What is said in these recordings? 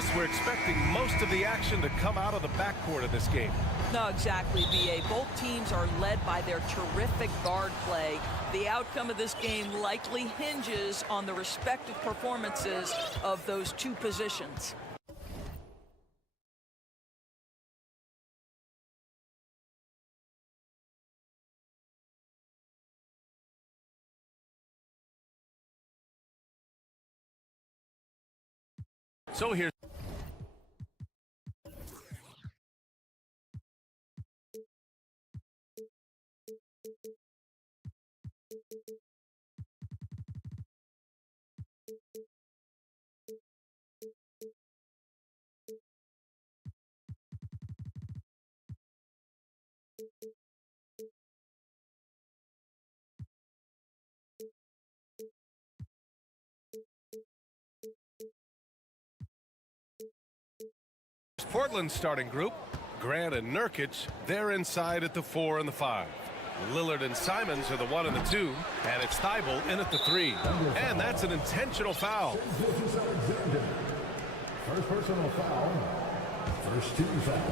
Chris, we're expecting most of the action to come out of the backcourt of this game. No, exactly, B.A. Both teams are led by their terrific guard play. The outcome of this game likely hinges on the respective performances of those two positions. So here's Portland's starting group. Grant and Nurkic, they're inside at the 4 and the 5. Lillard and Simons are the 1 and the 2, and it's Thibault in at the 3. And that's an intentional foul. First personal foul. First team foul.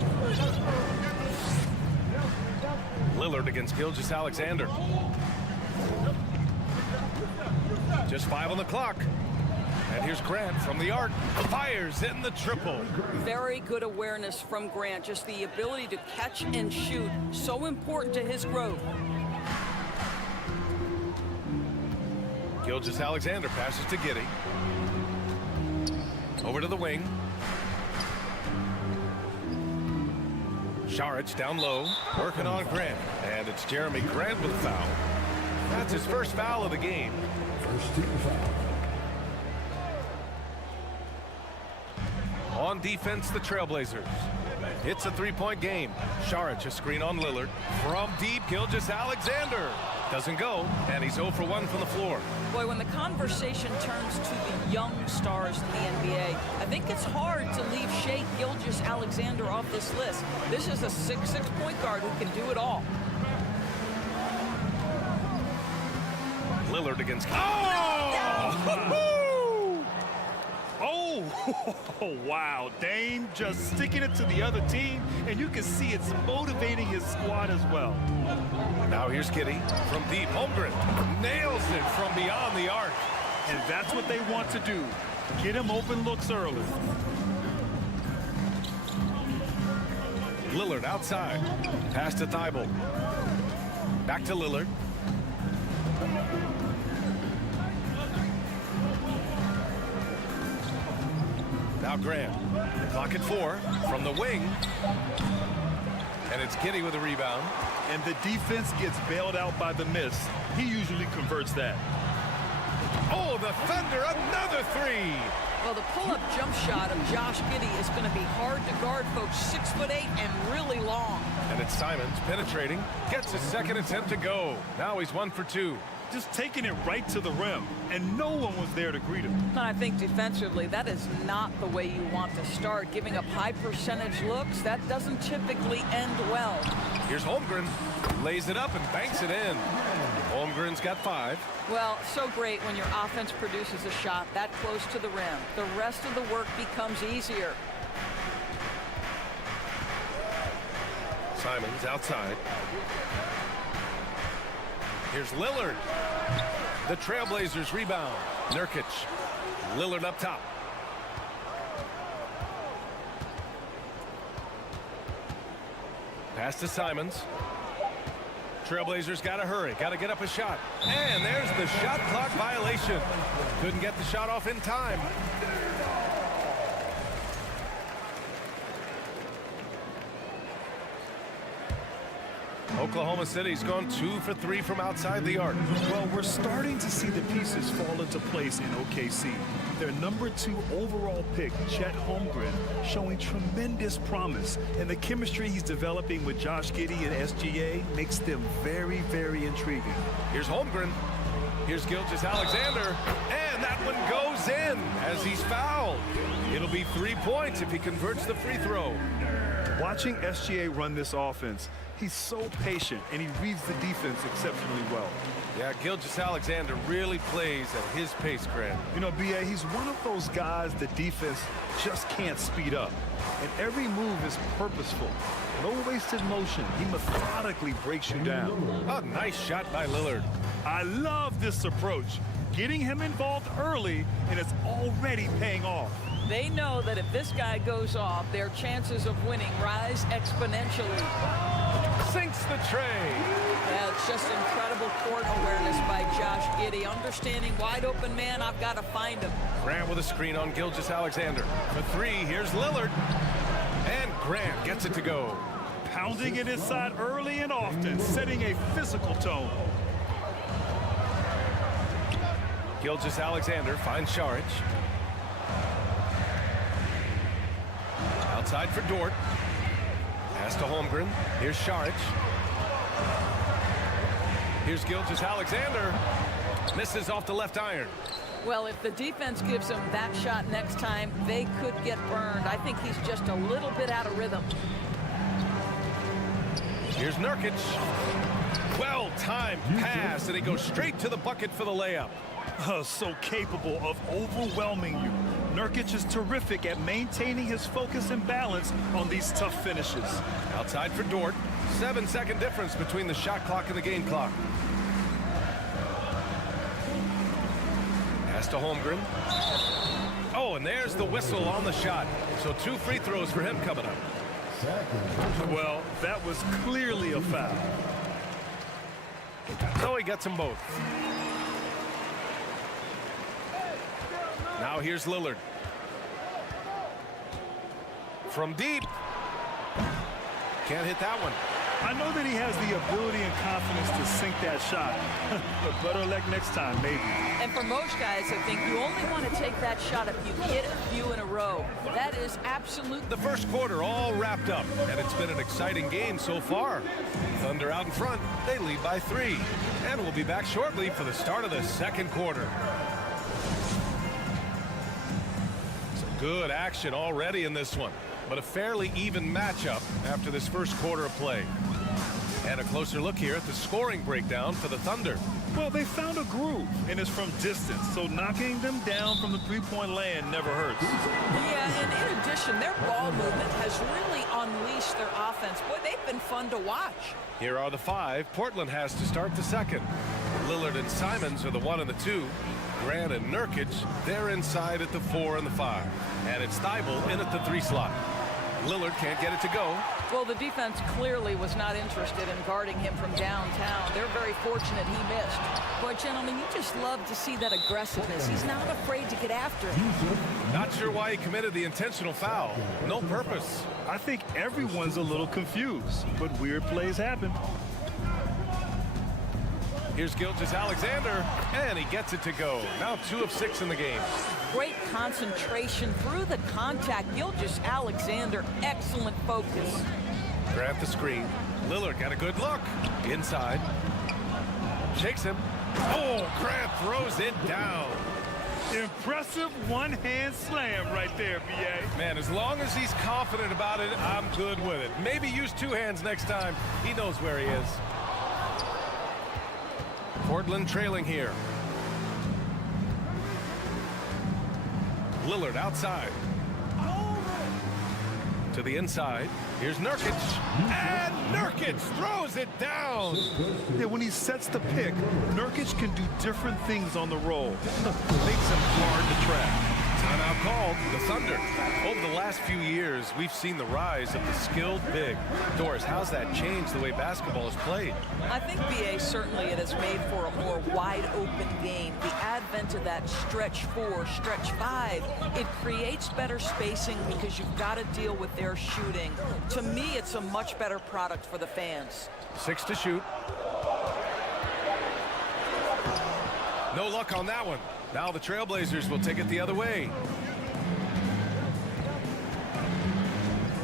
Lillard against Gilgeous-Alexander. Just 5 on the clock. And here's Grant from the arc. Fires in the triple. Very good awareness from Grant. Just the ability to catch and shoot. So important to his growth. Gilgeous-Alexander passes to Giddey. Over to the wing. Saric down low. Working on Grant. And it's Jeremy Grant with a foul. That's his first foul of the game. First team foul. On defense, the Trailblazers. It's a three-point game. Saric a screen on Lillard. From deep, Gilgeous-Alexander. Doesn't go, and he's 0 for 1 from the floor. Boy, when the conversation turns to the young stars in the NBA, I think it's hard to leave Shai Gilgeous-Alexander off this list. This is a 6'6" point guard who can do it all. Lillard against... Oh! Oh, wow. Dame just sticking it to the other team, and you can see it's motivating his squad as well. Now here's Giddey from deep. Holmgren nails it from beyond the arc. And that's what they want to do. Get him open looks early. Lillard outside. Pass to Thibault. Back to Lillard. Now Grant. Clock at 4 from the wing. And it's Giddey with a rebound. And the defense gets bailed out by the miss. He usually converts that. Oh, the Thunder, another 3. Well, the pull-up jump shot of Josh Giddey is going to be hard to guard, folks. 6'8" and really long. And it's Simons penetrating. Gets his second attempt to go. Now he's 1 for 2. Just taking it right to the rim, and no one was there to greet him. And I think defensively, that is not the way you want to start. Giving up high percentage looks, that doesn't typically end well. Here's Holmgren. Lays it up and banks it in. Holmgren's got 5. Well, so great when your offense produces a shot that close to the rim. The rest of the work becomes easier. Simons outside. Here's Lillard. The Trailblazers rebound. Nurkic. Lillard up top. Pass to Simons. Trailblazers got to hurry. Got to get up a shot. And there's the shot clock violation. Couldn't get the shot off in time. Oklahoma City's gone 2 for 3 from outside the arc. Well, we're starting to see the pieces fall into place in OKC. Their #2 overall pick, Chet Holmgren, showing tremendous promise. And the chemistry he's developing with Josh Giddey and SGA makes them very, very intriguing. Here's Holmgren. Here's Gilgeous-Alexander. And that one goes in as he's fouled. It'll be 3 points if he converts the free throw. Watching SGA run this offense, he's so patient and he reads the defense exceptionally well. Yeah, Gilgeous-Alexander really plays at his pace, Grant. You know, B.A., he's one of those guys the defense just can't speed up. And every move is purposeful. No wasted motion. He methodically breaks you down. Oh, nice shot by Lillard. I love this approach. Getting him involved early, and it's already paying off. They know that if this guy goes off, their chances of winning rise exponentially. Sinks the tray. That's just incredible court awareness by Josh Giddey. Understanding wide open man, I've got to find him. Grant with a screen on Gilgeous-Alexander. For three, here's Lillard. And Grant gets it to go. Pounding it inside early and often, setting a physical tone. Gilgeous-Alexander finds Šarić. Outside for Dort. Pass to Holmgren. Here's Šarić. Here's Gilgeous-Alexander. Misses off the left iron. Well, if the defense gives him that shot next time, they could get burned. I think he's just a little bit out of rhythm. Here's Nurkic. Well-timed pass, and he goes straight to the bucket for the layup. So capable of overwhelming you. Nurkic is terrific at maintaining his focus and balance on these tough finishes. Outside for Dort. 7-second difference between the shot clock and the game clock. Pass to Holmgren. Oh, and there's the whistle on the shot. So 2 free throws for him coming up. Well, that was clearly a foul. So he gets them both. Now here's Lillard. From deep. Can't hit that one. I know that he has the ability and confidence to sink that shot. But better luck next time, maybe. And for most guys, I think you only want to take that shot if you hit a few in a row. That is absolute. The first quarter all wrapped up, and it's been an exciting game so far. Thunder out in front. They lead by 3. And we'll be back shortly for the start of the second quarter. Some good action already in this one, but a fairly even matchup after this first quarter of play. And a closer look here at the scoring breakdown for the Thunder. Well, they found a groove, and it's from distance, so knocking them down from the three-point land never hurts. Yeah, and in addition, their ball movement has really unleashed their offense. Boy, they've been fun to watch. Here are the 5. Portland has to start the second. Lillard and Simons are the 1 and the 2. Grant and Nurkic, they're inside at the 4 and the 5. And it's Thybulle in at the 3 slot. Lillard can't get it to go. Well, the defense clearly was not interested in guarding him from downtown. They're very fortunate he missed. But, gentlemen, you just love to see that aggressiveness. He's not afraid to get after it. Not sure why he committed the intentional foul. No purpose. I think everyone's a little confused, but weird plays happen. Here's Gilgeous-Alexander, and he gets it to go. Now 2 of 6 in the game. Great concentration through the contact. Gilgeous-Alexander, excellent focus. Grant the screen. Lillard got a good look. Inside. Shakes him. Oh, Grant throws it down. Impressive one-hand slam right there, B.A. Man, as long as he's confident about it, I'm good with it. Maybe use 2 hands next time. He knows where he is. Portland trailing here. Lillard outside. To the inside. Here's Nurkic. And Nurkic throws it down. Yeah, when he sets the pick, Nurkic can do different things on the roll. Makes him hard to track. Timeout called. The Thunder. Over the last few years, we've seen the rise of the skilled big. Doris, how's that changed the way basketball is played? I think, B.A., certainly it has made for a more wide-open game. The advent of that stretch 4, stretch 5, it creates better spacing because you've got to deal with their shooting. To me, it's a much better product for the fans. 6 to shoot. No luck on that one. Now the Trailblazers will take it the other way.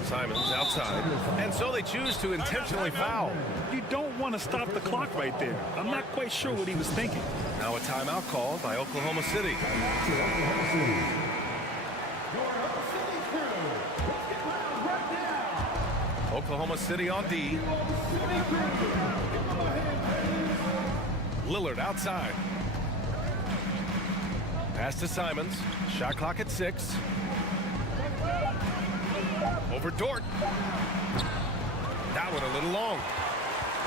Simons outside. And so they choose to intentionally foul. You don't want to stop the clock right there. I'm not quite sure what he was thinking. Now a timeout called by Oklahoma City. Oklahoma City on D. Lillard outside. Pass to Simons. Shot clock at 6. Over Dort. That one a little long.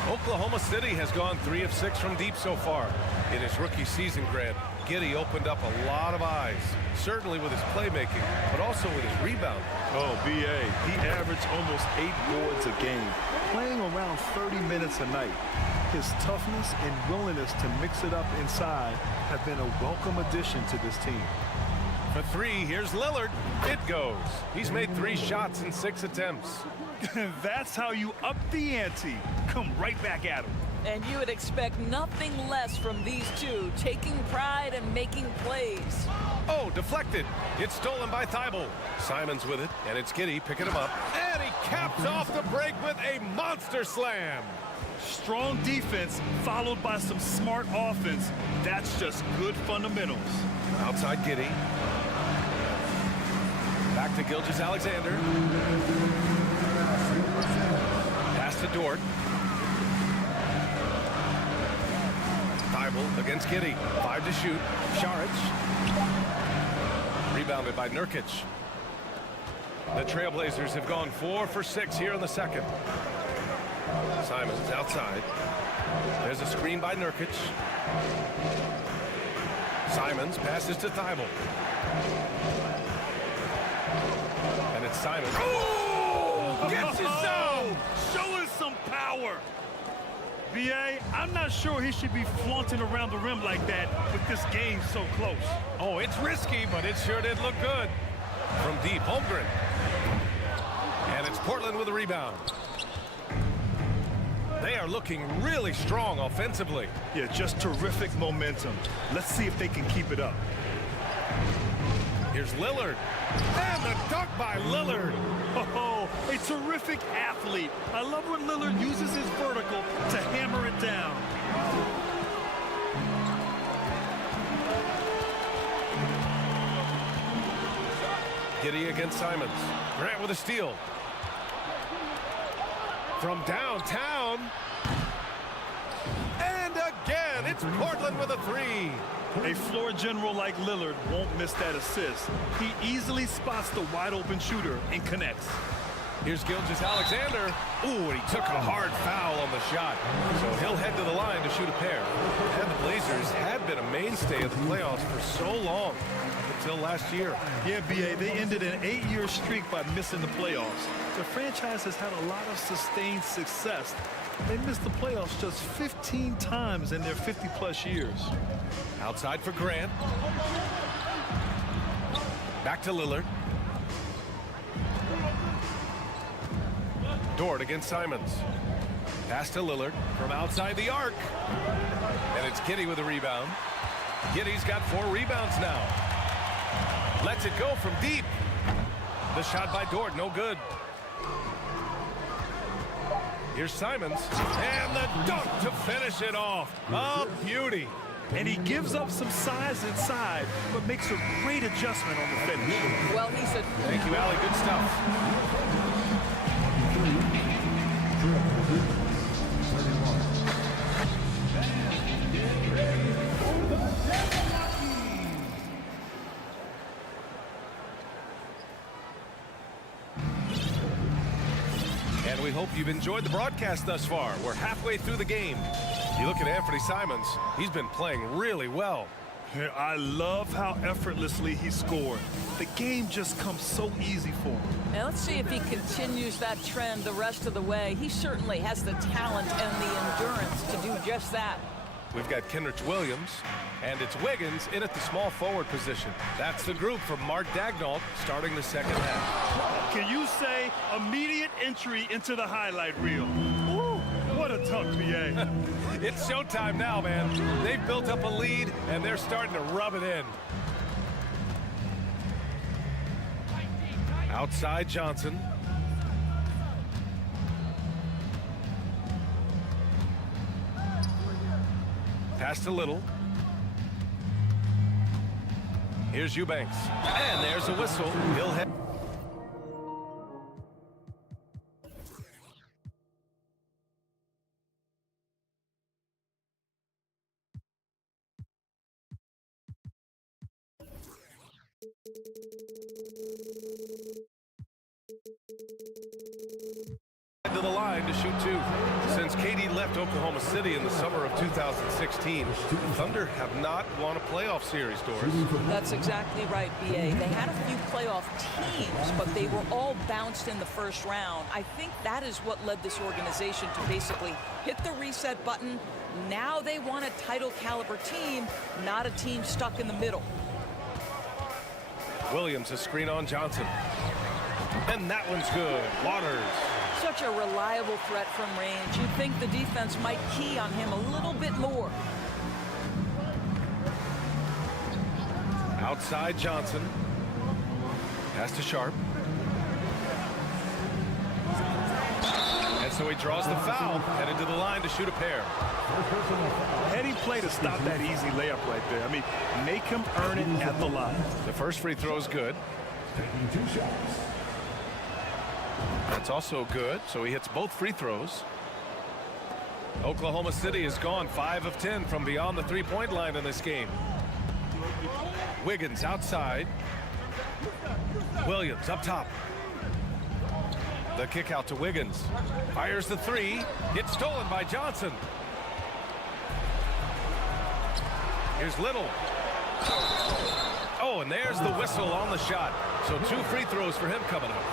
Oklahoma City has gone 3 of 6 from deep so far. In his rookie season, Grant, Giddey opened up a lot of eyes, certainly with his playmaking, but also with his rebound. Oh, B.A., he averaged almost 8 boards a game, playing around 30 minutes a night. His toughness and willingness to mix it up inside have been a welcome addition to this team. For 3, here's Lillard. It goes. He's made 3 shots in 6 attempts. That's how you up the ante. Come right back at him. And you would expect nothing less from these two, taking pride and making plays. Oh, deflected. It's stolen by Thibault. Simons with it, and it's Giddey picking him up. And he caps off the break with a monster slam. Strong defense followed by some smart offense. That's just good fundamentals. Outside Giddey. Back to Gilgeous-Alexander. Pass to Dort. Thibault against Giddey. 5 to shoot. Saric. Rebounded by Nurkic. The Trailblazers have gone 4 for 6 here in the second. Simons outside. There's a screen by Nurkic. Simons passes to Thibault. And it's Simons. Oh! Gets his zone! Showing some power. B.A., I'm not sure he should be flaunting around the rim like that with this game so close. Oh, it's risky, but it sure did look good. From deep, Holmgren. And it's Portland with a rebound. They are looking really strong offensively. Yeah, just terrific momentum. Let's see if they can keep it up. Here's Lillard. And the dunk by Lillard. Oh, a terrific athlete. I love when Lillard uses his vertical to hammer it down. Giddey against Simons. Grant with a steal. From downtown. And again, it's Portland with a 3. A floor general like Lillard won't miss that assist. He easily spots the wide open shooter and connects. Here's Gilgeous-Alexander. Ooh, and he took a hard foul on the shot. So he'll head to the line to shoot a pair. And the Blazers had been a mainstay of the playoffs for so long, until last year. Yeah, B.A., they ended an 8-year streak by missing the playoffs. The franchise has had a lot of sustained success. They missed the playoffs just 15 times in their 50-plus years. Outside for Grant. Back to Lillard. Dort against Simons. Pass to Lillard from outside the arc. And it's Giddey with a rebound. Giddey's got 4 rebounds now. Lets it go from deep. The shot by Dort, no good. Here's Simons. And the dunk to finish it off. A beauty. And he gives up some size inside, but makes a great adjustment on the finish. Well, he said, Thank you, Allie. Good stuff. And we hope you've enjoyed the broadcast thus far. We're halfway through the game. You look at Anthony Simons, he's been playing really well. Yeah, I love how effortlessly he scored. The game just comes so easy for him. now let's see if he continues that trend the rest of the way. He certainly has the talent and the endurance to do just that. We've got Kenrich Williams, and it's Wiggins in at the small forward position. That's the group from Mark Daigneault starting the second half. Can you say immediate entry into the highlight reel? Woo, what a dunk, B.A. It's showtime now, man. They've built up a lead, and they're starting to rub it in. Outside Johnson. Pass to Little. Here's Eubanks. And there's a whistle. He'll head. To the line to shoot two. Since KD left Oklahoma City in the summer of 2016, the Thunder have not won a playoff series, Doris. That's exactly right, B.A. They had a few playoff teams, but they were all bounced in the first round. I think that is what led this organization to basically hit the reset button. Now they want a title caliber team, not a team stuck in the middle. Williams, a screen on Johnson. And that one's good. Waters. Such a reliable threat from range. You'd think the defense might key on him a little bit more. Outside Johnson. Pass to Sharp. And so he draws the foul, headed to the line to shoot a pair. Heady play to stop that easy layup right there. I mean, make him earn it at the line. The first free throw is good. Taking 2 shots. That's also good, so he hits both free throws. Oklahoma City has gone 5 of 10 from beyond the three-point line in this game. Wiggins outside. Williams up top. The kick out to Wiggins. Fires the three. It's stolen by Johnson. Here's Little. Oh, and there's the whistle on the shot. So 2 free throws for him coming up.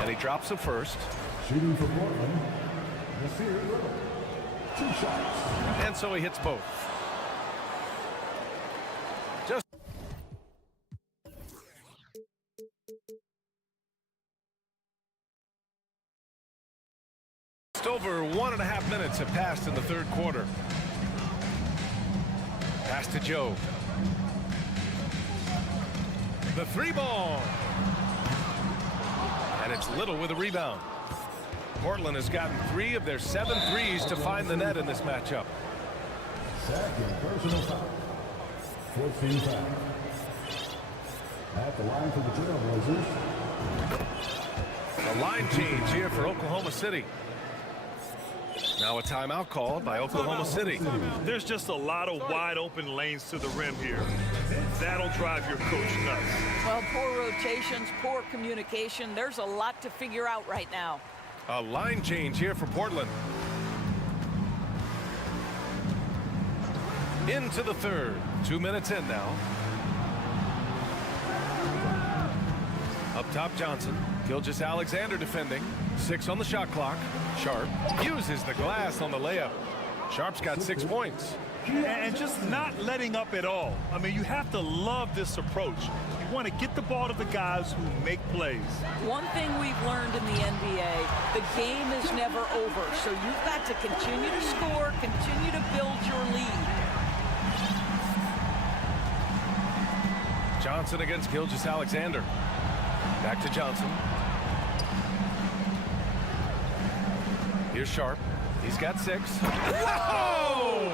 And he drops the first. Shooting for Portland. Nasir Little. 2 shots. And so he hits both. Just over 1.5 minutes have passed in the third quarter. Pass to Joe. The 3 ball. And it's Little with a rebound. Portland has gotten 3 of their 7 threes to find the net in this matchup. Second personal foul. 14 foul. At the line for the Trailblazers. A line change here for Oklahoma City. Now a timeout called by Oklahoma City. There's just a lot of wide open lanes to the rim here. That'll drive your coach nuts. Well, poor rotations, poor communication. There's a lot to figure out right now. A line change here for Portland. Into the third. 2 minutes in now. Up top Johnson. Gilgeous-Alexander defending. 6 on the shot clock. Sharp uses the glass on the layup. Sharp's got 6 points. And just not letting up at all. I mean, you have to love this approach. You want to get the ball to the guys who make plays. One thing we've learned in the NBA, the game is never over. So you've got to continue to score, continue to build your lead. Johnson against Gilgeous-Alexander. Back to Johnson. Here's Sharp. He's got 6. Whoa!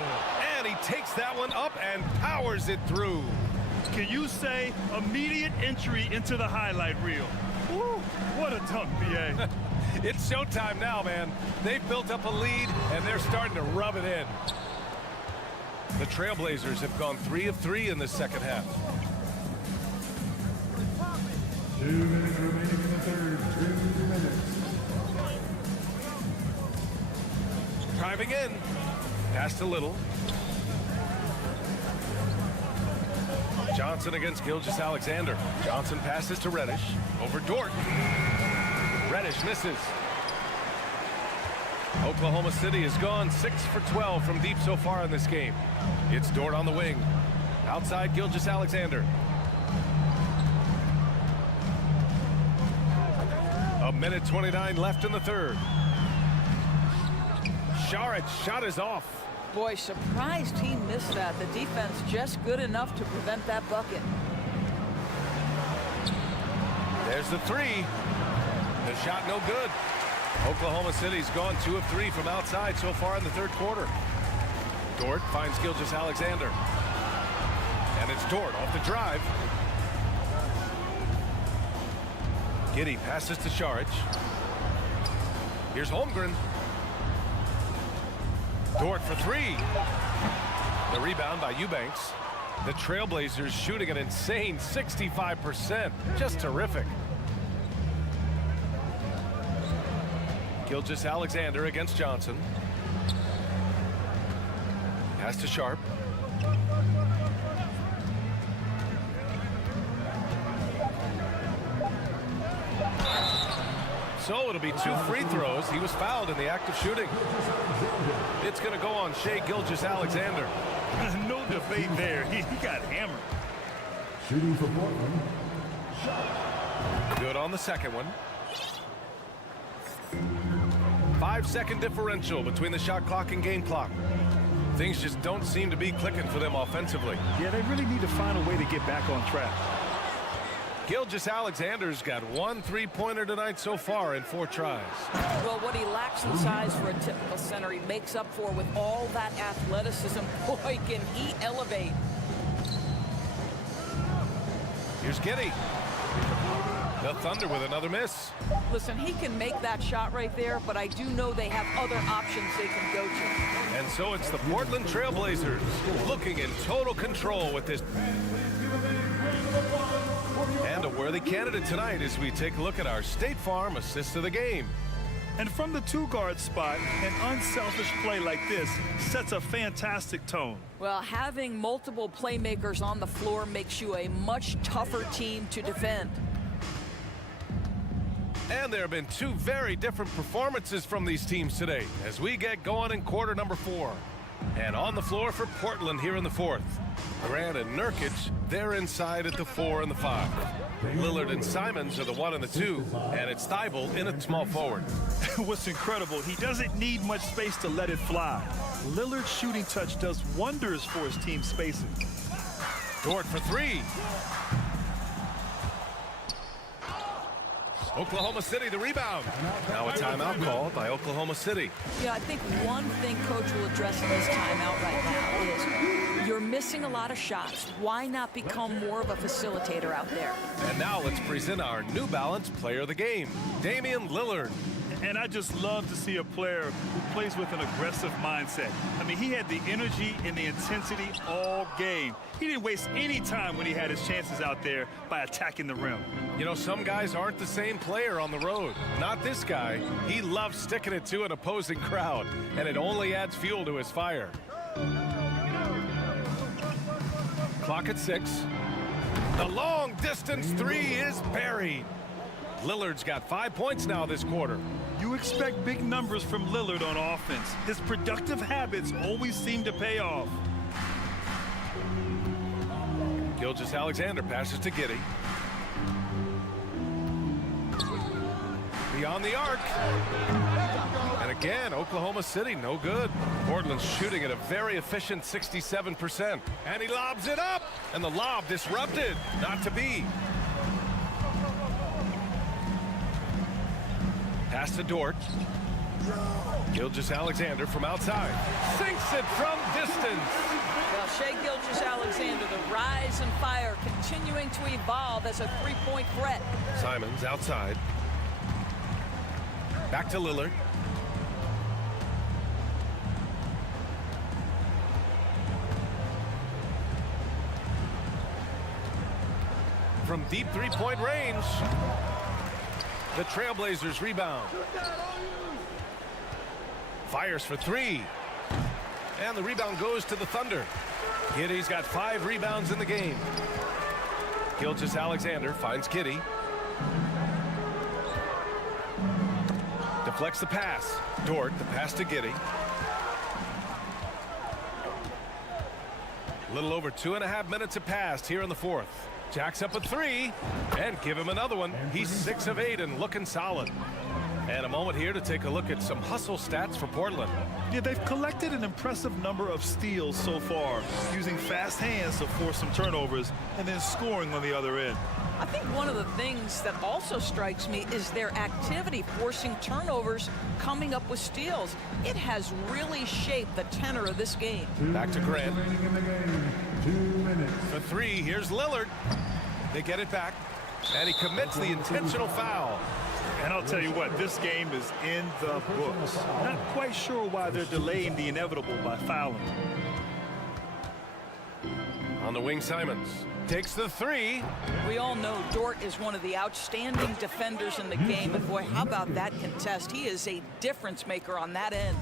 And he takes that one up and powers it through. Can you say immediate entry into the highlight reel? Woo, what a dunk, B.A. It's showtime now, man. They've built up a lead, and they're starting to rub it in. The Trailblazers have gone 3 of 3 in this second half. 2 minutes remaining in the third. 2 minutes. Driving in. Pass to Little. Johnson against Gilgeous-Alexander. Johnson passes to Reddish. Over Dort. Reddish misses. Oklahoma City has gone 6 for 12 from deep so far in this game. It's Dort on the wing. Outside Gilgeous-Alexander. A minute 29 left in the third. Sharic's shot is off. Boy, surprised he missed that. The defense just good enough to prevent that bucket. There's the 3. The shot no good. Oklahoma City's gone 2 of 3 from outside so far in the third quarter. Dort finds Gilgeous-Alexander. And it's Dort off the drive. Giddey passes to Saric. Here's Holmgren. Dort for 3. The rebound by Eubanks. The Trailblazers shooting an insane 65%. Just terrific. Gilgeous-Alexander against Johnson. Pass to Sharp. So it'll be 2 free throws. He was fouled in the act of shooting. It's going to go on Shai Gilgeous-Alexander. No debate there. He got hammered. Shooting for Portland. Good on the second one. 5-second differential between the shot clock and game clock. Things just don't seem to be clicking for them offensively. Yeah, they really need to find a way to get back on track. Gilgeous-Alexander's got 1 3-pointer tonight so far in 4 tries. Well, what he lacks in size for a typical center, he makes up for with all that athleticism. Boy, can he elevate. Here's Giddey. The Thunder with another miss. Listen, he can make that shot right there, but I do know they have other options they can go to. And so it's the Portland Trailblazers looking in total control with this. And a worthy candidate tonight as we take a look at our State Farm assist of the game. And from the 2-guard spot, an unselfish play like this sets a fantastic tone. Well, having multiple playmakers on the floor makes you a much tougher team to defend. And there have been 2 very different performances from these teams today as we get going in quarter number 4. And on the floor for Portland here in the 4th. Grant and Nurkic, they're inside at the 4 and the 5. Lillard and Simons are the 1 and the 2, and it's Thibault in at small forward. What's incredible, he doesn't need much space to let it fly. Lillard's shooting touch does wonders for his team's spacing. Dort for 3. Oklahoma City, the rebound. Now a timeout called by Oklahoma City. Yeah, I think one thing Coach will address in this timeout right now is you're missing a lot of shots. Why not become more of a facilitator out there? And now let's present our New Balance player of the game, Damian Lillard. And I just love to see a player who plays with an aggressive mindset. I mean, he had the energy and the intensity all game. He didn't waste any time when he had his chances out there by attacking the rim. You know, some guys aren't the same player on the road. Not this guy. He loves sticking it to an opposing crowd, and it only adds fuel to his fire. Clock at 6. The long distance 3 is buried. Lillard's got 5 points now this quarter. You expect big numbers from Lillard on offense. His productive habits always seem to pay off. Gilgeous-Alexander passes to Giddey. Beyond the arc. And again, Oklahoma City, no good. Portland's shooting at a very efficient 67%. And he lobs it up. And the lob disrupted. Not to be. Pass to Dort. Gilgeous-Alexander from outside. Sinks it from distance. Well, Shai Gilgeous-Alexander, the rise and fire, continuing to evolve as a 3-point threat. Simons outside. Back to Lillard. From deep 3-point range. The Trailblazers rebound. Fires for 3. And the rebound goes to the Thunder. Giddey's got 5 rebounds in the game. Gilgeous-Alexander finds Giddey. Deflects the pass. Dort, the pass to Giddey. A little over 2.5 minutes have passed here in the 4th. Jacks up a 3, and give him another one. He's 6 of 8 and looking solid. And a moment here to take a look at some hustle stats for Portland. Yeah, they've collected an impressive number of steals so far, using fast hands to force some turnovers and then scoring on the other end. I think one of the things that also strikes me is their activity forcing turnovers, coming up with steals. It has really shaped the tenor of this game. Back to Grant. Remaining in the game. 2 minutes. For 3, here's Lillard. They get it back, and he commits the intentional foul. And I'll tell you what, this game is in the books. Not quite sure why they're delaying the inevitable by fouling. On the wing, Simons takes the three. We all know Dort is one of the outstanding defenders in the game, and boy, how about that contest? He is a difference maker on that end.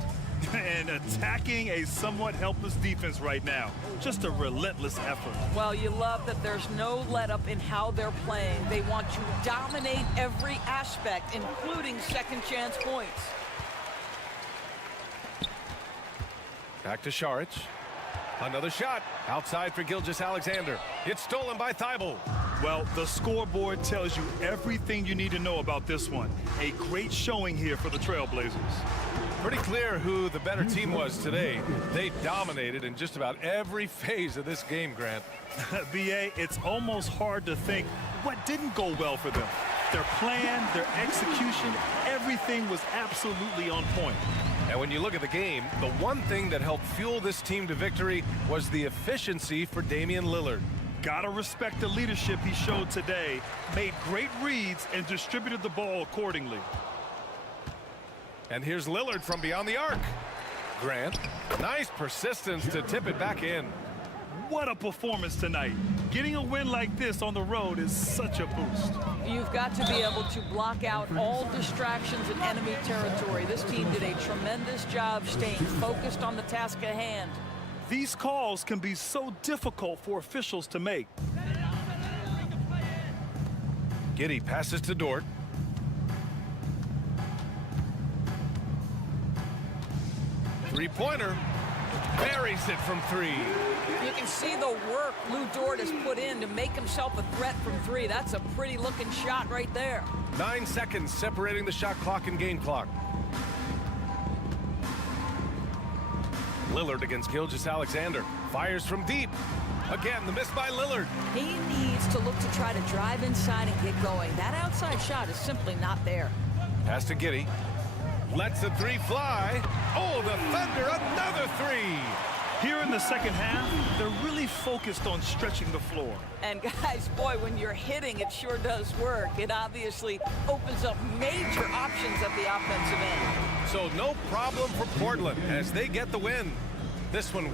And attacking a somewhat helpless defense right now. Just a relentless effort. Well, you love that there's no let-up in how they're playing. They want to dominate every aspect, including second chance points. Back to Šarić. Another shot outside for Gilgeous-Alexander. It's stolen by Thibault. Well, the scoreboard tells you everything you need to know about this one. A great showing here for the Trailblazers. Pretty clear who the better team was today. They dominated in just about every phase of this game, Grant. BA, it's almost hard to think what didn't go well for them. Their plan, their execution, everything was absolutely on point. And when you look at the game, the one thing that helped fuel this team to victory was the efficiency for Damian Lillard. Gotta respect the leadership he showed today, made great reads, and distributed the ball accordingly. And here's Lillard from beyond the arc. Grant, nice persistence to tip it back in. What a performance tonight. Getting a win like this on the road is such a boost. You've got to be able to block out all distractions in enemy territory. This team did a tremendous job staying focused on the task at hand. These calls can be so difficult for officials to make. Giddey passes to Dort. Three-pointer. Buries it from three. You can see the work Lou Dort has put in to make himself a threat from three. That's a pretty looking shot right there. 9 seconds separating the shot clock and game clock. Lillard against Gilgeous-Alexander. Fires from deep. Again, the miss by Lillard. He needs to look to try to drive inside and get going. That outside shot is simply not there. Pass to Giddey. Lets the three fly. Oh, the Thunder, another three. Here in the second half, they're really focused on stretching the floor. And guys, boy, when you're hitting, it sure does work. It obviously opens up major options at the offensive end. So no problem for Portland as they get the win. This one.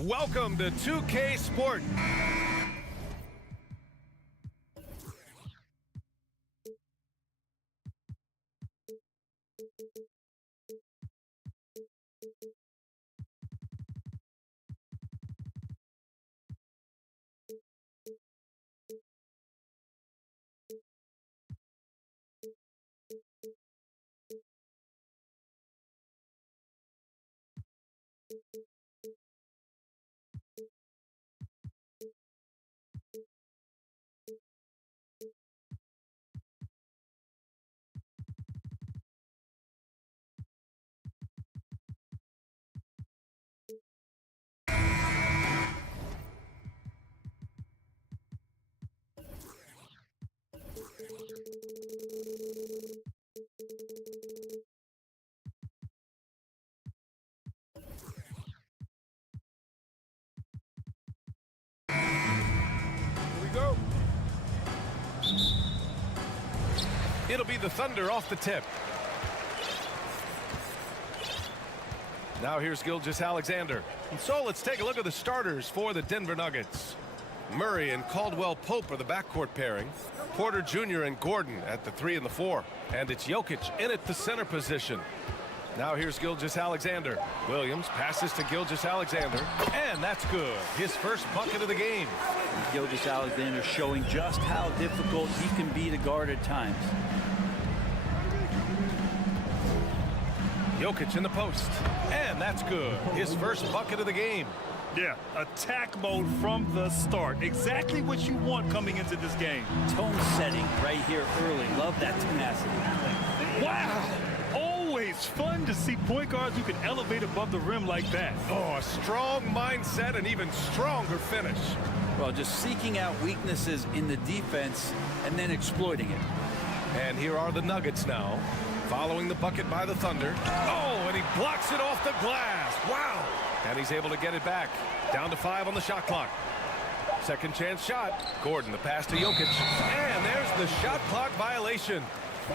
Welcome to 2K Sport. Go. It'll be the Thunder off the tip. Now here's Gilgeous-Alexander. And so let's take a look at the starters for the Denver Nuggets. Murray and Caldwell-Pope are the backcourt pairing. Porter Jr. and Gordon at the 3 and the 4. And it's Jokic in at the center position. Now here's Gilgeous-Alexander. Williams passes to Gilgeous-Alexander, and that's good. His first bucket of the game. Gilgeous-Alexander showing just how difficult he can be to guard at times. Jokic in the post, and that's good. His first bucket of the game. Yeah, attack mode from the start. Exactly what you want coming into this game. Tone setting right here early. Love that tenacity. Wow! Always fun to see point guards who can elevate above the rim like that. Oh, a strong mindset and even stronger finish. Well, just seeking out weaknesses in the defense and then exploiting it. And here are the Nuggets now, following the bucket by the Thunder. Oh, and he blocks it off the glass. Wow. And he's able to get it back. Down to 5 on the shot clock. Second chance shot. Gordon, the pass to Jokic. And there's the shot clock violation.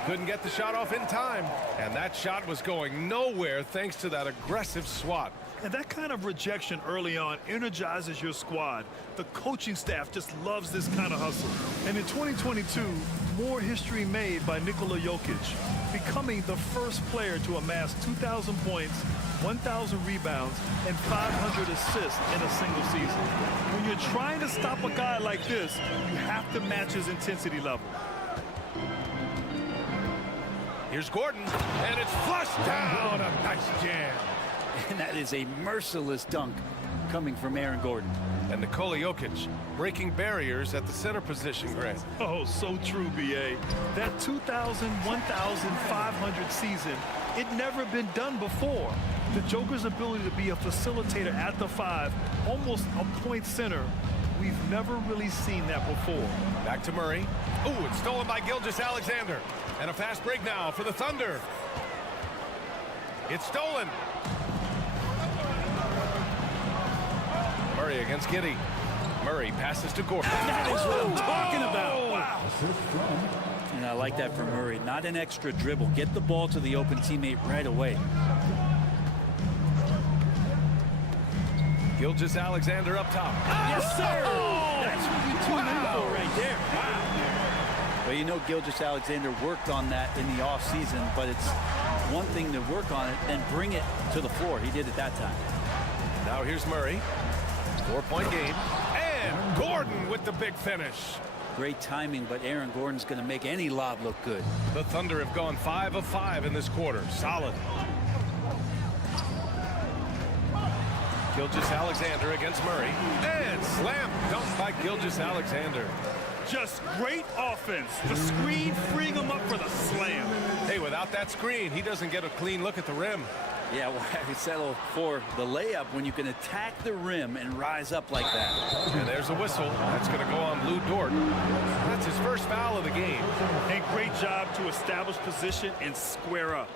Couldn't get the shot off in time. And that shot was going nowhere thanks to that aggressive swat. And that kind of rejection early on energizes your squad. The coaching staff just loves this kind of hustle. And in 2022, more history made by Nikola Jokic, becoming the first player to amass 2,000 points, 1,000 rebounds, and 500 assists in a single season. When you're trying to stop a guy like this, you have to match his intensity level. Here's Gordon, and it's flushed down. A nice jam. And that is a merciless dunk coming from Aaron Gordon. And Nikola Jokic breaking barriers at the center position, Grant. Oh, so true, B.A. That 2,000, 1,500 season, it never been done before. The Joker's ability to be a facilitator at the 5, almost a point center, we've never really seen that before. Back to Murray. Ooh, it's stolen by Gilgeous-Alexander. And a fast break now for the Thunder. It's stolen. Murray against Giddey. Murray passes to Gordon. That is what I'm talking about. Wow. Assist from And I like that from Murray. Not an extra dribble. Get the ball to the open teammate right away. Gilgeous-Alexander up top. Yes, sir. That's what you tune in for right there. Wow. Well, you know Gilgeous-Alexander worked on that in the offseason, but it's one thing to work on it and bring it to the floor. He did it that time. Now here's Murray. 4-point game. And Gordon with the big finish. Great timing, but Aaron Gordon's going to make any lob look good. The Thunder have gone 5 of 5 in this quarter. Solid. Gilgeous-Alexander against Murray. And slam dunk by Gilgeous-Alexander. Just great offense. The screen freeing him up for the slam. Hey, without that screen, he doesn't get a clean look at the rim. Yeah, why settle for the layup when you can attack the rim and rise up like that? And there's a whistle. That's going to go on Lou Dort. That's his first foul of the game. And great job to establish position and square up.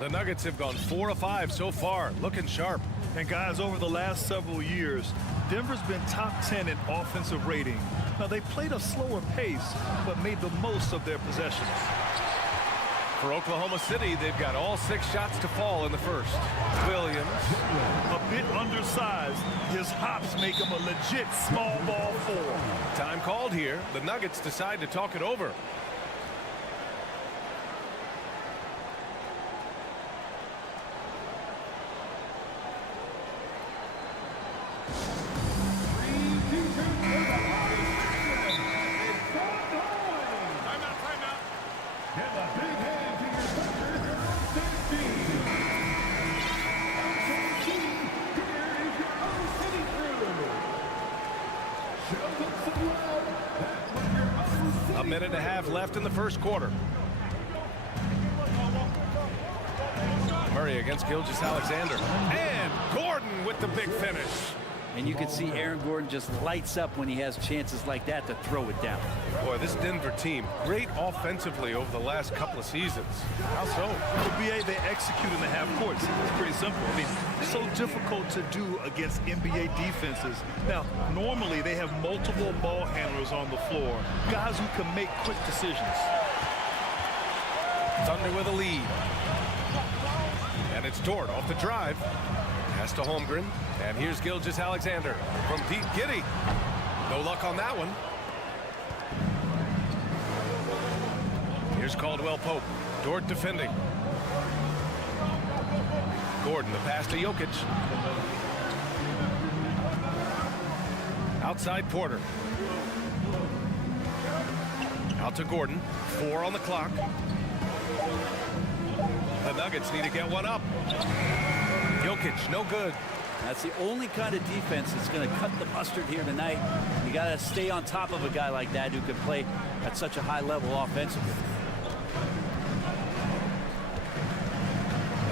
The Nuggets have gone 4 of 5 so far, looking sharp. And guys, over the last several years, Denver's been top 10 in offensive rating. Now, they played a slower pace, but made the most of their possessions. For Oklahoma City, they've got all 6 shots to fall in the first. Williams. A bit undersized. His hops make him a legit small ball 4. Time called here. The Nuggets decide to talk it over. A minute and a half left in the first quarter. Murray against Gilgeous-Alexander. And Gordon with the big finish. And you can see Aaron Gordon just lights up when he has chances like that to throw it down. Boy, this Denver team, great offensively over the last couple of seasons. How so? For BA, they execute in the half courts. It's pretty simple. I mean, it's so difficult to do against NBA defenses. Now, normally they have multiple ball handlers on the floor, guys who can make quick decisions. Thunder with a lead. And it's Dort off the drive. Pass to Holmgren. And here's Gilgeous-Alexander from deep. Giddy. No luck on that one. Here's Caldwell-Pope. Dort defending. Gordon, the pass to Jokic. Outside Porter. Out to Gordon. 4 on the clock. The Nuggets need to get one up. Jokic, no good. That's the only kind of defense that's going to cut the mustard here tonight. You got to stay on top of a guy like that who can play at such a high level offensively.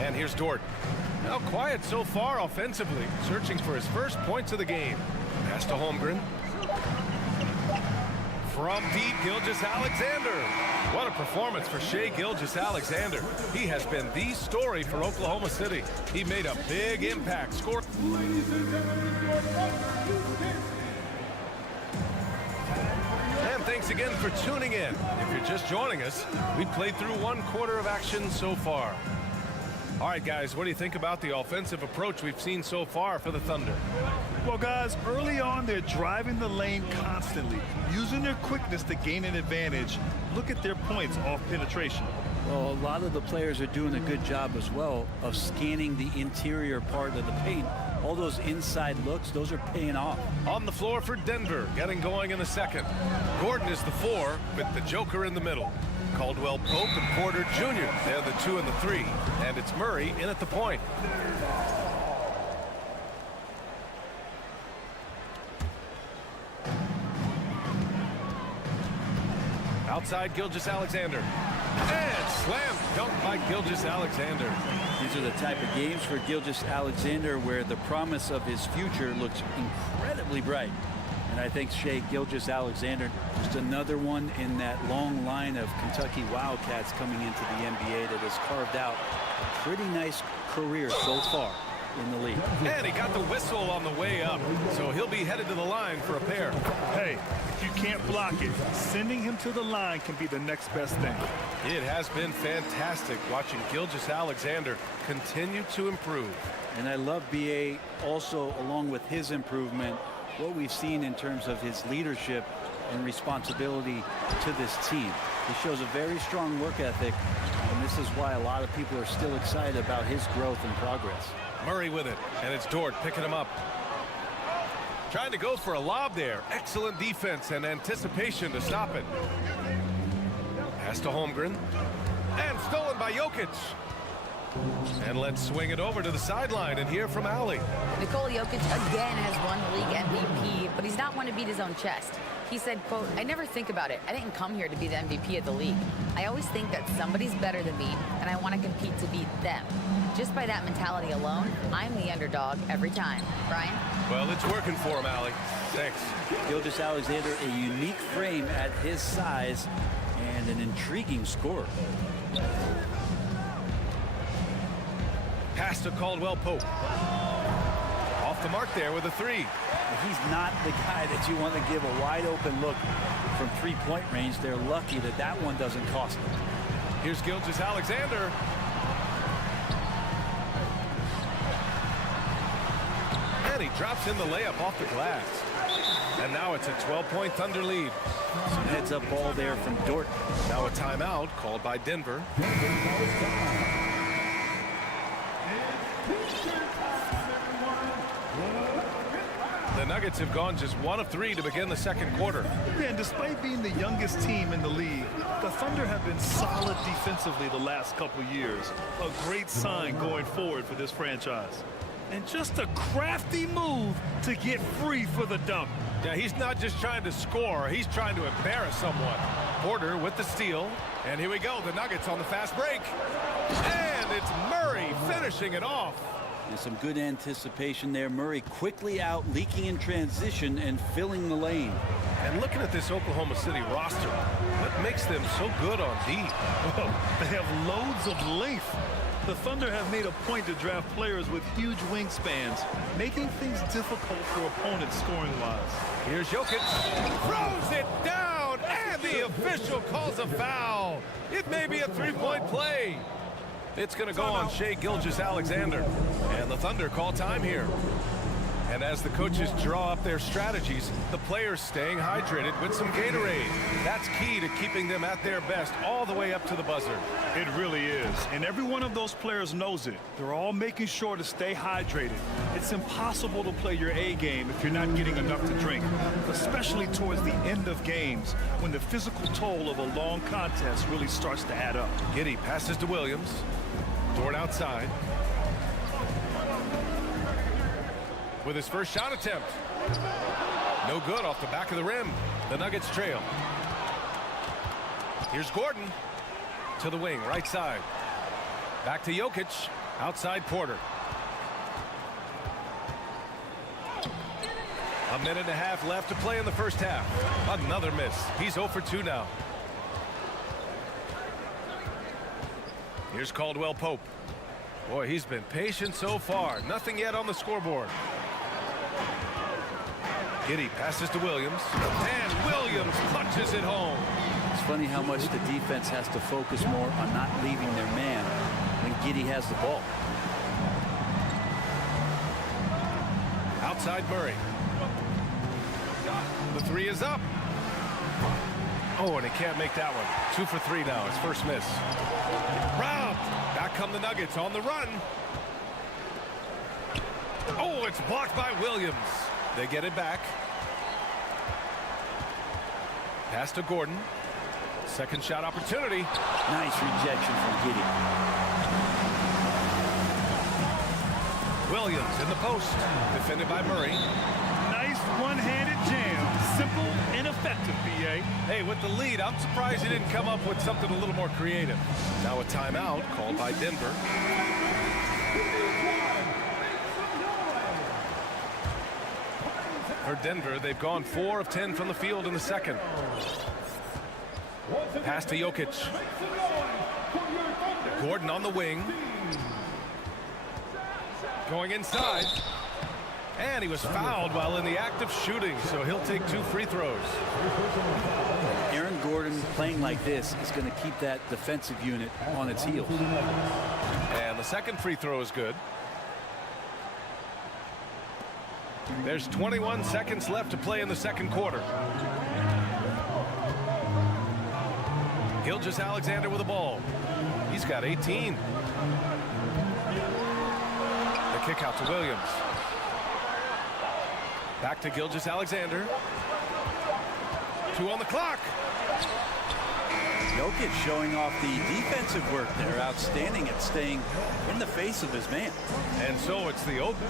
And here's Dort. Now quiet so far offensively, searching for his first points of the game. Pass to Holmgren. From deep, Gilgeous-Alexander. What a performance for Shai Gilgeous-Alexander. He has been the story for Oklahoma City. He made a big impact. Score. And thanks again for tuning in. If you're just joining us, we played through 1 quarter of action so far. All right, guys, what do you think about the offensive approach we've seen so far for the Thunder? Well, guys, early on, they're driving the lane constantly, using their quickness to gain an advantage. Look at their points off penetration. Well, a lot of the players are doing a good job as well of scanning the interior part of the paint. All those inside looks, those are paying off. On the floor for Denver, getting going in the second. Gordon is the 4 with the Joker in the middle. Caldwell-Pope and Porter Jr. They're the 2 and the 3. And it's Murray in at the point. Outside Gilgeous-Alexander. And slam dunk by Gilgeous-Alexander. These are the type of games for Gilgeous-Alexander where the promise of his future looks incredibly bright. And I think Shai Gilgeous-Alexander, just another one in that long line of Kentucky Wildcats coming into the NBA that has carved out a pretty nice career so far in the league. And he got the whistle on the way up, so he'll be headed to the line for a pair. Hey, if you can't block it, sending him to the line can be the next best thing. It has been fantastic watching Gilgeous-Alexander continue to improve. And I love BA also, along with his improvement, what we've seen in terms of his leadership and responsibility to this team. He shows a very strong work ethic, and this is why a lot of people are still excited about his growth and progress. Murray with it, and it's Dort picking him up. Trying to go for a lob there. Excellent defense and anticipation to stop it. Pass to Holmgren. And stolen by Jokic. And let's swing it over to the sideline and hear from Allie. Nikola Jokic again has won the league MVP, but he's not one to beat his own chest. He said, quote, "I never think about it. I didn't come here to be the MVP of the league. I always think that somebody's better than me, and I want to compete to beat them. Just by that mentality alone, I'm the underdog every time." Brian? Well, it's working for him, Allie. Thanks. Gilgeous-Alexander, a unique frame at his size and an intriguing scorer. Pass to Caldwell-Pope. Off the mark there with a 3. He's not the guy that you want to give a wide open look from 3-point range. They're lucky that that one doesn't cost them. Here's Gilgeous-Alexander. And he drops in the layup off the glass. And now it's a 12-point Thunder lead. Some heads-up ball there from Dort. Now a timeout called by Denver. The Nuggets have gone just 1 of 3 to begin the second quarter. Yeah, and despite being the youngest team in the league, the Thunder have been solid defensively the last couple years. A great sign going forward for this franchise. And just a crafty move to get free for the dunk. Yeah, he's not just trying to score, he's trying to embarrass someone. Porter with the steal. And here we go, the Nuggets on the fast break. And it's Murray finishing it off. And some good anticipation there. Murray quickly out, leaking in transition and filling the lane. And looking at this Oklahoma City roster, what makes them so good on D? Oh, they have loads of length. The Thunder have made a point to draft players with huge wingspans, making things difficult for opponents scoring-wise. Here's Jokic, throws it down, and the official calls a foul. It may be a three-point play. It's going to go on Shai Gilgeous-Alexander, and the Thunder call time here. And as the coaches draw up their strategies, the players staying hydrated with some Gatorade. That's key to keeping them at their best all the way up to the buzzer. It really is, and every one of those players knows it. They're all making sure to stay hydrated. It's impossible to play your A game if you're not getting enough to drink, especially towards the end of games when the physical toll of a long contest really starts to add up. Giddey passes to Williams. Dort outside. With his first shot attempt. No good off the back of the rim. The Nuggets trail. Here's Gordon to the wing, right side. Back to Jokic, outside Porter. A minute and a half left to play in the first half. Another miss. He's 0 for 2 now. Here's Caldwell Pope. Boy, he's been patient so far. Nothing yet on the scoreboard. Giddey passes to Williams, and Williams punches it home. It's funny how much the defense has to focus more on not leaving their man when Giddey has the ball. Outside Murray. The three is up. Oh, and he can't make that one. 2 for 3 now, his first miss. Robbed. Back come the Nuggets on the run. Oh, it's blocked by Williams. They get it back. Pass to Gordon. Second shot opportunity. Nice rejection from Giddey. Williams in the post. Defended by Murray. Nice one-handed jam. Simple and effective, B.A. Hey, with the lead, I'm surprised he didn't come up with something a little more creative. Now a timeout called by Denver. For Denver, they've gone 4 of 10 from the field in the second. Pass to Jokic. Gordon on the wing. Going inside. And he was fouled while in the act of shooting, so he'll take 2 free throws. Aaron Gordon playing like this is going to keep that defensive unit on its heels. And the second free throw is good. There's 21 seconds left to play in the second quarter. Gilgeous-Alexander with the ball. He's got 18. The kick out to Williams. Back to Gilgeous-Alexander. 2 on the clock. Jokic showing off the defensive work there. Outstanding at staying in the face of his man. And so it's the open.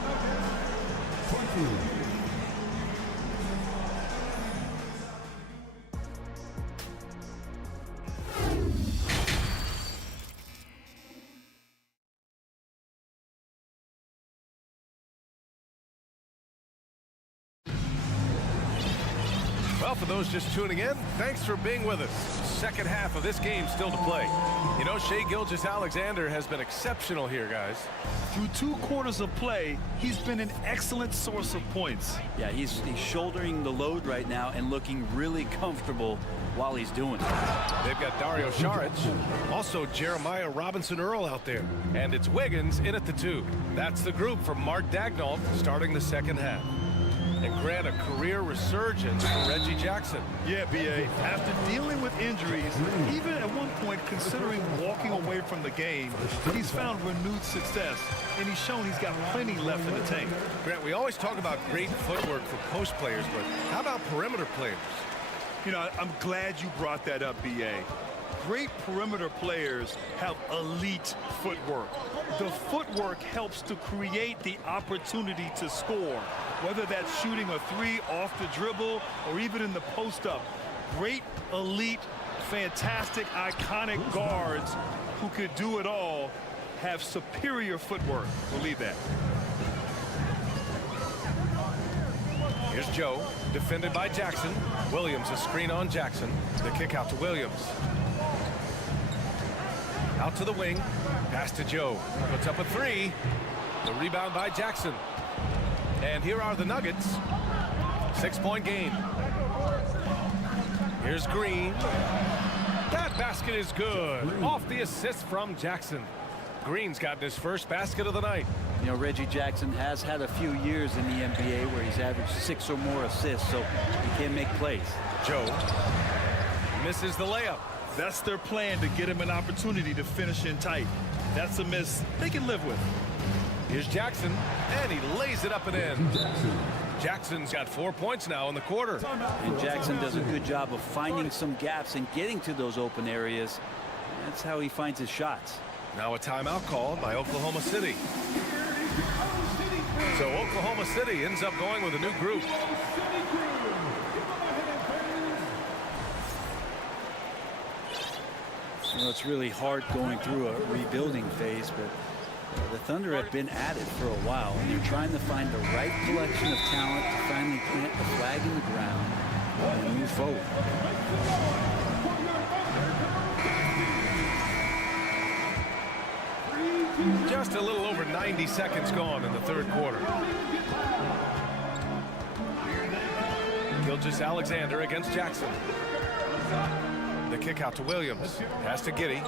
Well, for those just tuning in, thanks for being with us. second half of this game still to play. You know, Shai Gilgeous-Alexander has been exceptional here, guys. Through 2 quarters of play, he's been an excellent source of points. Yeah, he's shouldering the load right now and looking really comfortable while he's doing it. They've got Dario Saric, also Jeremiah Robinson-Earl out there. And it's Wiggins in at the 2. That's the group from Mark Daigneault starting the second half. And Grant, a career resurgence for Reggie Jackson. Yeah, B.A. After dealing with injuries, even at one point considering walking away from the game, he's found renewed success, and he's shown he's got plenty left in the tank. Grant, we always talk about great footwork for post players, but how about perimeter players? You know, I'm glad you brought that up, B.A. Great perimeter players have elite footwork. The footwork helps to create the opportunity to score, whether that's shooting a 3 off the dribble or even in the post-up. Great, elite, fantastic, iconic guards who could do it all have superior footwork. Believe that. Here's Joe, defended by Jackson. Williams, a screen on Jackson. The kick out to Williams. Out to the wing, pass to Joe, puts up a 3. The rebound by Jackson. And here are the Nuggets. 6-point game. Here's Green. That basket is good. Off the assist from Jackson. Green's gotten his first basket of the night. You know, Reggie Jackson has had a few years in the NBA where he's averaged 6 or more assists, so he can make plays. Joe misses the layup. That's their plan, to get him an opportunity to finish in tight. That's a miss they can live with. Here's Jackson, and he lays it up and in. Jackson's got 4 points now in the quarter. And Jackson does a good job of finding some gaps and getting to those open areas. That's how he finds his shots. Now a timeout called by Oklahoma City. So Oklahoma City ends up going with a new group. You know, it's really hard going through a rebuilding phase, but the Thunder have been at it for a while, and they're trying to find the right collection of talent to finally plant the flag in the ground and move forward. Just a little over 90 seconds gone in the third quarter. Gilgeous-Alexander against Jackson. The kick out to Williams. Pass to Giddey.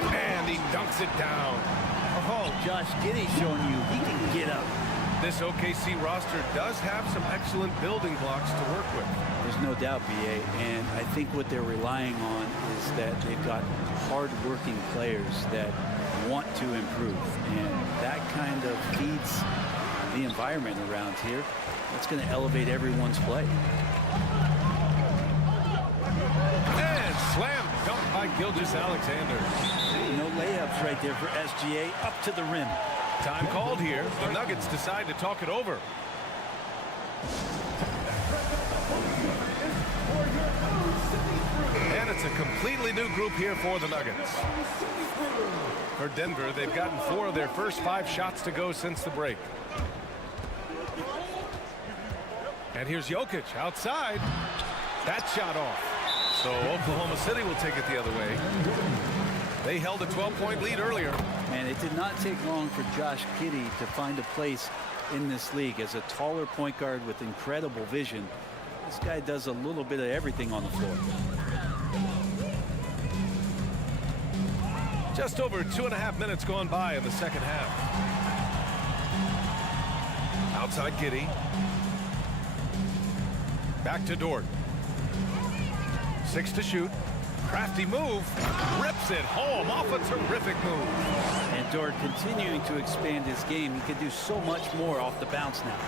And he dunks it down. Oh, Josh Giddey showing you he can get up. This OKC roster does have some excellent building blocks to work with. There's no doubt, B.A., and I think what they're relying on is that they've got hard-working players that want to improve, and that kind of feeds the environment around here. That's going to elevate everyone's play. And slam dunk by Gilgeous-Alexander. No layups right there for SGA, up to the rim. Time called here. The Nuggets decide to talk it over. And it's a completely new group here for the Nuggets. For Denver, they've gotten 4 of their first 5 shots to go since the break. And here's Jokic outside. That shot off. So Oklahoma City will take it the other way. They held a 12-point lead earlier. And it did not take long for Josh Giddey to find a place in this league as a taller point guard with incredible vision. This guy does a little bit of everything on the floor. Just over 2.5 minutes gone by in the second half. Outside Giddey. Back to Dort. 6 to shoot. Crafty move. Rips it home off a terrific move. And Dort continuing to expand his game. He can do so much more off the bounce now.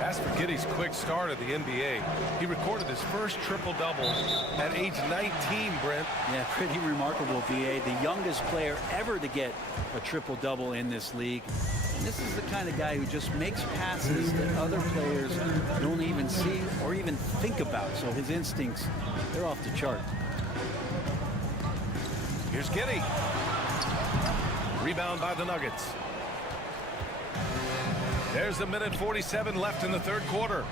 As for Giddey's quick start at the NBA, he recorded his first triple-double at age 19, Brent. Yeah, pretty remarkable, B.A. The youngest player ever to get a triple-double in this league. And this is the kind of guy who just makes passes that other players don't even see or even think about. So his instincts, they're off the chart. Here's Giddey. Rebound by the Nuggets. There's a minute 47 left in the third quarter.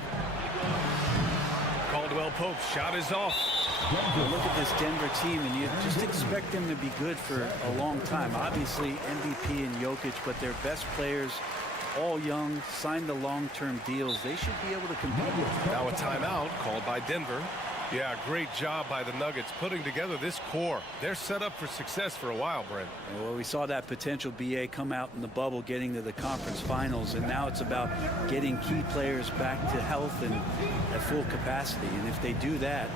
Caldwell Pope's shot is off. You look at this Denver team, and you just expect them to be good for a long time. Obviously, MVP and Jokic, but their best players, all young, signed the long-term deals. They should be able to compete. Now a timeout called by Denver. Yeah, great job by the Nuggets putting together this core. They're set up for success for a while, Brent. Well, we saw that potential BA come out in the bubble, getting to the conference finals, and now it's about getting key players back to health and at full capacity. And if they do that,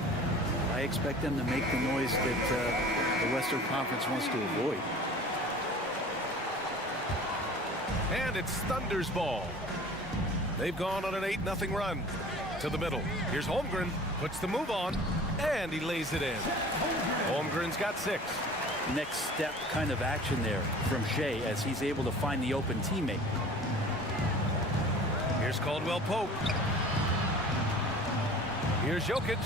I expect them to make the noise that the Western Conference wants to avoid. And it's Thunder's ball. They've gone on an 8-0 run. To the middle. Here's Holmgren. Puts the move on. And he lays it in. Holmgren's got 6. Next step kind of action there from Shea as he's able to find the open teammate. Here's Caldwell Pope. Here's Jokic.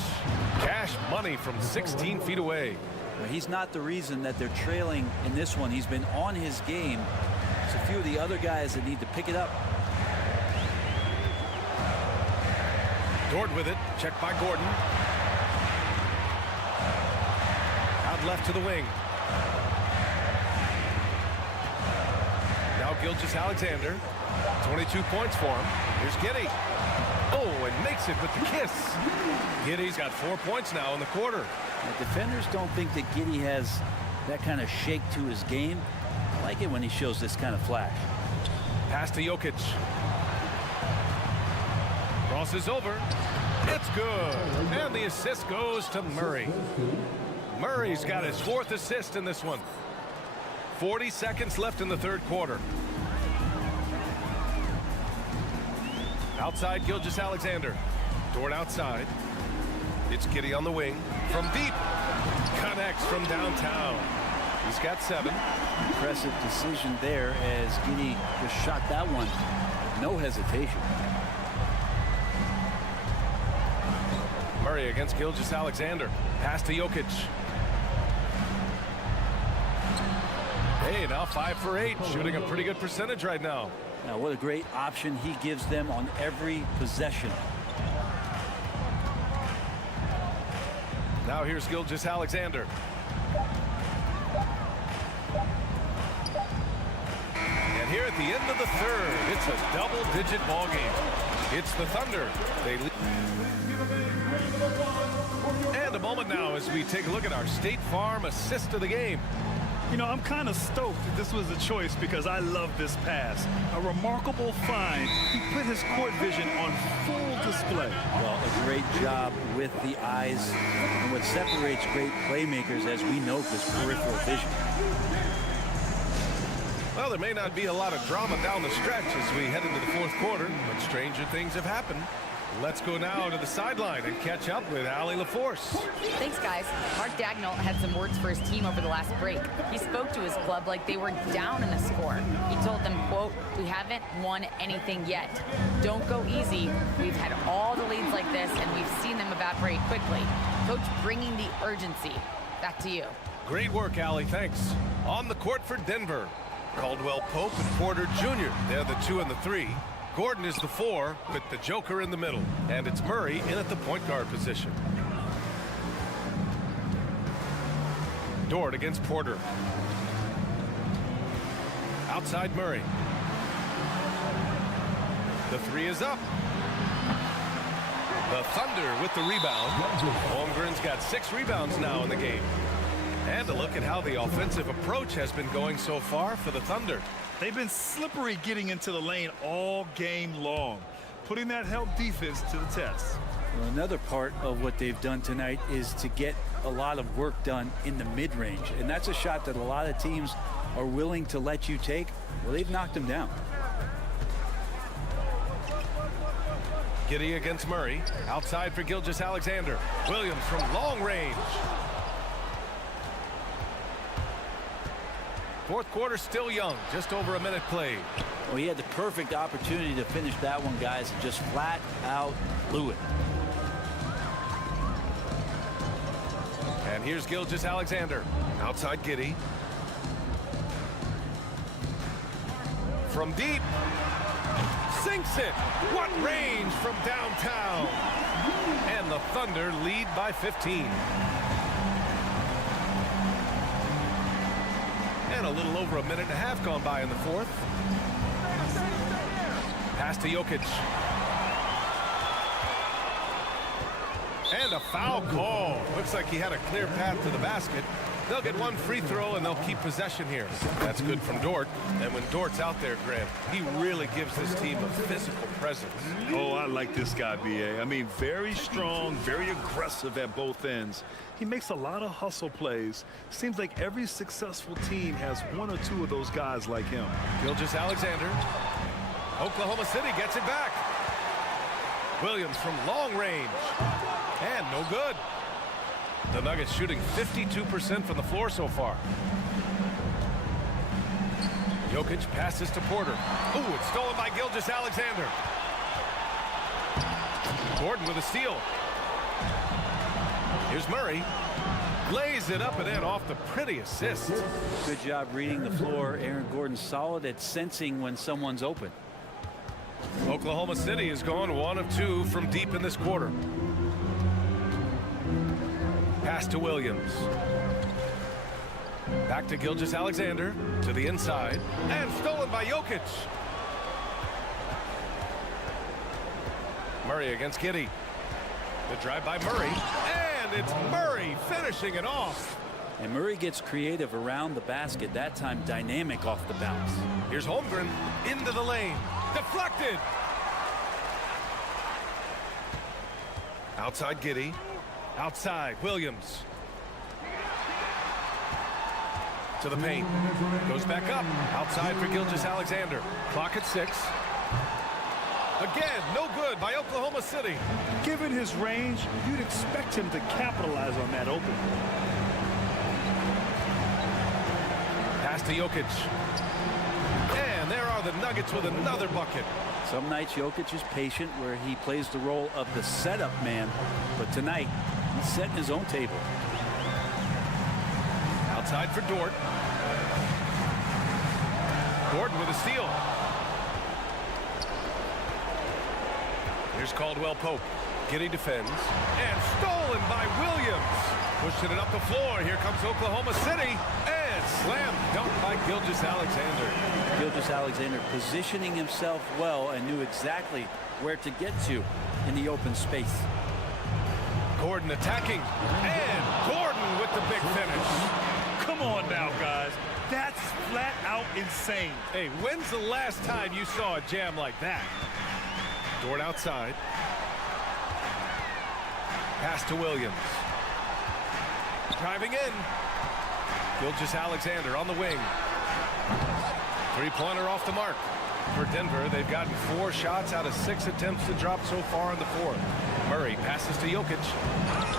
Cash money from 16 feet away. Well, he's not the reason that they're trailing in this one. He's been on his game. It's a few of the other guys that need to pick it up. Dort with it. Checked by Gordon. Out left to the wing. Now Gilgeous-Alexander. 22 points for him. Here's Giddey. Oh, and makes it with the kiss. Giddey's got 4 points now in the quarter. The defenders don't think that Giddey has that kind of shake to his game. I like it when he shows this kind of flash. Pass to Jokic. Crosses over. It's good. And the assist goes to Murray. Murray's got his 4th assist in this one. 40 seconds left in the 3rd quarter. Outside Gilgeous-Alexander. Dort outside. It's Giddey on the wing. From deep. Connects from downtown. He's got 7. Impressive decision there as Giddey just shot that one. No hesitation. Murray against Gilgeous-Alexander. Pass to Jokic. Hey, now 5 for 8. Shooting a pretty good percentage right now. Now, what a great option he gives them on every possession. Now here's Gilgeous-Alexander. And here at the end of the 3rd, it's a double-digit ball game. It's the Thunder. They lead. And a moment now as we take a look at our State Farm assist of the game. You know, I'm kind of stoked that this was a choice because I love this pass. A remarkable find. He put his court vision on full display. Well, a great job with the eyes. And what separates great playmakers, as we know, is peripheral vision. Well, there may not be a lot of drama down the stretch as we head into the 4th quarter, but stranger things have happened. Let's go now to the sideline and catch up with Allie LaForce. Thanks, guys. Mark Dagnall had some words for his team over the last break. He spoke to his club like they were down in the score. He told them, quote, "We haven't won anything yet. Don't go easy. We've had all the leads like this, and we've seen them evaporate quickly." Coach bringing the urgency. Back to you. Great work, Allie. Thanks. On the court for Denver. Caldwell Pope and Porter Jr. They're the 2 and the 3. Gordon is the 4 with the Joker in the middle. And it's Murray in at the point guard position. Dort against Porter. Outside Murray. The 3 is up. The Thunder with the rebound. Holmgren's got 6 rebounds now in the game. And a look at how the offensive approach has been going so far for the Thunder. They've been slippery getting into the lane all game long, putting that help defense to the test. Well, another part of what they've done tonight is to get a lot of work done in the mid-range. And that's a shot that a lot of teams are willing to let you take. Well, they've knocked them down. Giddey against Murray. Outside for Gilgeous-Alexander. Williams from long range. 4th quarter still young, just over a minute played. Well, he had the perfect opportunity to finish that one, guys, and just flat out blew it. And here's Gilgeous-Alexander. Outside Giddey. From deep. Sinks it. What range from downtown. And the Thunder lead by 15. And a little over a minute and a half gone by in the fourth. Pass to Jokic. And a foul call. Looks like he had a clear path to the basket. They'll get one free throw and they'll keep possession here. That's good from Dort. And when Dort's out there, Grant, he really gives this team a physical presence. Oh, I like this guy, B.A. I mean, very strong, very aggressive at both ends. He makes a lot of hustle plays. Seems like every successful team has one or two of those guys like him. Gilgeous-Alexander. Oklahoma City gets it back. Williams from long range. And no good. The Nuggets shooting 52% from the floor so far. Jokic passes to Porter. Ooh, it's stolen by Gilgeous-Alexander. Gordon with a steal. Here's Murray. Lays it up and in off the pretty assist. Good job reading the floor. Aaron Gordon solid at sensing when someone's open. Oklahoma City has gone 1 of 2 from deep in this quarter. Pass to Williams. Back to Gilgeous-Alexander to the inside and stolen by Jokic. Murray against Giddey. The drive by Murray, and it's Murray finishing it off. And Murray gets creative around the basket, that time dynamic off the bounce. Here's Holmgren into the lane. Deflected. Outside Giddey. Outside Williams. To the paint. Goes back up. Outside for Gilgeous-Alexander. Clock at 6. Again, no good by Oklahoma City. Given his range, you'd expect him to capitalize on that open. Pass to Jokic. And there are the Nuggets with another bucket. Some nights Jokic is patient where he plays the role of the setup man, but tonight he's setting his own table. Outside for Dort. Gordon with a steal. Here's Caldwell Pope. Giddey defends. And stolen by Williams. Pushing it up the floor. Here comes Oklahoma City. And slam dunk by Gilgeous-Alexander. Gilgeous-Alexander positioning himself well and knew exactly where to get to in the open space. Gordon attacking. And Gordon with the big finish. Come on now, guys. That's flat out insane. Hey, when's the last time you saw a jam like that? Dort outside. Pass to Williams. Driving in. Gilgeous-Alexander on the wing. Three-pointer off the mark. For Denver, they've gotten 4 shots out of 6 attempts to drop so far in the fourth. Murray passes to Jokic.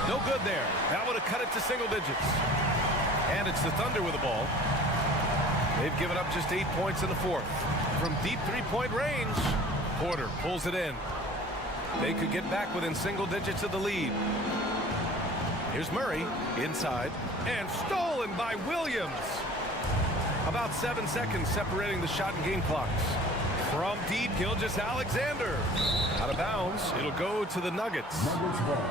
No good there. That would have cut it to single digits. And it's the Thunder with the ball. They've given up just 8 points in the fourth. From deep three-point range, Porter pulls it in. They could get back within single digits of the lead. Here's Murray inside and stolen by Williams. About 7 seconds separating the shot and game clocks. From deep, Gilgeous-Alexander. Out of bounds. It'll go to the Nuggets. Nuggets ball.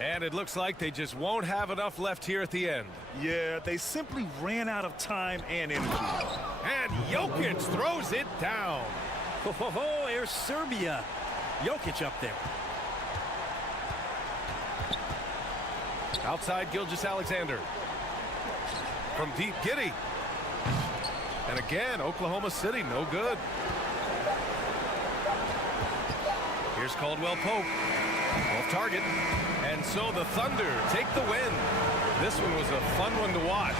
And it looks like they just won't have enough left here at the end. Yeah, they simply ran out of time and energy. And Jokic throws it down. Ho, ho, ho, here's Serbia. Jokic up there. Outside Gilgeous-Alexander. From deep, Giddey. And again, Oklahoma City, no good. Here's Caldwell Pope. Off target. And so the Thunder take the win. This one was a fun one to watch.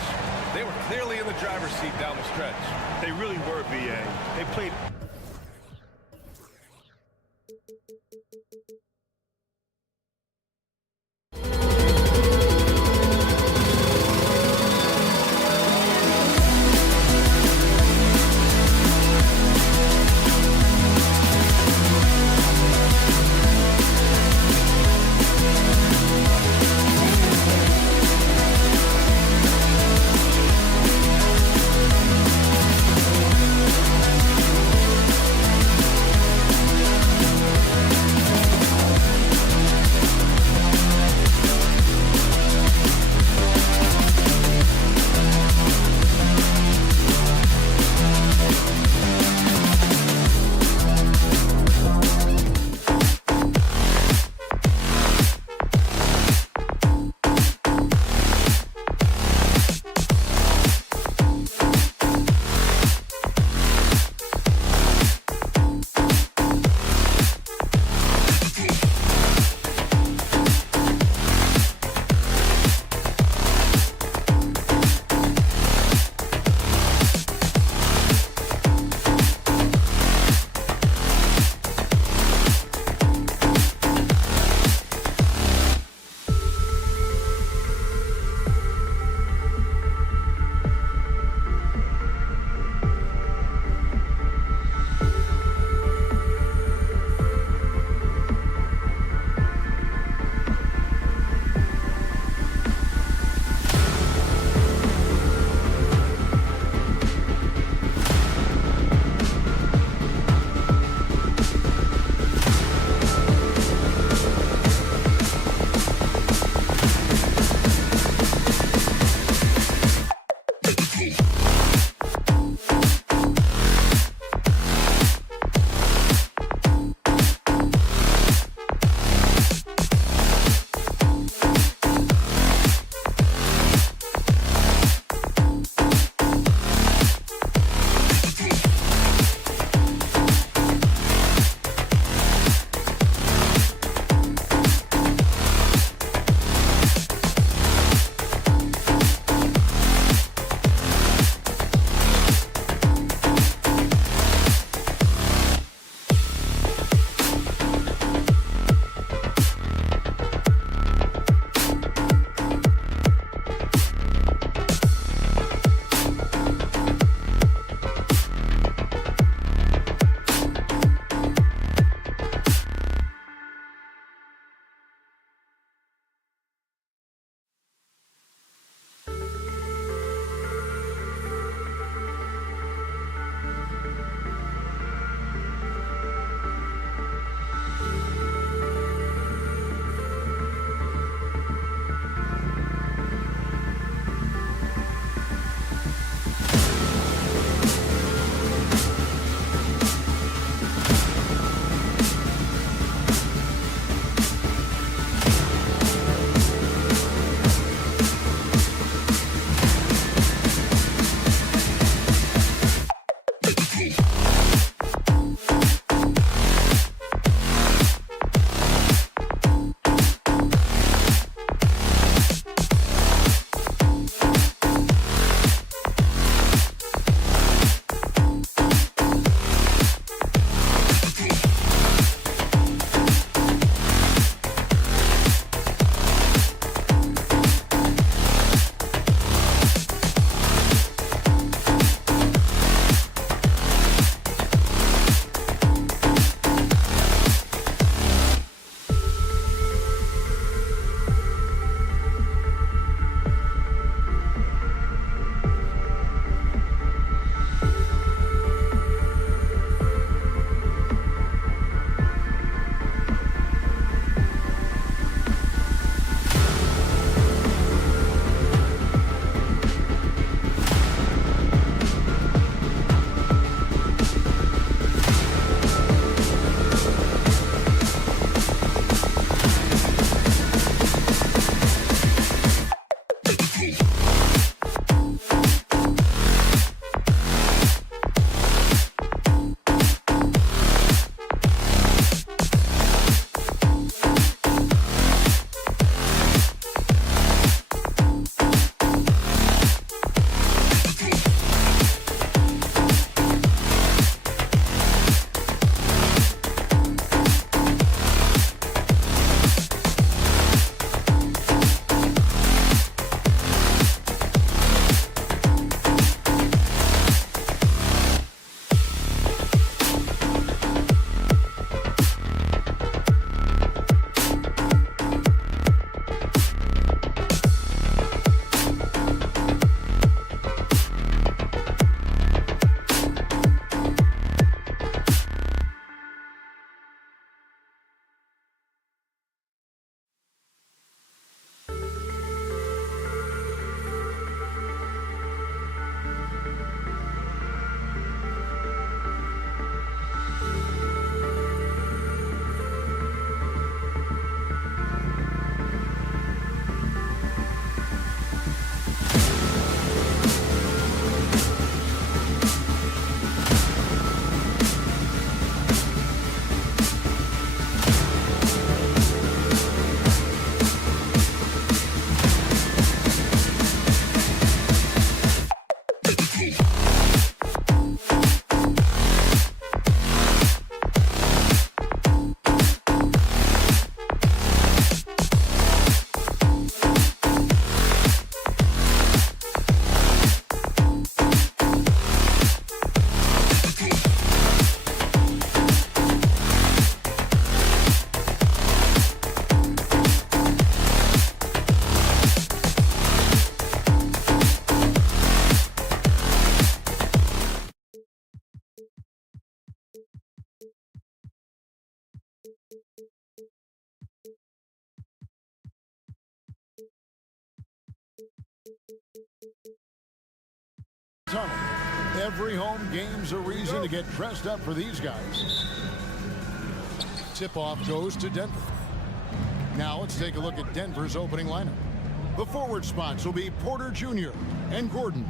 They were clearly in the driver's seat down the stretch. They really were, B.A. They played tunnel. Every home game's a reason to get dressed up for these guys. Tip-off goes to Denver. Now let's take a look at Denver's opening lineup. The forward spots will be Porter Jr. and Gordon.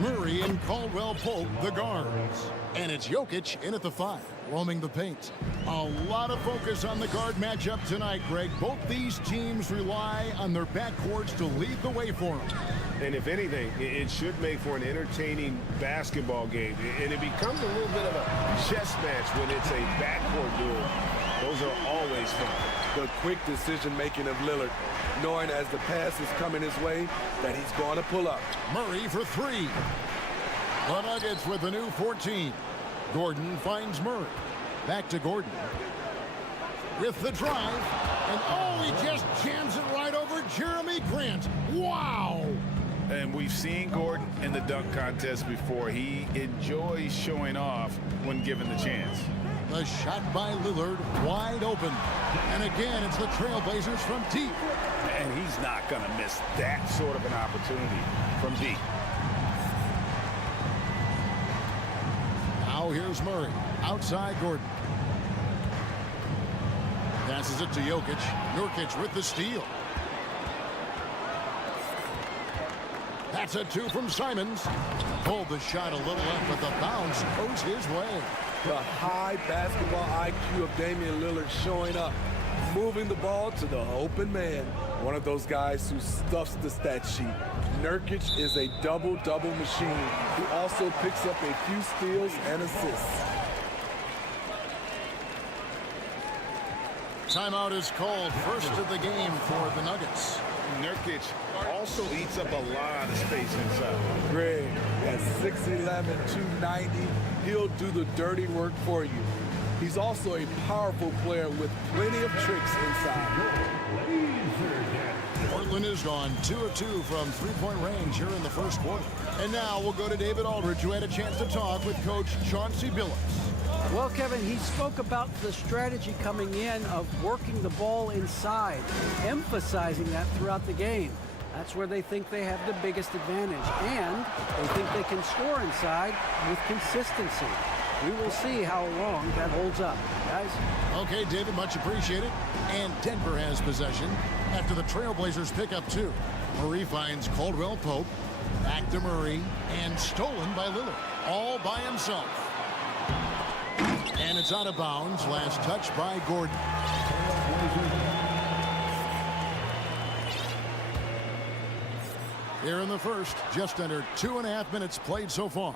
Murray and Caldwell Pope, the guards. And it's Jokic in at the 5, roaming the paint. A lot of focus on the guard matchup tonight, Greg. Both these teams rely on their backcourts to lead the way for them. And if anything, it should make for an entertaining basketball game. And it becomes a little bit of a chess match when it's a backcourt duel. Those are always fun. The quick decision-making of Lillard, knowing as the pass is coming his way that he's going to pull up. Murray for 3. The Nuggets with a new 14. Gordon finds Murray. Back to Gordon. With the drive. And oh, he just jams it right over Jeremy Grant. Wow! And we've seen Gordon in the dunk contest before. He enjoys showing off when given the chance. The shot by Lillard, wide open. And again, it's the Trailblazers from deep. And he's not going to miss that sort of an opportunity from deep. Now here's Murray, outside Gordon. Passes it to Jokic. Nurkic with the steal. That's a 2 from Simons. Pulled the shot a little up, but the bounce goes his way. The high basketball IQ of Damian Lillard showing up, moving the ball to the open man. One of those guys who stuffs the stat sheet. Nurkic is a double-double machine who also picks up a few steals and assists. Timeout is called, first of the game for the Nuggets. Nurkic also eats up a lot of space inside. Greg, at 6'11", 290, he'll do the dirty work for you. He's also a powerful player with plenty of tricks inside. Portland is gone 2 of 2 from three-point range here in the first quarter. And now we'll go to David Aldridge, who had a chance to talk with Coach Chauncey Billups. Well, Kevin, he spoke about the strategy coming in of working the ball inside, emphasizing that throughout the game. That's where they think they have the biggest advantage, and they think they can score inside with consistency. We will see how long that holds up, guys. Okay, David, much appreciated. And Denver has possession after the Trailblazers pick up 2. Murray finds Caldwell Pope, back to Murray, and stolen by Lillard, all by himself. And it's out of bounds. Last touch by Gordon. Here in the first, just under 2.5 minutes played so far.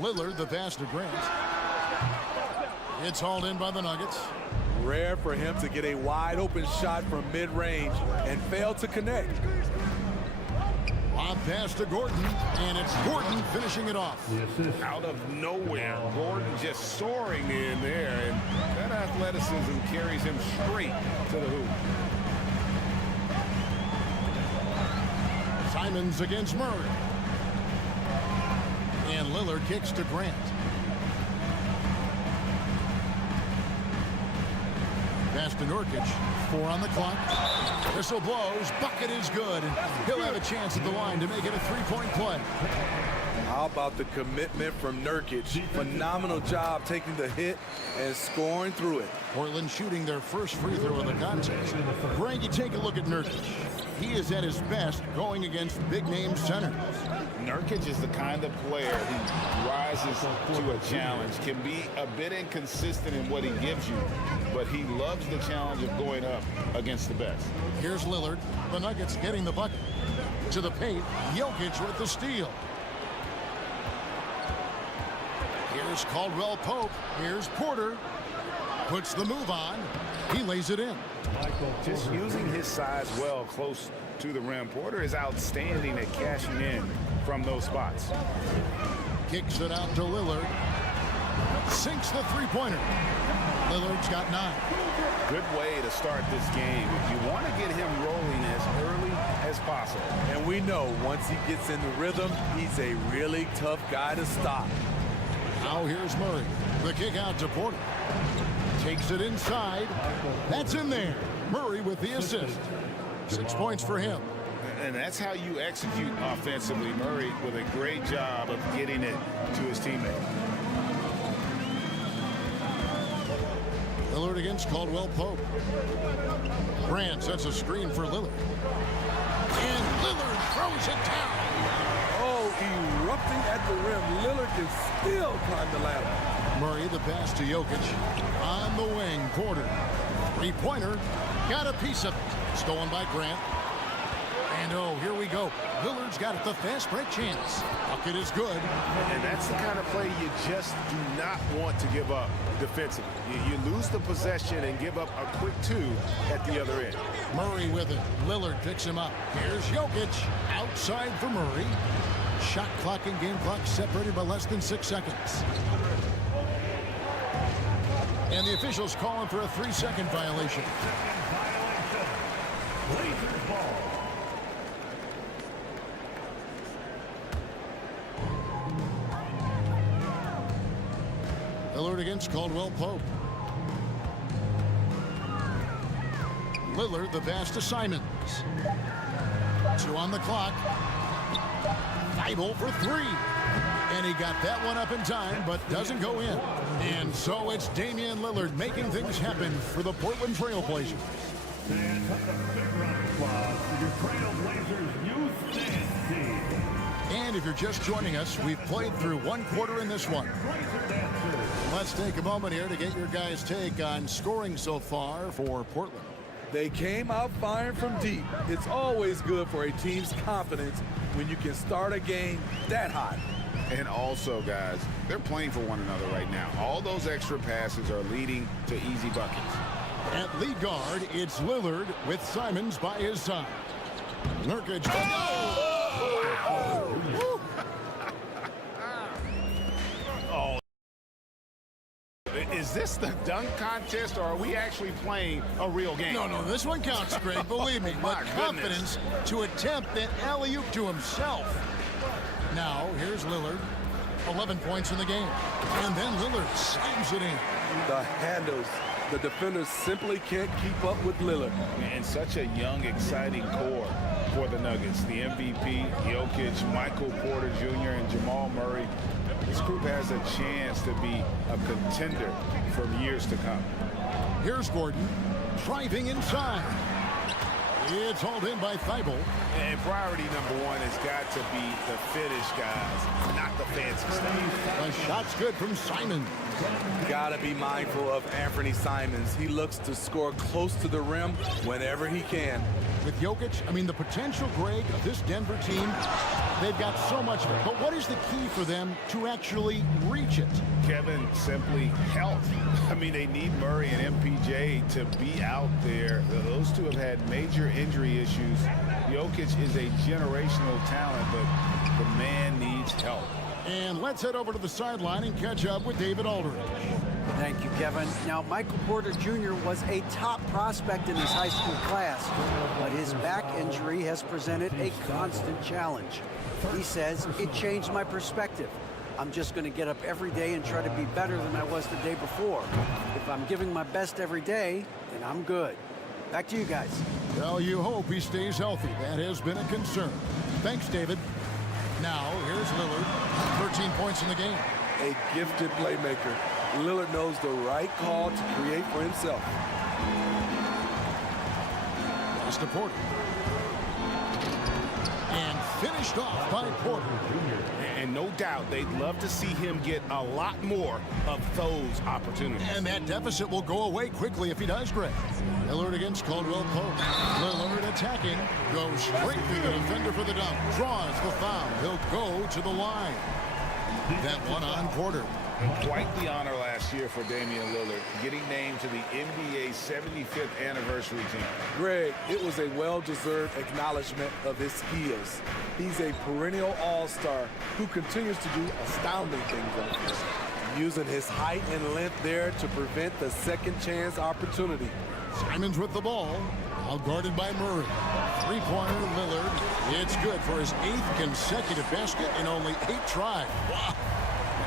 Lillard, the pass to Grant. It's hauled in by the Nuggets. Rare for him to get a wide open shot from mid-range and fail to connect. Lob pass to Gordon, and it's Gordon finishing it off. Out of nowhere, Gordon just soaring in there, and that athleticism carries him straight to the hoop. Simons against Murray. And Lillard kicks to Grant. Pass to Nurkic. 4 on the clock. Whistle blows. Bucket is good. And he'll have a chance at the line to make it a three-point play. How about the commitment from Nurkic? Phenomenal job taking the hit and scoring through it. Portland shooting their first free throw of the contest. Greg, you take a look at Nurkic. He is at his best going against big-name centers. Nurkic is the kind of player who rises to a challenge, can be a bit inconsistent in what he gives you, but he loves the challenge of going up against the best. Here's Lillard. The Nuggets getting the bucket. To the paint, Jokic with the steal. Here's Caldwell Pope. Here's Porter. Puts the move on. He lays it in. Just using his size well close to the rim. Porter is outstanding at cashing in from those spots. Kicks it out to Lillard. Sinks the three-pointer. Lillard's got 9. Good way to start this game. You want to get him rolling as early as possible. And we know once he gets in the rhythm, he's a really tough guy to stop. Now here's Murray. The kick out to Porter. Takes it inside. That's in there. Murray with the assist. 6 points for him. And that's how you execute offensively. Murray with a great job of getting it to his teammate. Lillard against Caldwell Pope. Grant sets a screen for Lillard. And Lillard throws it down. Oh, erupting at the rim. Lillard can still climb the ladder. Murray, the pass to Jokic. On the wing, Porter. Three-pointer. Got a piece of it. Stolen by Grant. And oh, here we go. Lillard's got it, the fast break chance. Bucket is good. And that's the kind of play you just do not want to give up defensively. You lose the possession and give up a quick two at the other end. Murray with it. Lillard picks him up. Here's Jokic. Outside for Murray. Shot clock and game clock separated by less than 6 seconds. And the officials calling for a 3-second violation. Blazers ball. Lillard against Caldwell Pope. Lillard, the pass to Simons. 2 on the clock. Thibault for 3. And he got that one up in time, but doesn't go in. And so it's Damian Lillard making things happen for the Portland Trail Blazers. And a big round of applause for your Trail Blazers youth dance team. And if you're just joining us, we've played through 1 quarter in this one. Let's take a moment here to get your guys' take on scoring so far for Portland. They came out firing from deep. It's always good for a team's confidence when you can start a game that hot. And also, guys, they're playing for one another right now. All those extra passes are leading to easy buckets. At lead guard, it's Lillard with Simons by his side. Nurkic. Oh. Is this the dunk contest, or are we actually playing a real game? No, this one counts, Greg, believe me. But confidence to attempt that alley-oop to himself. Now, here's Lillard. 11 points in the game. And then Lillard slams it in. The handles. The defenders simply can't keep up with Lillard. And such a young, exciting core for the Nuggets. The MVP, Jokic, Michael Porter Jr., and Jamal Murray. This group has a chance to be a contender for years to come. Here's Gordon driving inside. It's hauled in by Thibault. And priority number 1 has got to be the finish, guys, not the fancy stuff. The shot's good from Simons. Gotta be mindful of Anthony Simons. He looks to score close to the rim whenever he can. With Jokic, I mean, the potential, Greg, of this Denver team, they've got so much of it. But what is the key for them to actually reach it? Kevin, simply health. I mean, they need Murray and MPJ to be out there. Those two have had major injury issues. Jokic is a generational talent, but the man needs help. And let's head over to the sideline and catch up with David Aldridge. Thank you, Kevin. Now, Michael Porter Jr. was a top prospect in his high school class, but his back injury has presented a constant challenge. He says, it changed my perspective. I'm just going to get up every day and try to be better than I was the day before. If I'm giving my best every day, then I'm good. Back to you guys. Well, you hope he stays healthy. That has been a concern. Thanks, David. Now, here's Lillard. 13 points in the game. A gifted playmaker. Lillard knows the right call to create for himself. Pass to Porter. And finished off by Porter. And no doubt they'd love to see him get a lot more of those opportunities. And that deficit will go away quickly if he does, Greg. Lillard against Caldwell Pope. Lillard attacking. Goes straight through the defender for the dunk. Draws the foul. He'll go to the line. That one on Porter. Quite the honor last year for Damian Lillard, getting named to the NBA 75th anniversary team. Greg, it was a well-deserved acknowledgement of his skills. He's a perennial all-star who continues to do astounding things on the field, using his height and length there to prevent the second chance opportunity. Simons with the ball, all guarded by Murray. Three-pointer Lillard. It's good for his 8th consecutive basket in only 8 tries. Wow.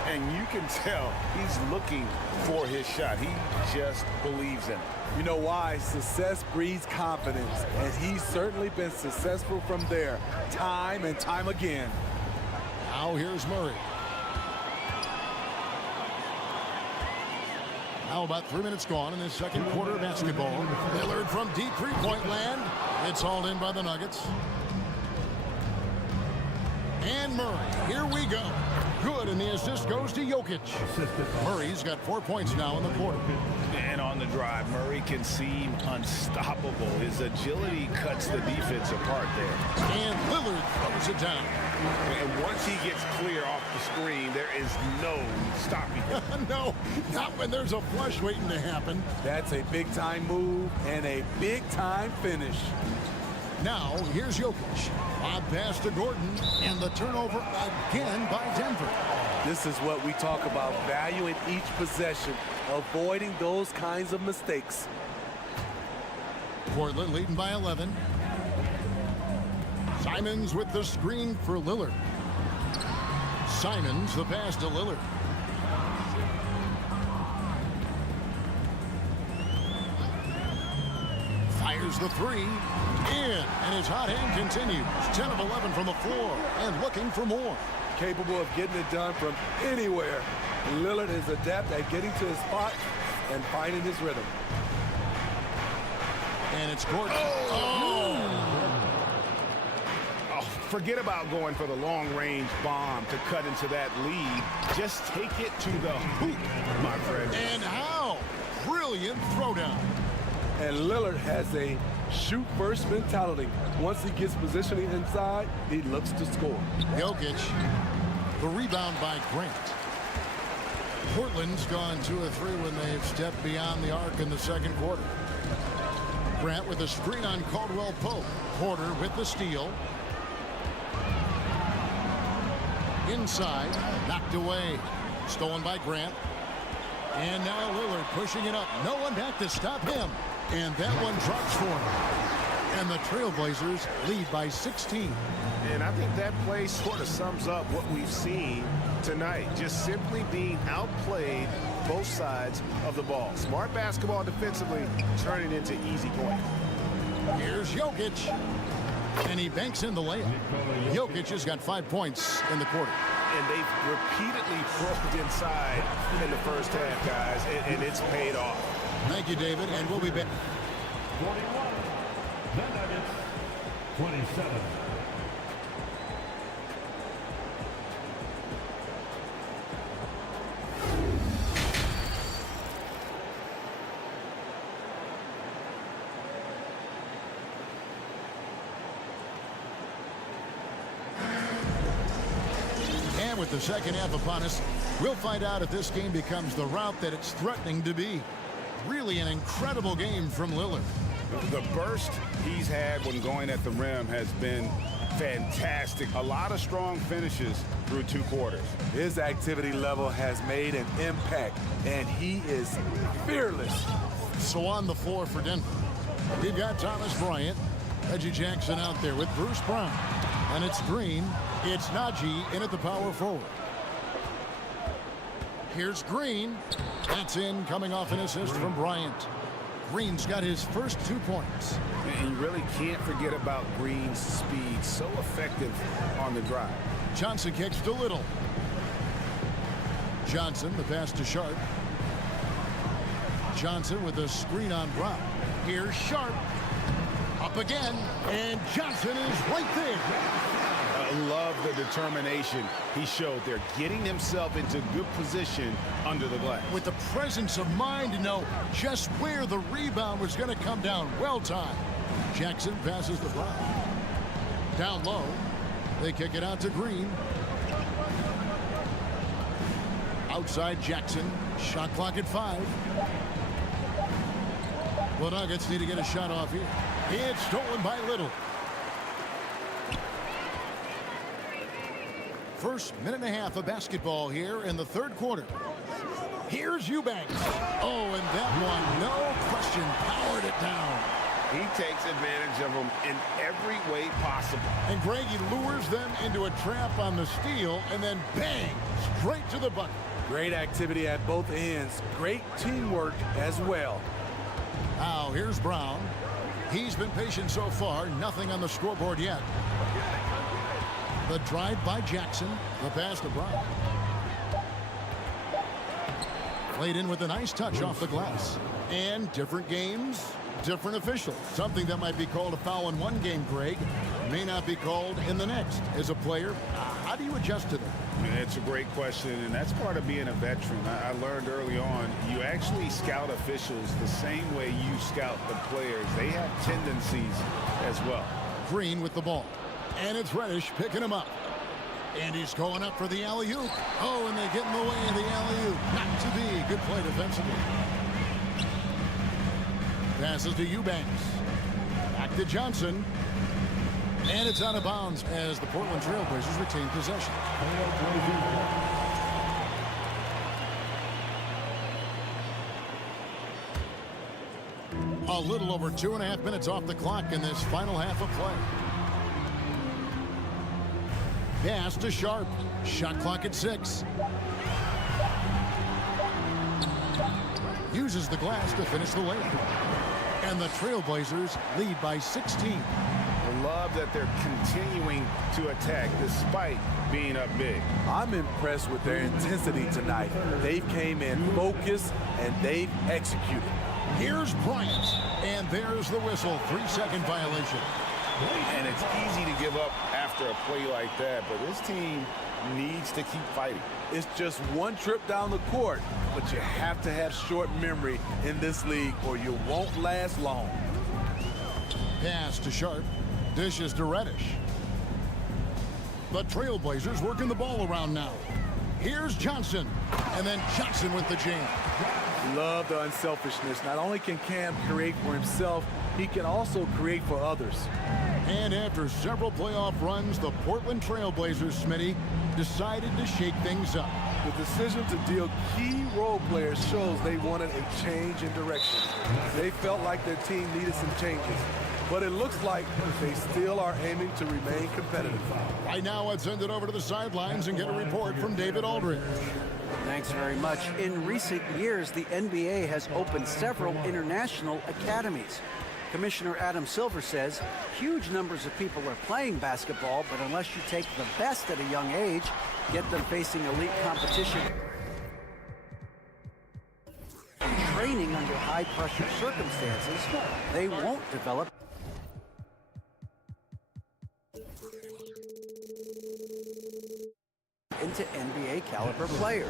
And you can tell he's looking for his shot. He just believes in it. You know why? Success breeds confidence, and he's certainly been successful from there, time and time again. Now here's Murray. Now about 3 minutes gone in this second quarter of basketball. Lillard from deep three-point land. It's hauled in by the Nuggets. And Murray, here we go. Good, and the assist goes to Jokic. Murray's got 4 points now in the quarter. And on the drive, Murray can seem unstoppable. His agility cuts the defense apart there. And Lillard throws it down. And once he gets clear off the screen, there is no stopping him. No, not when there's a flush waiting to happen. That's a big-time move and a big-time finish. Now, here's Jokic. Lob pass to Gordon, and the turnover again by Denver. This is what we talk about, valuing each possession, avoiding those kinds of mistakes. Portland leading by 11. Simons with the screen for Lillard. Simons the pass to Lillard. Fires the three. In, and his hot hand continues. 10 of 11 from the floor and looking for more. Capable of getting it done from anywhere. Lillard is adept at getting to his spot and finding his rhythm. And it's Gordon. Forget about going for the long-range bomb to cut into that lead. Just take it to the hoop, my friend. And how? Brilliant throwdown. And Lillard has a shoot-first mentality. Once he gets positioning inside, he looks to score. Jokic, the rebound by Grant. Portland's gone 2 of 3 when they've stepped beyond the arc in the second quarter. Grant with a screen on Caldwell Pope. Porter with the steal. Inside, knocked away. Stolen by Grant. And now Lillard pushing it up. No one back to stop him. And that one drops for him. And the Trailblazers lead by 16. And I think that play sort of sums up what we've seen tonight. Just simply being outplayed both sides of the ball. Smart basketball defensively, turning into easy points. Here's Jokic. And he banks in the layup. Jokic has got 5 points in the quarter. And they've repeatedly probed inside in the first half, guys, and it's paid off. Thank you, David, and we'll be back. 41, the Nuggets, 27. And with the second half upon us, we'll find out if this game becomes the route that it's threatening to be. Really an incredible game from Lillard. The burst he's had when going at the rim has been fantastic. A lot of strong finishes through 2 quarters. His activity level has made an impact, and he is fearless. So on the floor for Denver, we've got Thomas Bryant, Reggie Jackson out there with Bruce Brown. And it's Green. It's Najee in at the power forward. Here's Green. That's in, coming off an assist from Bryant. Green's got his first 2 points. And you really can't forget about Green's speed. So effective on the drive. Johnson kicks to Little. Johnson, the pass to Sharp. Johnson with a screen on Brown. Here's Sharp. Up again, and Johnson is right there. I love the determination he showed there, getting himself into good position under the glass. With the presence of mind to know just where the rebound was going to come down. Well timed. Jackson passes the Brown. Down low. They kick it out to Green. Outside Jackson. Shot clock at 5. The Nuggets need to get a shot off here. It's stolen by Little. First minute and a half of basketball here in the third quarter. Here's Eubanks. Oh, and that one, no question, powered it down. He takes advantage of them in every way possible. And Greg, he lures them into a trap on the steal, and then bang, straight to the bucket. Great activity at both ends. Great teamwork as well. Now here's Brown. He's been patient so far, nothing on the scoreboard yet. The drive by Jackson, the pass to Brown. Played in with a nice touch off the glass. And different games, different officials. Something that might be called a foul in one game, Greg, may not be called in the next. As a player, how do you adjust to that? It's a great question, and that's part of being a veteran. I learned early on, you actually scout officials the same way you scout the players. They have tendencies as well. Green with the ball. And it's Reddish picking him up. And he's going up for the alley-oop. Oh, and they get in the way of the alley-oop. Not to be. Good play defensively. Passes to Eubanks. Back to Johnson. And it's out of bounds as the Portland Trailblazers retain possession. A little over 2.5 minutes off the clock in this final half of play. Pass to Sharp. Shot clock at 6. Uses the glass to finish the layup. And the Trailblazers lead by 16. I love that they're continuing to attack despite being up big. I'm impressed with their intensity tonight. They came in focused and they've executed. Here's Bryant. And there's the whistle. 3-second violation. And it's easy to give up after a play like that, but this team needs to keep fighting. It's just one trip down the court, but you have to have short memory in this league or you won't last long. Pass to Sharp. Dishes to Reddish. The Trailblazers working the ball around now. Here's Johnson. And then Johnson with the jam. Love the unselfishness. Not only can Cam create for himself, he can also create for others. And after several playoff runs, the Portland Trailblazers, Smitty, decided to shake things up. The decision to deal key role players shows they wanted a change in direction. They felt like their team needed some changes. But it looks like they still are aiming to remain competitive. Right now, let's send it over to the sidelines and get a report from David Aldridge. Thanks very much. In recent years, the NBA has opened several international academies. Commissioner Adam Silver says huge numbers of people are playing basketball, but unless you take the best at a young age, get them facing elite competition, training under high-pressure circumstances, they won't develop into NBA caliber players.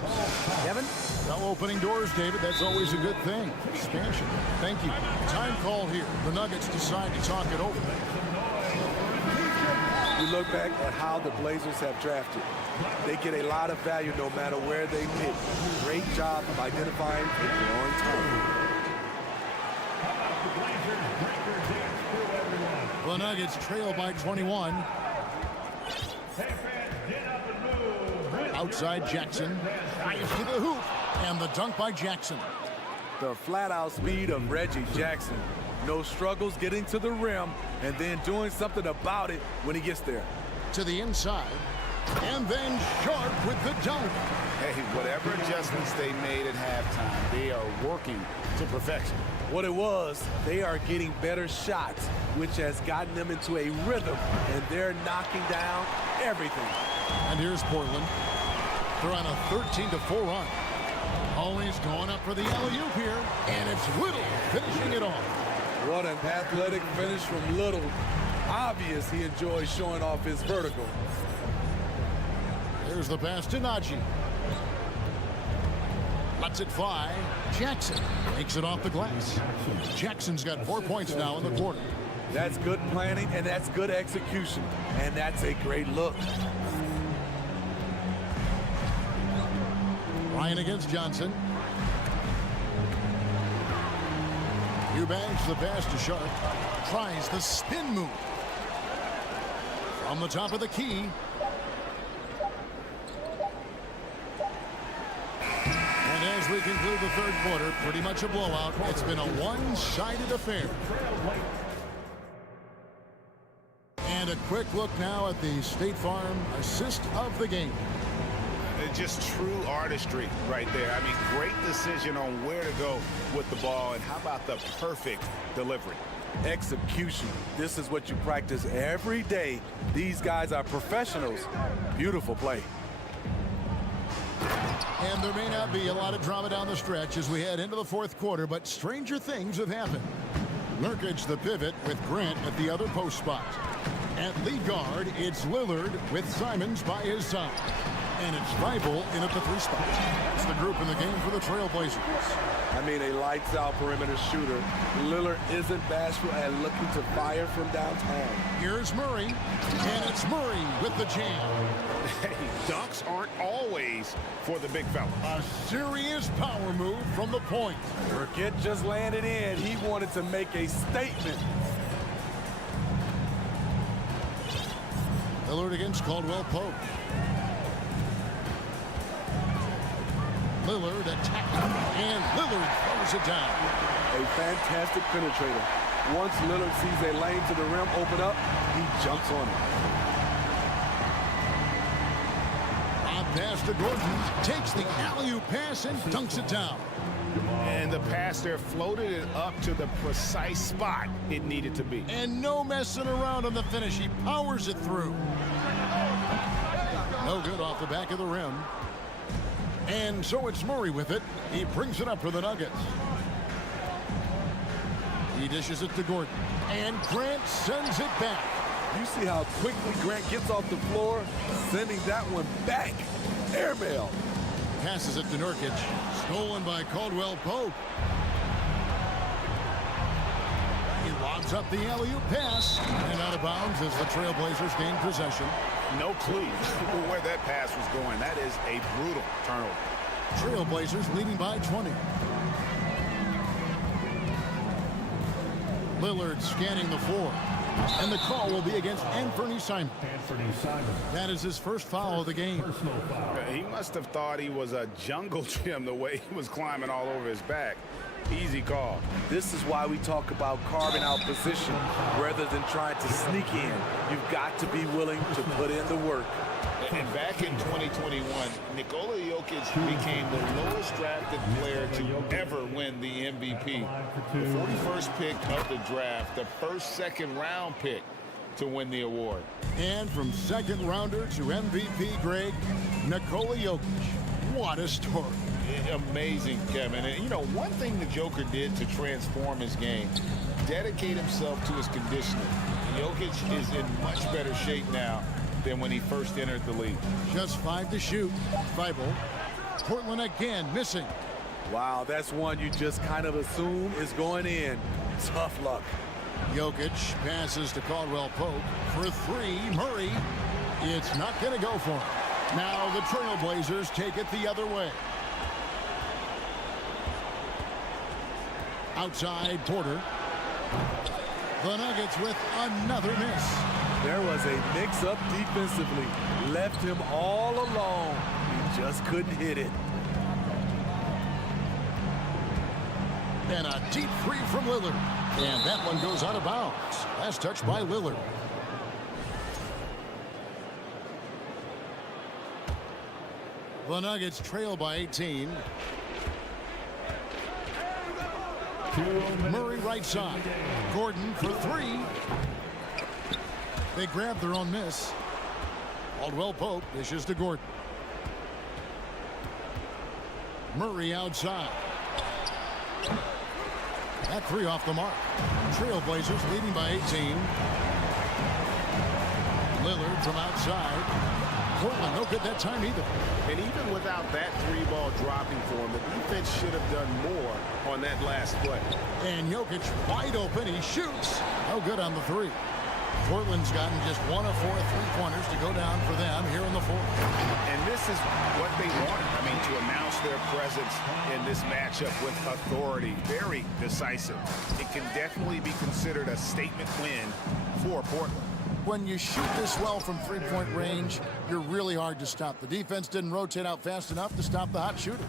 Kevin? Well, opening doors, David, that's always a good thing. Expansion. Thank you. Time call here. The Nuggets decide to talk it over. We look back at how the Blazers have drafted. They get a lot of value no matter where they pick. Great job of identifying a growing talent. The Nuggets trail by 21. Outside Jackson. Drives to the hoop. And the dunk by Jackson. The flat-out speed of Reggie Jackson. No struggles getting to the rim and then doing something about it when he gets there. To the inside. And then Sharp with the dunk. Hey, whatever adjustments they made at halftime, they are working to perfection. What it was, they are getting better shots, which has gotten them into a rhythm, and they're knocking down everything. And here's Portland. They're on a 13-4 run. Always going up for the alley-oop here, and it's Little finishing it off. What an athletic finish from Little. Obvious he enjoys showing off his vertical. There's the pass to Najee. Lets it fly. Jackson makes it off the glass. Jackson's got 4 points now in the quarter. That's good planning, and that's good execution, and that's a great look. Ryan against Johnson. Eubanks the pass to Sharp. Tries the spin move. From the top of the key. And as we conclude the third quarter, pretty much a blowout. It's been a one-sided affair. And a quick look now at the State Farm assist of the game. Just true artistry right there. I mean, great decision on where to go with the ball, and how about the perfect delivery? Execution. This is what you practice every day. These guys are professionals. Beautiful play. And there may not be a lot of drama down the stretch as we head into the fourth quarter, but stranger things have happened. Nurkic the pivot with Grant at the other post spot. At lead guard, it's Lillard with Simons by his side. And it's Thibault in at the 3 spot. That's the group in the game for the Trailblazers. I mean, a lights-out perimeter shooter. Lillard isn't bashful and looking to fire from downtown. Here's Murray, and it's Murray with the jam. Hey, dunks aren't always for the big fella. A serious power move from the point. Burkett just landed in. He wanted to make a statement. Lillard against Caldwell Pope. Lillard attacking, and Lillard throws it down. A fantastic penetrator. Once Lillard sees a lane to the rim open up, he jumps on it. Pass to Gordon, takes the alley-oop pass and dunks it down. And the pass there floated it up to the precise spot it needed to be. And no messing around on the finish. He powers it through. No good off the back of the rim. And so it's Murray with it. He brings it up for the Nuggets. He dishes it to Gordon. And Grant sends it back. You see how quickly Grant gets off the floor, sending that one back. Airmail. Passes it to Nurkic. Stolen by Caldwell Pope. He lobs up the alley-oop pass. And out of bounds as the Trailblazers gain possession. No clue where that pass was going. That is a brutal turnover. Trailblazers leading by 20. Lillard scanning the floor. And the call will be against Anthony Simons. That is his first foul of the game. He must have thought he was a jungle gym the way he was climbing all over his back. Easy call. This is why we talk about carving out position rather than trying to sneak in. You've got to be willing to put in the work. And back in 2021, Nikola Jokic became the lowest drafted player to ever win the MVP. The 41st pick of the draft, the first second-round pick to win the award. And from second rounder to MVP, Greg, Nikola Jokic. What a story. Amazing, Kevin. And, you know, one thing the Joker did to transform his game, dedicate himself to his conditioning. Jokic is in much better shape now than when he first entered the league. Just 5 to shoot. Thibault. Portland again missing. Wow, that's one you just kind of assume is going in. Tough luck. Jokic passes to Caldwell Pope for 3. Murray. It's not going to go for him. Now the Trailblazers take it the other way. Outside, Porter. The Nuggets with another miss. There was a mix-up defensively. Left him all alone. He just couldn't hit it. And a deep 3 from Lillard. And that one goes out of bounds. Last touch by Lillard. The Nuggets trail by 18. Murray right side. Gordon for 3. They grab their own miss. Caldwell Pope dishes to Gordon. Murray outside. That 3 off the mark. Trailblazers leading by 18. Lillard from outside. Portland no good that time either. And even without that 3-ball dropping for him, the defense should have done more on that last play. And Jokic wide open. He shoots. No good on the 3. Portland's gotten just 1 of 4 3-pointers to go down for them here in the fourth. And this is what they wanted. I mean, to announce their presence in this matchup with authority. Very decisive. It can definitely be considered a statement win for Portland. When you shoot this well from 3-point range, you're really hard to stop. The defense didn't rotate out fast enough to stop the hot shooters.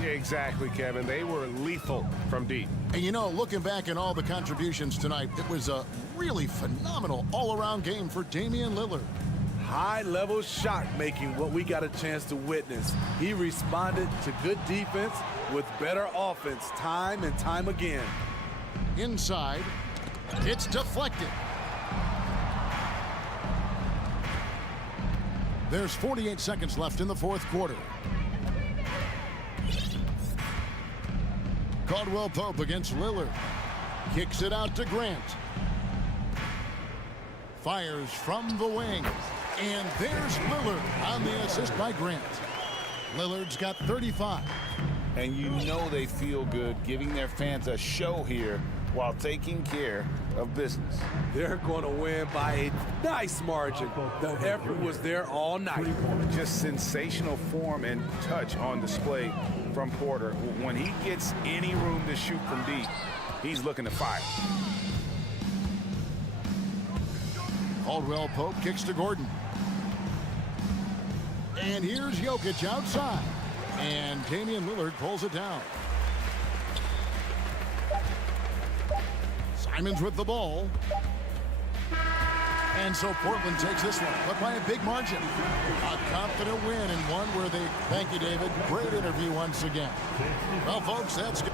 Yeah, exactly, Kevin. They were lethal from deep. And you know, looking back at all the contributions tonight, it was a really phenomenal all-around game for Damian Lillard. High-level shot making, what we got a chance to witness. He responded to good defense with better offense time and time again. Inside, it's deflected. There's 48 seconds left in the fourth quarter. Caldwell Pope against Lillard. Kicks it out to Grant. Fires from the wing. And there's Lillard on the assist by Grant. Lillard's got 35. And you know they feel good giving their fans a show here while taking care of business. They're going to win by a nice margin. The effort was there all night. Just sensational form and touch on display from Porter. When he gets any room to shoot from deep, he's looking to fire. Caldwell Pope kicks to Gordon. And here's Jokic outside. And Damian Lillard pulls it down. Simons with the ball. And so Portland takes this one, but by a big margin. A confident win and one where they, thank you, David. Great interview once again. Well, folks, that's good.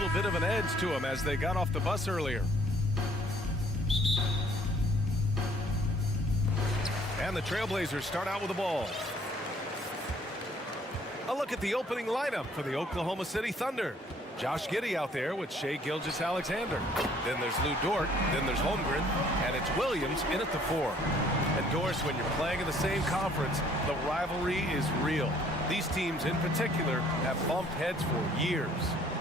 A little bit of an edge to them as they got off the bus earlier. And the Trailblazers start out with the ball. A look at the opening lineup for the Oklahoma City Thunder. Josh Giddey out there with Shai Gilgeous-Alexander. Then there's Lou Dort. Then there's Holmgren. And it's Williams in at the 4. And Doris, when you're playing in the same conference, the rivalry is real. These teams in particular have bumped heads for years.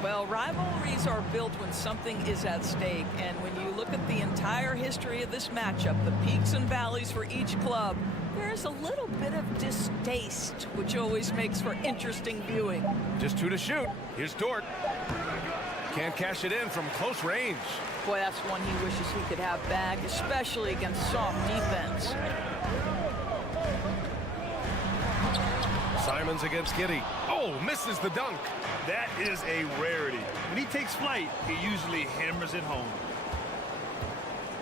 Well, rivalries are built when something is at stake. And when you look at the entire history of this matchup, the peaks and valleys for each club, there's a little bit of distaste, which always makes for interesting viewing. Just 2 to shoot. Here's Dort. Can't cash it in from close range. Boy, that's one he wishes he could have back, especially against soft defense. Simons against Giddey. Oh, misses the dunk. That is a rarity. When he takes flight, he usually hammers it home.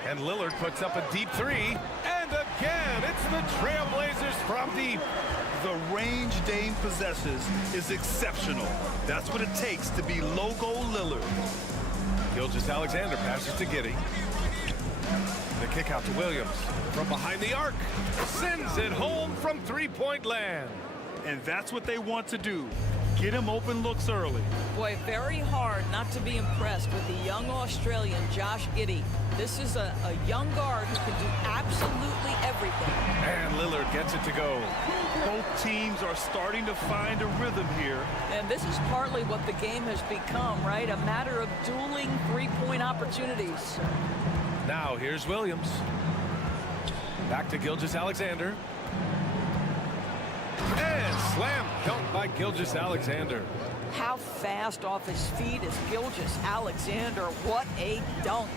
And Lillard puts up a deep 3. And again, it's the Trailblazers from deep. The range Dame possesses is exceptional. That's what it takes to be Logo Lillard. Gilgeous-Alexander passes to Giddey. The kick out to Williams. From behind the arc. Sends it home from three-point land. And that's what they want to do. Get him open looks early. Boy, very hard not to be impressed with the young Australian Josh Giddey. This is a young guard who can do absolutely everything. And Lillard gets it to go. Both teams are starting to find a rhythm here. And this is partly what the game has become, right? A matter of dueling three-point opportunities. Now here's Williams. Back to Gilgeous-Alexander. And slam dunk by Gilgeous-Alexander. How fast off his feet is Gilgeous-Alexander. What a dunk.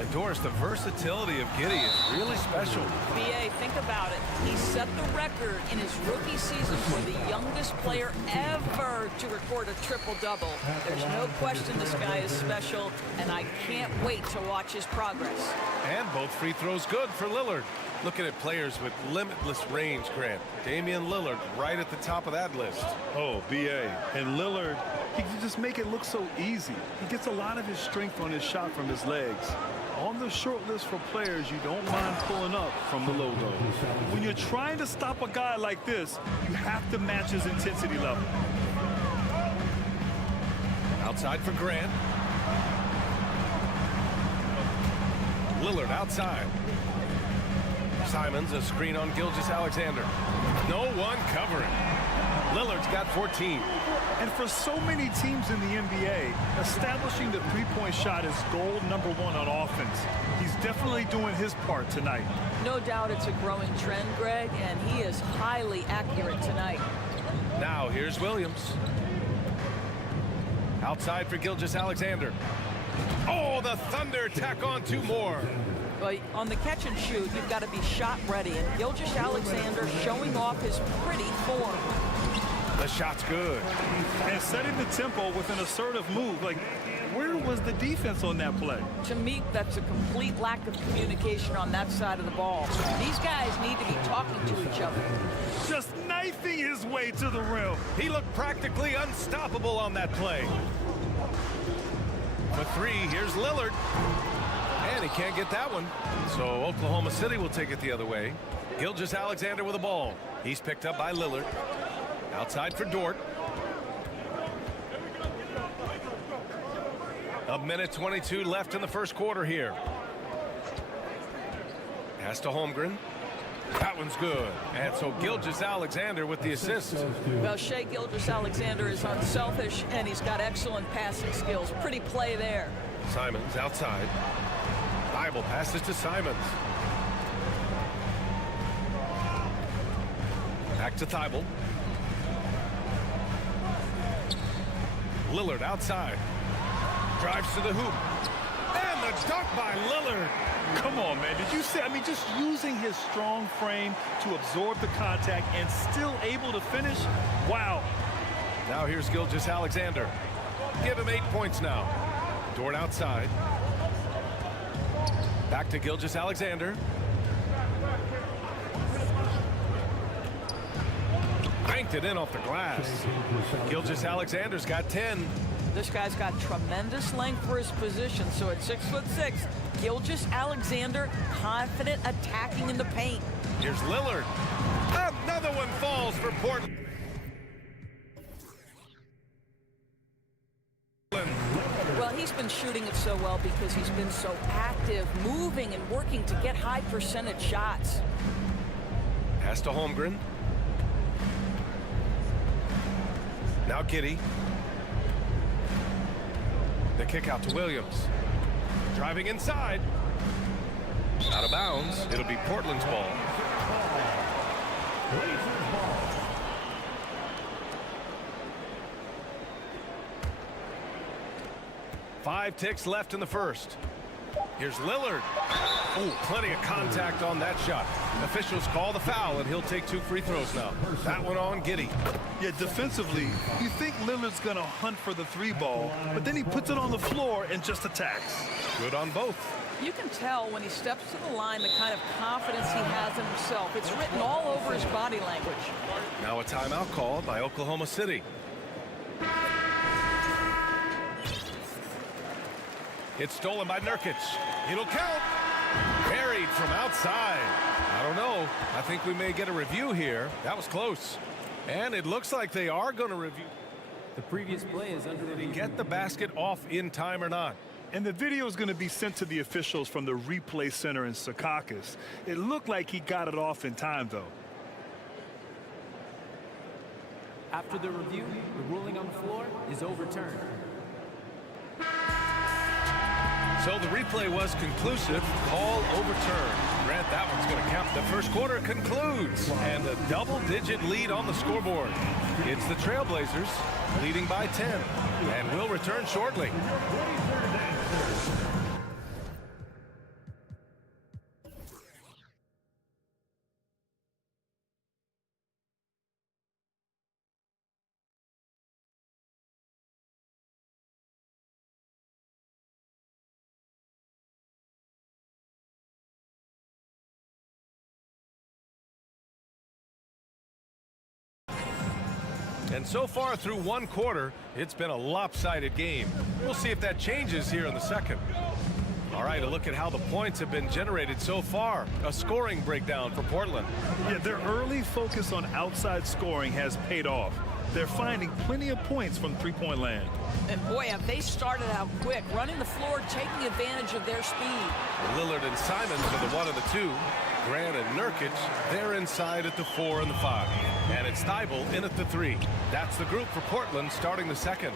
And Doris, the versatility of Giddey is really special. BA, think about it. He set the record in his rookie season for the youngest player ever to record a triple-double. There's no question this guy is special, and I can't wait to watch his progress. And both free throws good for Lillard. Looking at players with limitless range, Grant. Damian Lillard right at the top of that list. Oh, BA. And Lillard, he can just make it look so easy. He gets a lot of his strength on his shot from his legs. On the short list for players you don't mind pulling up from the logo. When you're trying to stop a guy like this, you have to match his intensity level. Outside for Grant. Lillard outside. Simons, a screen on Gilgeous-Alexander. No one covering. Lillard's got 14. And for so many teams in the NBA, establishing the three-point shot is goal number 1 on offense. He's definitely doing his part tonight. No doubt it's a growing trend, Greg, and he is highly accurate tonight. Now here's Williams. Outside for Gilgeous-Alexander. Oh, the Thunder tack on 2 more. Well, on the catch and shoot, you've got to be shot ready, and Gilgeous-Alexander showing off his pretty form. The shot's good. And setting the tempo with an assertive move. Like, where was the defense on that play? To me, that's a complete lack of communication on that side of the ball. These guys need to be talking to each other. Just knifing his way to the rim. He looked practically unstoppable on that play. For 3, here's Lillard. And he can't get that one. So Oklahoma City will take it the other way. Gilgeous-Alexander with the ball. He's picked up by Lillard. Outside for Dort. A minute 22 left in the first quarter here. Pass to Holmgren. That one's good. And so Gilgeous-Alexander with the assist. Well, Shai Gilgeous-Alexander is unselfish, and he's got excellent passing skills. Pretty play there. Simons outside. Thibault passes to Simons. Back to Thibault. Lillard outside. Drives to the hoop. And the dunk by Lillard. Come on, man. Did you see? I mean, just using his strong frame to absorb the contact and still able to finish. Wow. Now here's Gilgeous-Alexander. Give him 8 points now. Dort outside. Back to Gilgeous-Alexander. Banked it in off the glass. Gilgeous-Alexander's got 10. This guy's got tremendous length for his position, so at 6'6", Gilgeous-Alexander confident attacking in the paint. Here's Lillard. Another one falls for Portland. Well, he's been shooting it so well because he's been so active, moving and working to get high percentage shots. Pass to Holmgren. Now Giddey. The kick out to Williams. Driving inside. Out of bounds. It'll be Portland's ball. Blazers ball. Five ticks left in the first. Here's Lillard. Oh, plenty of contact on that shot. Officials call the foul, and he'll take 2 free throws now. That one on Giddey. Yeah, defensively, you think Lillard's going to hunt for the 3-ball, but then he puts it on the floor and just attacks. Good on both. You can tell when he steps to the line the kind of confidence he has in himself. It's written all over his body language. Now a timeout called by Oklahoma City. It's stolen by Nurkic. It'll count. Buried from outside. I don't know. I think we may get a review here. That was close. And it looks like they are going to review. The previous play is under review. Get the basket off in time or not. And the video is going to be sent to the officials from the replay center in Secaucus. It looked like he got it off in time, though. After the review, the ruling on the floor is overturned. So the replay was conclusive. Call overturned. Grant, that one's going to count. The first quarter concludes. And a double-digit lead on the scoreboard. It's the Trailblazers leading by 10. And we'll return shortly. And so far through one quarter, it's been a lopsided game. We'll see if that changes here in the second. All right, a look at how the points have been generated so far. A scoring breakdown for Portland. Yeah, their early focus on outside scoring has paid off. They're finding plenty of points from three-point land. And boy, have they started out quick, running the floor, taking advantage of their speed. Lillard and Simons are the 1 and the 2. Grant and Nurkic, they're inside at the 4 and the 5. And it's Thibault in at the 3. That's the group for Portland starting the second.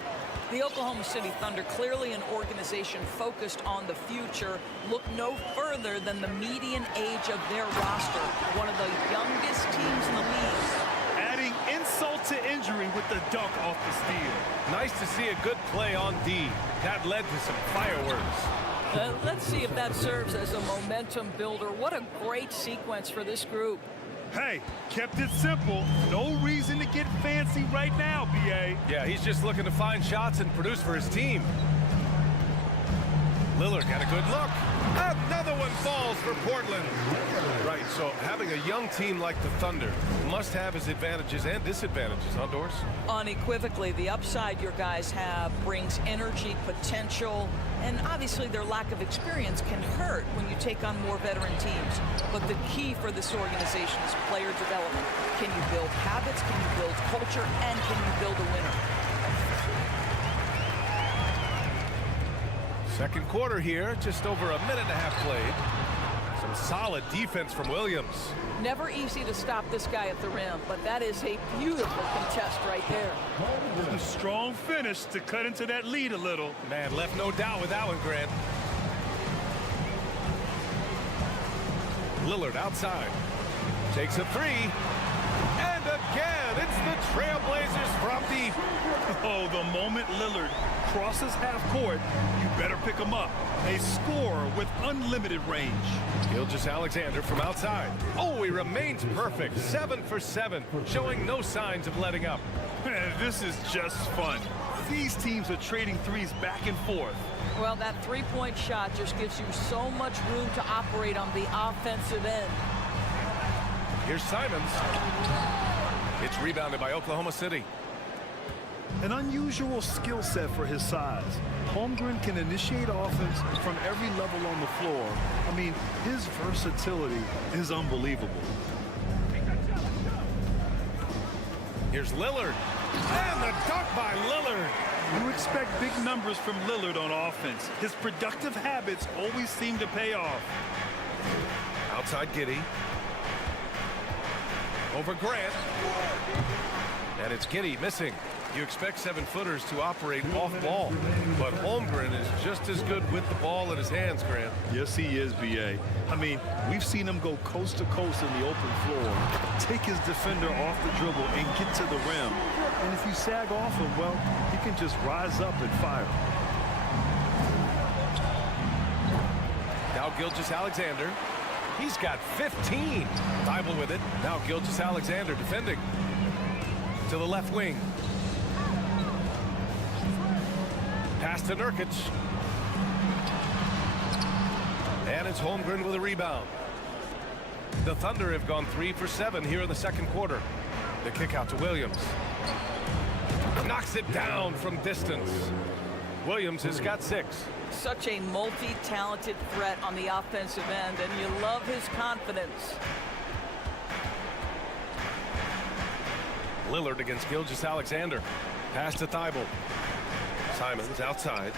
The Oklahoma City Thunder, clearly an organization focused on the future, look no further than the median age of their roster, one of the youngest teams in the league. Adding insult to injury with the dunk off the steal. Nice to see a good play on D. That led to some fireworks. Let's see if that serves as a momentum builder. What a great sequence for this group. Hey, kept it simple. No reason to get fancy right now, B.A. Yeah, he's just looking to find shots and produce for his team. Lillard got a good look. Another one falls for Portland. Right, so having a young team like the Thunder must have its advantages and disadvantages, huh, Doris? Unequivocally, the upside your guys have brings energy, potential, and obviously their lack of experience can hurt when you take on more veteran teams. But the key for this organization is player development. Can you build habits? Can you build culture? And can you build a winner? Second quarter here, just over a minute and a half played. Some solid defense from Williams. Never easy to stop this guy at the rim, but that is a beautiful contest right there. A strong finish to cut into that lead a little. Man, left no doubt with that one, Grant. Lillard outside. Takes a three. And again, it's the Trailblazers from deep. Oh, the moment Lillard crosses half court, you better pick him up. A scorer with unlimited range. Gilgeous-Alexander from outside. Oh, he remains perfect. 7 for 7, showing no signs of letting up. Man, this is just fun. These teams are trading threes back and forth. Well, that three-point shot just gives you so much room to operate on the offensive end. Here's Simons. It's rebounded by Oklahoma City. An unusual skill set for his size. Holmgren can initiate offense from every level on the floor. I mean, his versatility is unbelievable. Here's Lillard. And the dunk by Lillard. You expect big numbers from Lillard on offense. His productive habits always seem to pay off. Outside Giddey. Over Grant. And it's Giddey missing. You expect 7-footers to operate off ball, but Holmgren is just as good with the ball in his hands, Grant. Yes, he is, B.A. I mean, we've seen him go coast to coast in the open floor, take his defender off the dribble and get to the rim. And if you sag off him, well, he can just rise up and fire. Now Gilgeous-Alexander. He's got 15. Thibault with it. Now Gilgeous-Alexander defending. To the left wing. Pass to Nurkic. And it's Holmgren with a rebound. The Thunder have gone 3 for 7 here in the second quarter. The kick out to Williams. Knocks it down from distance. Williams has got 6. Such a multi-talented threat on the offensive end, and you love his confidence. Lillard against Gilgeous-Alexander. Pass to Thibault. Simons outside.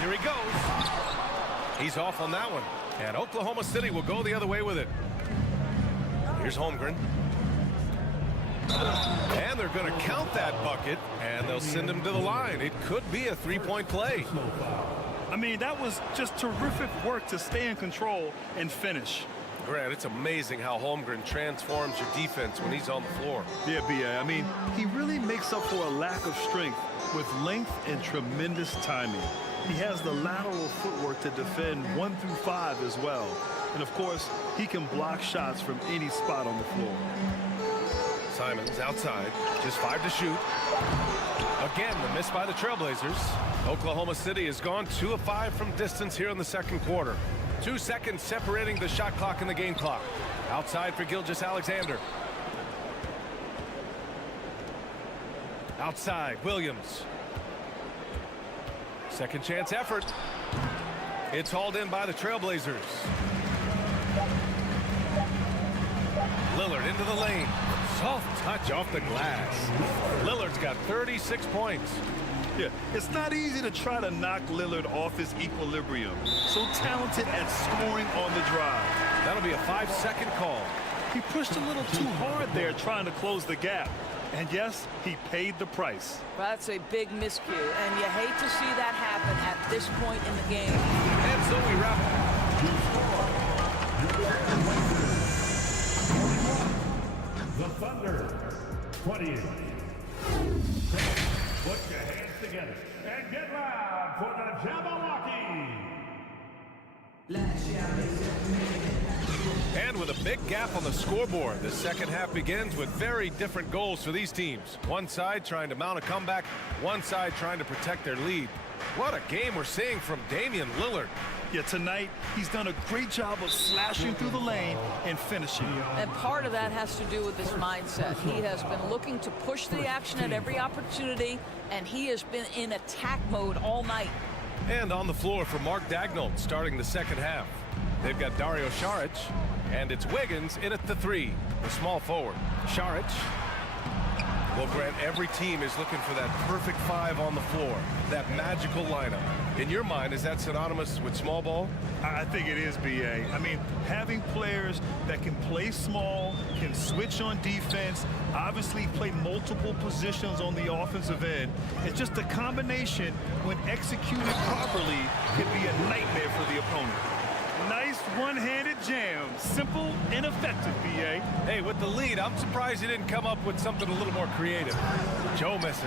Here he goes. He's off on that one. And Oklahoma City will go the other way with it. Here's Holmgren. And they're going to count that bucket, and they'll send him to the line. It could be a three-point play. I mean, that was just terrific work to stay in control and finish. Grant, it's amazing how Holmgren transforms your defense when he's on the floor. Yeah, B.A. I mean, he really makes up for a lack of strength with length and tremendous timing. He has the lateral footwork to defend 1 through 5 as well. And, of course, he can block shots from any spot on the floor. Simons outside, just 5 to shoot. Again, the miss by the Trailblazers. Oklahoma City has gone 2 of 5 from distance here in the second quarter. 2 seconds separating the shot clock and the game clock. Outside for Gilgeous-Alexander. Outside, Williams. Second chance effort. It's hauled in by the Trailblazers. Lillard into the lane. Soft touch off the glass. Lillard's got 36 points. Yeah, it's not easy to try to knock Lillard off his equilibrium. So talented at scoring on the drive. That'll be a 5-second call. He pushed a little too hard there trying to close the gap. And yes, he paid the price. That's a big miscue, and you hate to see that happen at this point in the game. And so we wrap up. The Thunder, 20. Put your hands together and get loud for the Jabberwocky. And with a big gap on the scoreboard, the second half begins with very different goals for these teams. One side trying to mount a comeback, one side trying to protect their lead. What a game we're seeing from Damian Lillard. Yeah, tonight he's done a great job of slashing through the lane and finishing. And part of that has to do with his mindset. He has been looking to push the action at every opportunity, and he has been in attack mode all night. And on the floor for Mark Daigneault starting the second half. They've got Dario Saric, and it's Wiggins in at the 3, the small forward. Saric Well, Grant, every team is looking for that perfect 5 on the floor, that magical lineup. In your mind, is that synonymous with small ball? I think it is, B.A. I mean, having players that can play small, can switch on defense, obviously play multiple positions on the offensive end. It's just a combination, when executed properly, can be a nightmare for the opponent. Nice one-handed jam. Simple and effective, B.A. Hey, with the lead, I'm surprised he didn't come up with something a little more creative. Joe misses.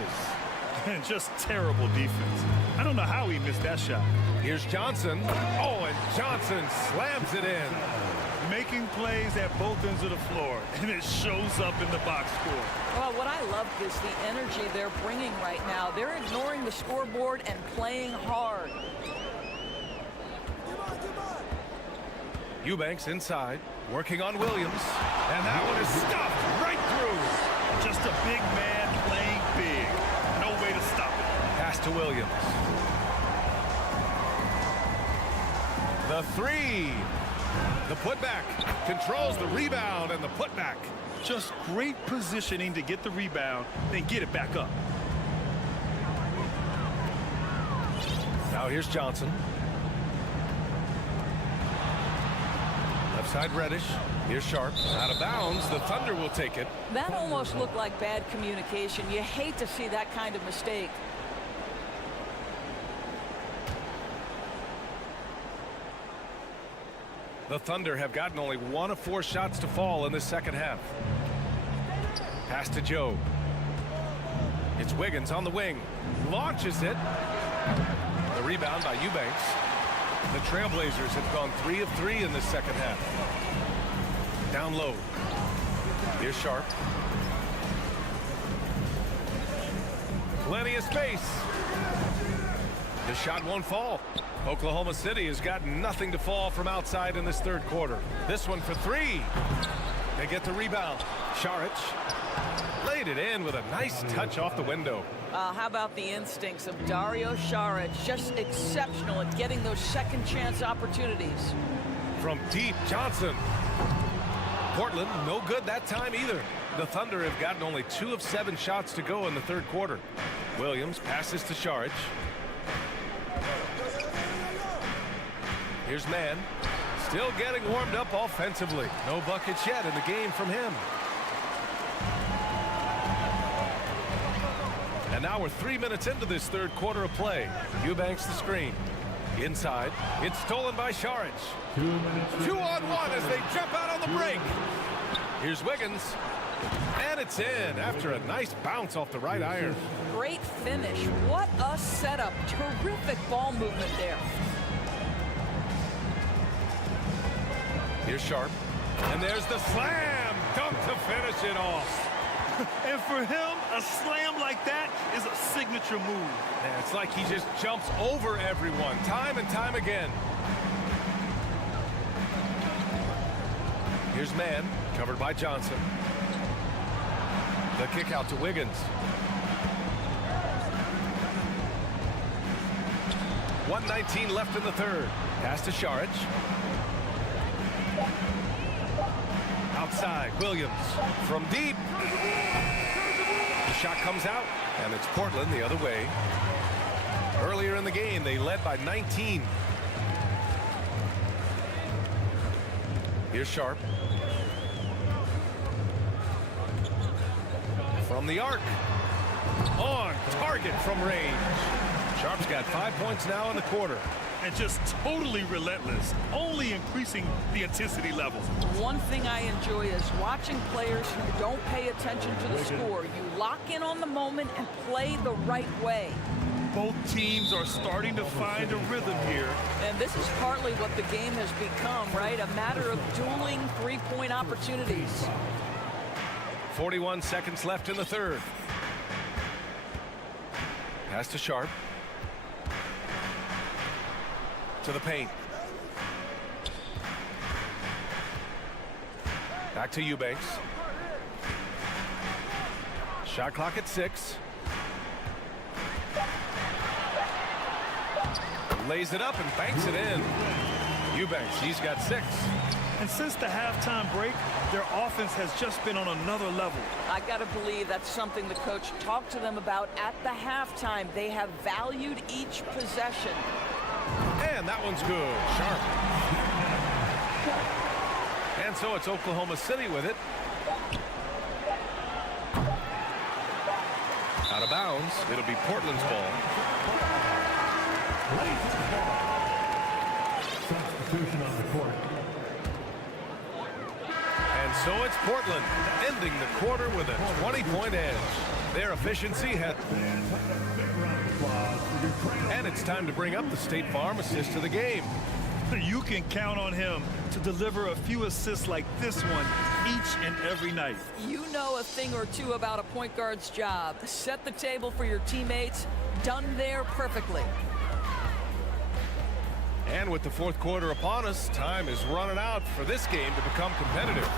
And just terrible defense. I don't know how he missed that shot. Here's Johnson. Oh, and Johnson slams it in. Making plays at both ends of the floor, and it shows up in the box score. Well, what I love is the energy they're bringing right now. They're ignoring the scoreboard and playing hard. Eubanks inside, working on Williams. And that one is stuffed right through. Just a big man playing big. No way to stop it. Pass to Williams. The 3. The putback. Controls the rebound and the putback. Just great positioning to get the rebound, then get it back up. Now here's Johnson. Left side Reddish. Here's Sharp. Out of bounds. The Thunder will take it. That almost looked like bad communication. You hate to see that kind of mistake. The Thunder have gotten only 1 of 4 shots to fall in the second half. Pass to Joe. It's Wiggins on the wing. Launches it. The rebound by Eubanks. The Trailblazers have gone 3 of 3 in the second half. Down low. Here's Sharp. Plenty of space. The shot won't fall. Oklahoma City has got nothing to fall from outside in this third quarter. This one for 3. They get the rebound. Šarić laid it in with a nice touch off the window. How about the instincts of Dario Šarić? Just exceptional at getting those second chance opportunities. From deep, Johnson. Portland, no good that time either. The Thunder have gotten only 2 of 7 shots to go in the third quarter. Williams passes to Šarić. Here's Mann. Still getting warmed up offensively. No buckets yet in the game from him. And now we're 3 minutes into this third quarter of play. Eubanks the screen. Inside. It's stolen by Šarić. 2 on 1 as they jump out on the break. Here's Wiggins. And it's in after a nice bounce off the right iron. Great finish. What a setup. Terrific ball movement there. Here's Sharp. And there's the slam dunk to finish it off. And for him, a slam like that is a signature move. Man, it's like he just jumps over everyone time and time again. Here's Mann, covered by Johnson. The kick out to Wiggins. 1:19 left in the third. Pass to Šarić. Outside, Williams from deep. The shot comes out, and it's Portland the other way. Earlier in the game, they led by 19. Here's Sharp. From the arc. On target from range. Sharp's got 5 points now in the quarter. And just totally relentless, only increasing the intensity levels. One thing I enjoy is watching players who don't pay attention to the score. You lock in on the moment and play the right way. Both teams are starting to find a rhythm here. And this is partly what the game has become, right? A matter of dueling three-point opportunities. 41 seconds left in the third. Pass to Sharp. To the paint. Back to Eubanks. Shot clock at 6. Lays it up and banks it in. Eubanks, he's got 6. And since the halftime break, their offense has just been on another level. I got to believe that's something the coach talked to them about at the halftime. They have valued each possession. And that one's good. Sharp. And so it's Oklahoma City with it. Out of bounds. It'll be Portland's ball. Substitution on the court. And so it's Portland ending the quarter with a 20-point edge. Their efficiency had... And it's time to bring up the State Farm assist of the game. You can count on him to deliver a few assists like this one each and every night. You know a thing or two about a point guard's job. Set the table for your teammates. Done there perfectly. And with the fourth quarter upon us, time is running out for this game to become competitive.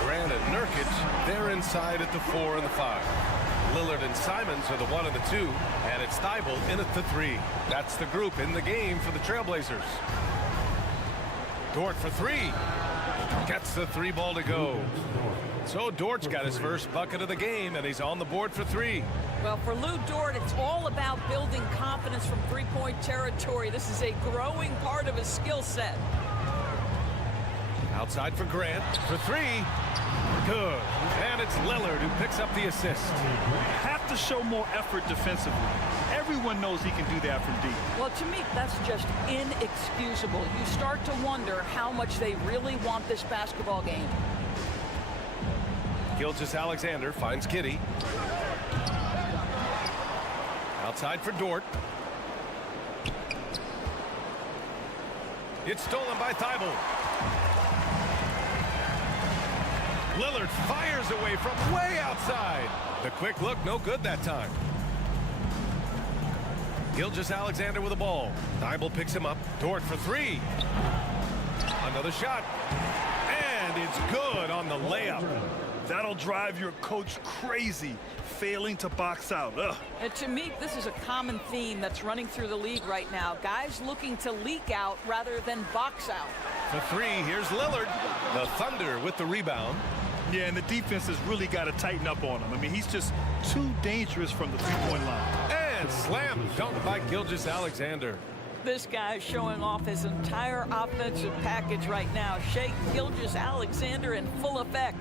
Grant and Nurkic, they're inside at the 4 and the 5. Lillard and Simons are the 1 and the 2, and it's Thibault in at the 3. That's the group in the game for the Trailblazers. Dort for 3. Gets the 3 ball to go. So Dort's got his first bucket of the game, and he's on the board for 3. Well, for Lou Dort, it's all about building confidence from three-point territory. This is a growing part of his skill set. Outside for Grant for 3. Good. And it's Lillard who picks up the assist. Have to show more effort defensively. Everyone knows he can do that from deep. Well, to me, that's just inexcusable. You start to wonder how much they really want this basketball game. Gilgeous-Alexander finds Giddey. Outside for Dort. It's stolen by Thibault. Lillard fires away from way outside. The quick look, no good that time. Gilgeous-Alexander with the ball. Thibault picks him up. Dort for 3. Another shot. And it's good on the layup. That'll drive your coach crazy, failing to box out. Ugh. And to me, this is a common theme that's running through the league right now. Guys looking to leak out rather than box out. For 3, here's Lillard. The Thunder with the rebound. Yeah, and the defense has really got to tighten up on him. I mean, he's just too dangerous from the three-point line. And slam dunk by Gilgeous-Alexander. This guy's showing off his entire offensive package right now. Shea Gilgeous-Alexander in full effect.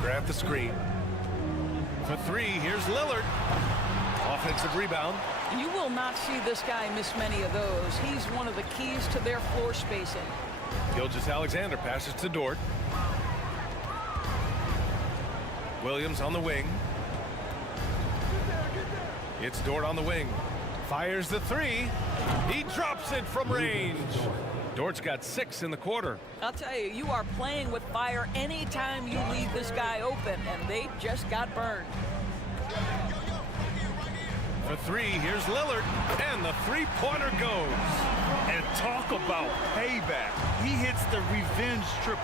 Grab the screen. For 3, here's Lillard. Offensive rebound. You will not see this guy miss many of those. He's one of the keys to their floor spacing. Gilgeous-Alexander passes to Dort. Williams on the wing. It's Dort on the wing. Fires the 3. He drops it from range. Dort's got 6 in the quarter. I'll tell you, you are playing with fire anytime you leave this guy open, and they just got burned. For 3, here's Lillard, and the 3-pointer goes. And talk about payback. He hits the revenge triple.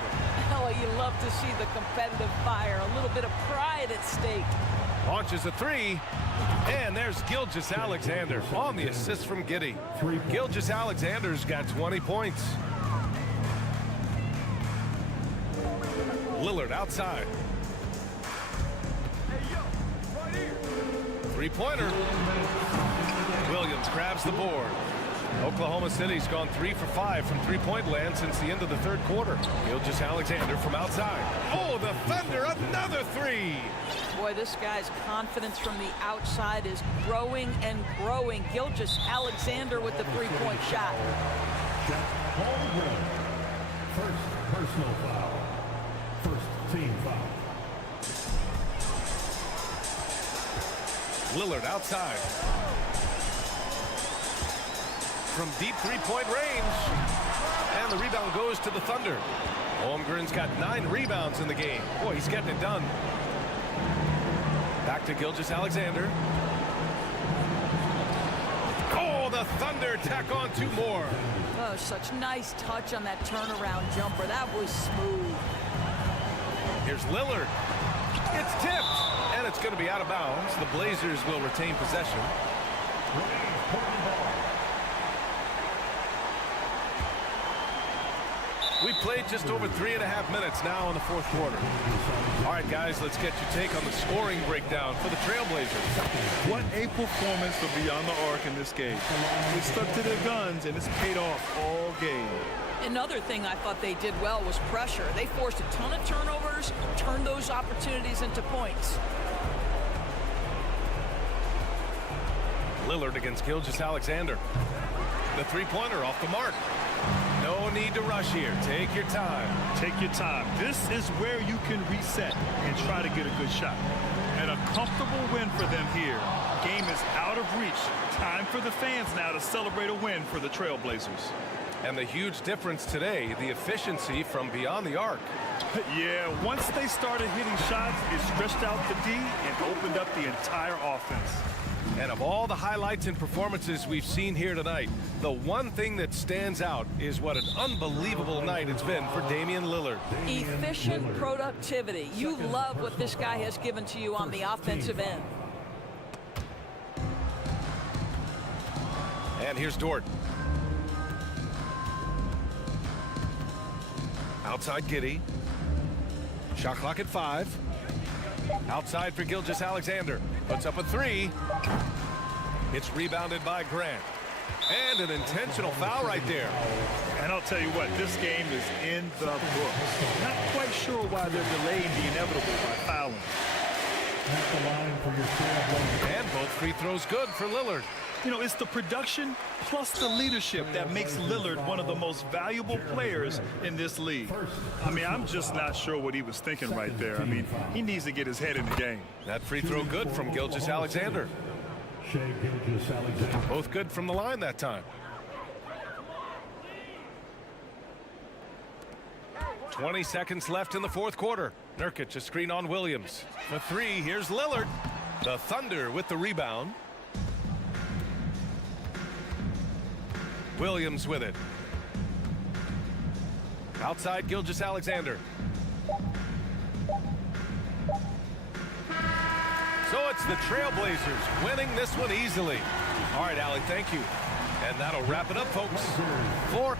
Oh, you love to see the competitive fire, a little bit of pride at stake. Launches a 3, and there's Gilgeous-Alexander on the assist from Giddey. Gilgeous-Alexander's got 20 points. Lillard outside. 3-pointer. Williams grabs the board. Oklahoma City's gone 3 for 5 from three-point land since the end of the third quarter. Gilgeous-Alexander from outside. Oh, the Thunder, another 3. Boy, this guy's confidence from the outside is growing and growing. Gilgeous-Alexander with the three-point shot. First personal foul. First team foul. Lillard outside. From deep three-point range. And the rebound goes to the Thunder. Holmgren's got 9 rebounds in the game. Boy, he's getting it done. Back to Gilgeous-Alexander. Oh, the Thunder tack on 2 more. Oh, such nice touch on that turnaround jumper. That was smooth. Here's Lillard. It's tipped, and it's going to be out of bounds. The Blazers will retain possession. We played just over 3.5 minutes now in the fourth quarter. All right, guys, let's get your take on the scoring breakdown for the Trailblazers. What a performance for Beyond the Arc in this game. They stuck to their guns, and it's paid off all game. Another thing I thought they did well was pressure. They forced a ton of turnovers, turned those opportunities into points. Lillard against Gilgeous-Alexander. The three-pointer off the mark. No need to rush here. Take your time. Take your time. This is where you can reset and try to get a good shot. And a comfortable win for them here. Game is out of reach. Time for the fans now to celebrate a win for the Trailblazers. And the huge difference today, the efficiency from beyond the arc. Yeah, once they started hitting shots, it stretched out the D and opened up the entire offense. And of all the highlights and performances we've seen here tonight, the one thing that stands out is what an unbelievable night it's been for Damian Lillard. Efficient productivity. You love what this guy has given to you on the offensive end. And here's Dort. Outside Giddey. Shot clock at 5. Outside for Gilgeous-Alexander. Puts up a 3. It's rebounded by Grant. And an intentional foul right there. And I'll tell you what, this game is in the books. Not quite sure why they're delaying the inevitable by fouling. At the line for your Trailblazers. And both free throws good for Lillard. You know, it's the production plus the leadership that makes Lillard one of the most valuable players in this league. I mean, I'm just not sure what he was thinking right there. I mean, he needs to get his head in the game. That free throw good from Gilgeous-Alexander. Shai Gilgeous-Alexander. Both good from the line that time. 20 seconds left in the fourth quarter. Nurkic a screen on Williams. For 3, here's Lillard. The Thunder with the rebound. Williams with it. Outside Gilgeous-Alexander. So it's the Trailblazers winning this one easily. All right, Allie, thank you. And that'll wrap it up, folks. For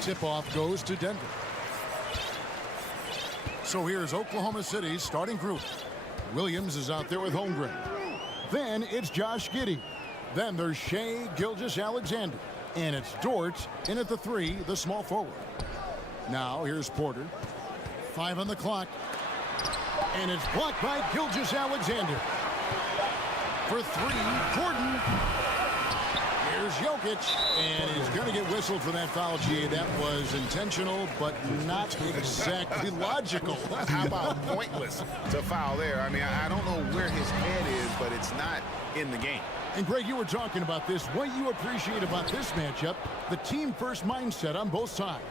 Tip-off goes to Denver. So here's Oklahoma City's starting group. Williams is out there with Holmgren. Then it's Josh Giddey. Then there's Shea Gilgeous-Alexander. And it's Dort in at the 3, the small forward. Now here's Porter. 5 on the clock. And it's blocked by Gilgeous-Alexander. For 3, Gordon. Here's Jokic, and he's going to get whistled for that foul, G. That was intentional, but not exactly logical. How about pointless to foul there? I mean, I don't know where his head is, but it's not in the game. And, Greg, you were talking about this. What you appreciate about this matchup, the team-first mindset on both sides.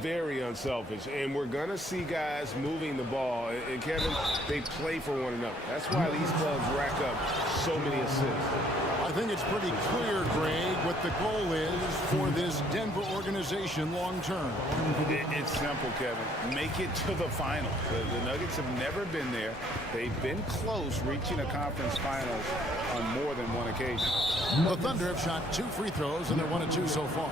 Very unselfish, and we're going to see guys moving the ball. And, Kevin, they play for one another. That's why these clubs rack up so many assists. I think it's pretty clear, Greg, what the goal is for this Denver organization long-term. It's simple, Kevin. Make it to the final. The Nuggets have never been there. They've been close reaching a conference finals on more than one occasion. The Thunder have shot 2 free throws, and they're 1 of 2 so far.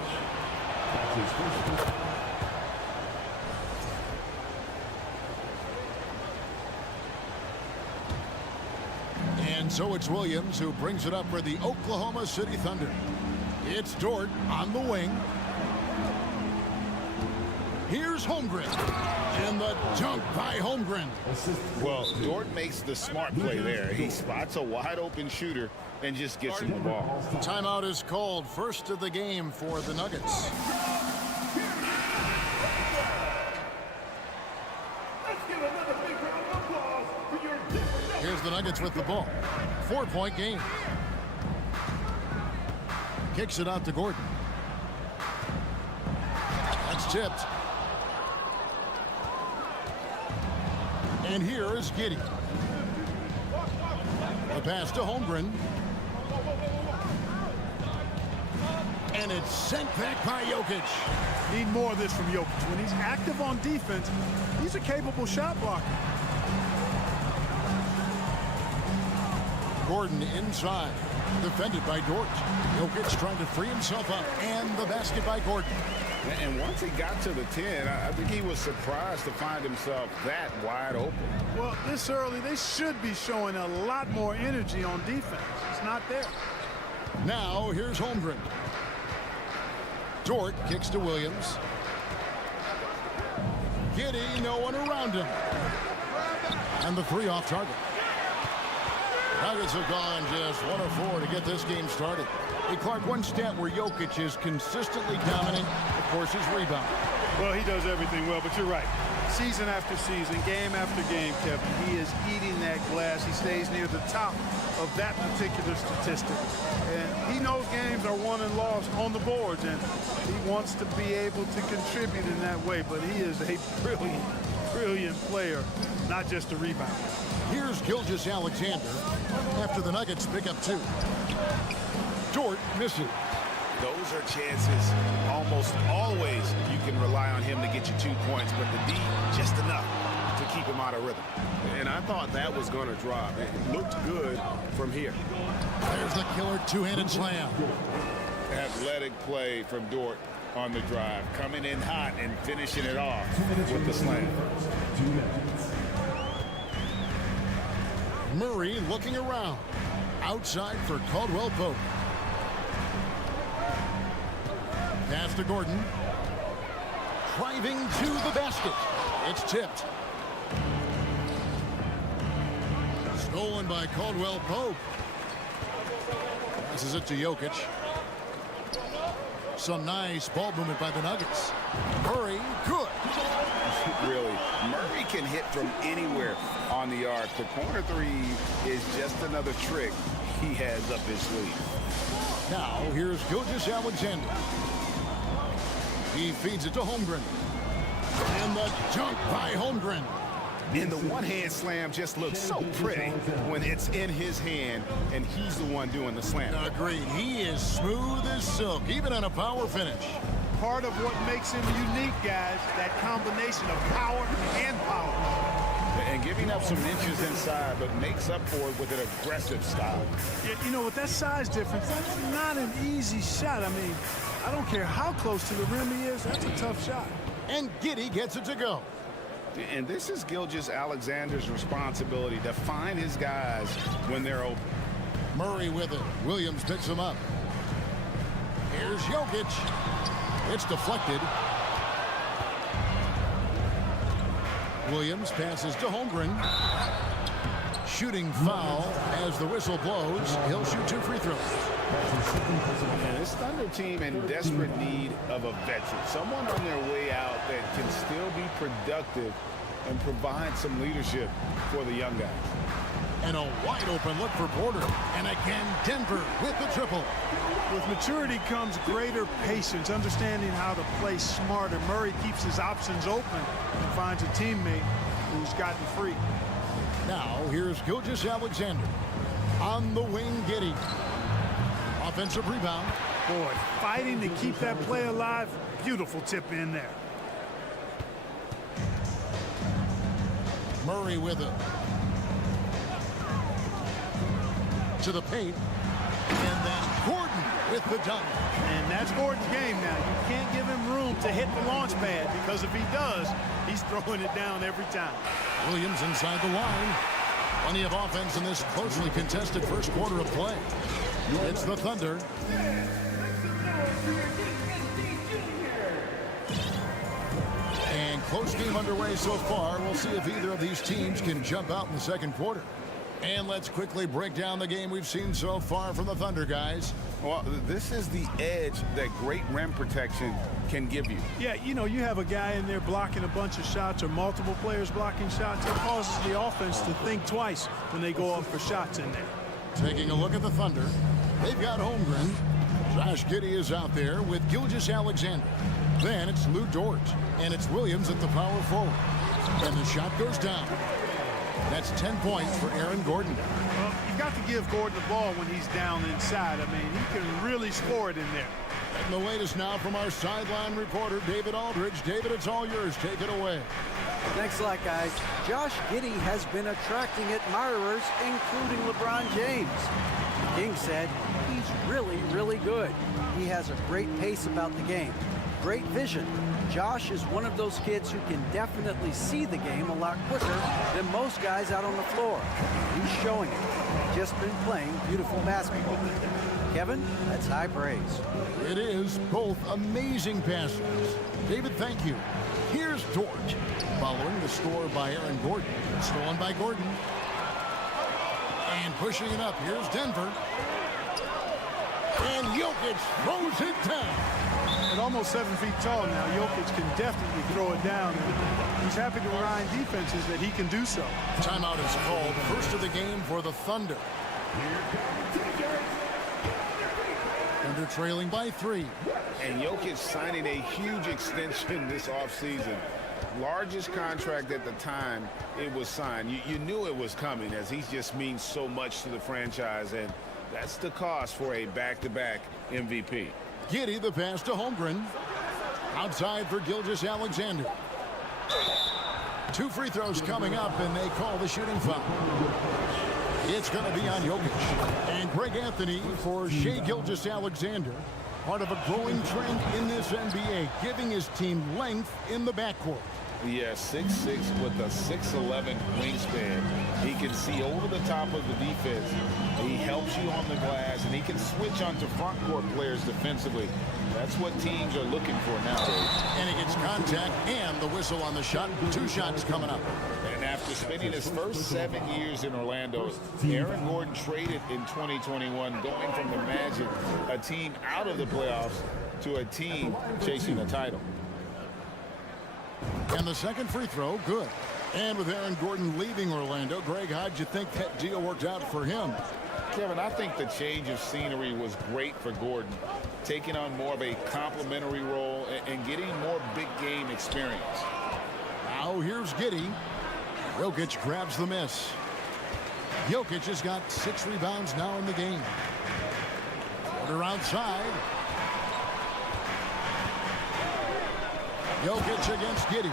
And so it's Williams who brings it up for the Oklahoma City Thunder. It's Dort on the wing. Here's Holmgren. And the dunk by Holmgren. Well, Dort makes the smart play there. He spots a wide-open shooter and just gets him the ball. Timeout is called. First of the game for the Nuggets. Here's the Nuggets with the ball. 4-point game. Kicks it out to Gordon. That's tipped. And here is Giddey. The pass to Holmgren. And it's sent back by Jokic. Need more of this from Jokic. When he's active on defense, he's a capable shot blocker. Gordon inside, defended by Dort. Jokic trying to free himself up, and the basket by Gordon. And once he got to the 10, I think he was surprised to find himself that wide open. Well, this early, they should be showing a lot more energy on defense. It's not there. Now, here's Holmgren. Dort kicks to Williams. Giddey, no one around him. And the 3 off target. Nuggets have gone just 1 of 4 to get this game started. Hey, Clark, one stat where Jokic is consistently dominant, of course, is rebound. Well, he does everything well, but you're right. Season after season, game after game, Kevin, he is eating that glass. He stays near the top of that particular statistic. And he knows games are won and lost on the boards, and he wants to be able to contribute in that way. But he is a brilliant, brilliant player, not just a rebounder. Here's Gilgeous-Alexander after the Nuggets pick up 2. Dort misses. Those are chances almost always you can rely on him to get you 2 points, but the D just enough to keep him out of rhythm. And I thought that was going to drop. It looked good from here. There's the killer two-handed slam. Athletic play from Dort on the drive, coming in hot and finishing it off with the slam. Murray looking around. Outside for Caldwell Pope. Pass to Gordon. Driving to the basket. It's tipped. Stolen by Caldwell Pope. Passes it to Jokic. Some nice ball movement by the Nuggets. Murray, good. Really, Murray can hit from anywhere on the arc. The corner 3 is just another trick he has up his sleeve. Now, here's Gilgeous-Alexander. He feeds it to Holmgren. And the dunk by Holmgren. And the one-hand slam just looks so pretty when it's in his hand and he's the one doing the slam. Agreed. He is smooth as silk, even on a power finish. Part of what makes him unique, guys, that combination of power and power. And giving up some inches inside, but makes up for it with an aggressive style. Yeah, you know, with that size difference, that's not an easy shot. I mean, I don't care how close to the rim he is, that's a tough shot. And Giddey gets it to go. And this is Gilgeous-Alexander's responsibility to find his guys when they're open. Murray with it. Williams picks him up. Here's Jokic. It's deflected. Williams passes to Holmgren. Shooting foul as the whistle blows. He'll shoot 2 free throws. And this Thunder team in desperate need of a veteran. Someone on their way out that can still be productive and provide some leadership for the young guys. And a wide open look for Porter. And again, Denver with the triple. With maturity comes greater patience, understanding how to play smarter. Murray keeps his options open and finds a teammate who's gotten free. Now, here's Gilgeous-Alexander. On the wing, Giddey. Offensive rebound. Boy, fighting to keep that play alive. Beautiful tip in there. Murray with it. To the paint. And then Gordon with the dunk. And that's Gordon's game now. You can't give him room to hit the launch pad, because if he does, he's throwing it down every time. Williams inside the line. Plenty of offense in this closely contested first quarter of play. It's the Thunder. And close game underway so far. We'll see if either of these teams can jump out in the second quarter. And let's quickly break down the game we've seen so far from the Thunder, guys. Well, this is the edge that great rim protection can give you. Yeah, you know, you have a guy in there blocking a bunch of shots or multiple players blocking shots. It causes the offense to think twice when they go up for shots in there. Taking a look at the Thunder. They've got Holmgren. Josh Giddey is out there with Gilgeous-Alexander. Then it's Lou Dort. And it's Williams at the power forward. And the shot goes down. That's 10 points for Aaron Gordon. Well, you've got to give Gordon the ball when he's down inside. I mean, he can really score it in there. And the latest now from our sideline reporter, David Aldridge. David, it's all yours. Take it away. Thanks a lot, guys. Josh Giddey has been attracting admirers, including LeBron James. The King said he's really, really good. He has a great pace about the game, great vision. Josh is one of those kids who can definitely see the game a lot quicker than most guys out on the floor. He's showing it. Just been playing beautiful basketball. Kevin, that's high praise. It is. Both amazing passes. David, thank you. Here's Dort. Following the score by Aaron Gordon. Stolen by Gordon. And pushing it up. Here's Denver. And Jokic throws it down. At almost 7 feet tall now, Jokic can definitely throw it down. And he's happy to remind defenses that he can do so. Timeout is called. First of the game for the Thunder. Thunder trailing by 3. And Jokic signing a huge extension this offseason. Largest contract at the time it was signed. You knew it was coming, as he just means so much to the franchise, and that's the cost for a back-to-back MVP. Giddey the pass to Holmgren. Outside for Gilgeous-Alexander. 2 free throws coming up, and they call the shooting foul. It's going to be on Jokic. And Greg Anthony for Shai Gilgeous-Alexander. Part of a growing trend in this NBA, giving his team length in the backcourt. Yeah, 6'6" with a 6'11" wingspan. He can see over the top of the defense. He helps you on the glass, and he can switch onto front court players defensively. That's what teams are looking for nowadays. And he gets contact and the whistle on the shot. 2 shots coming up. And after spending his first 7 years in Orlando, Aaron Gordon traded in 2021, going from the Magic, a team out of the playoffs, to a team chasing a title. And the second free throw, good. And with Aaron Gordon leaving Orlando, Greg, how'd you think that deal worked out for him? Kevin, I think the change of scenery was great for Gordon, taking on more of a complimentary role and getting more big game experience. Now here's Giddey. Jokic grabs the miss. Jokic has got 6 rebounds now in the game. Porter outside. Jokic against Giddey.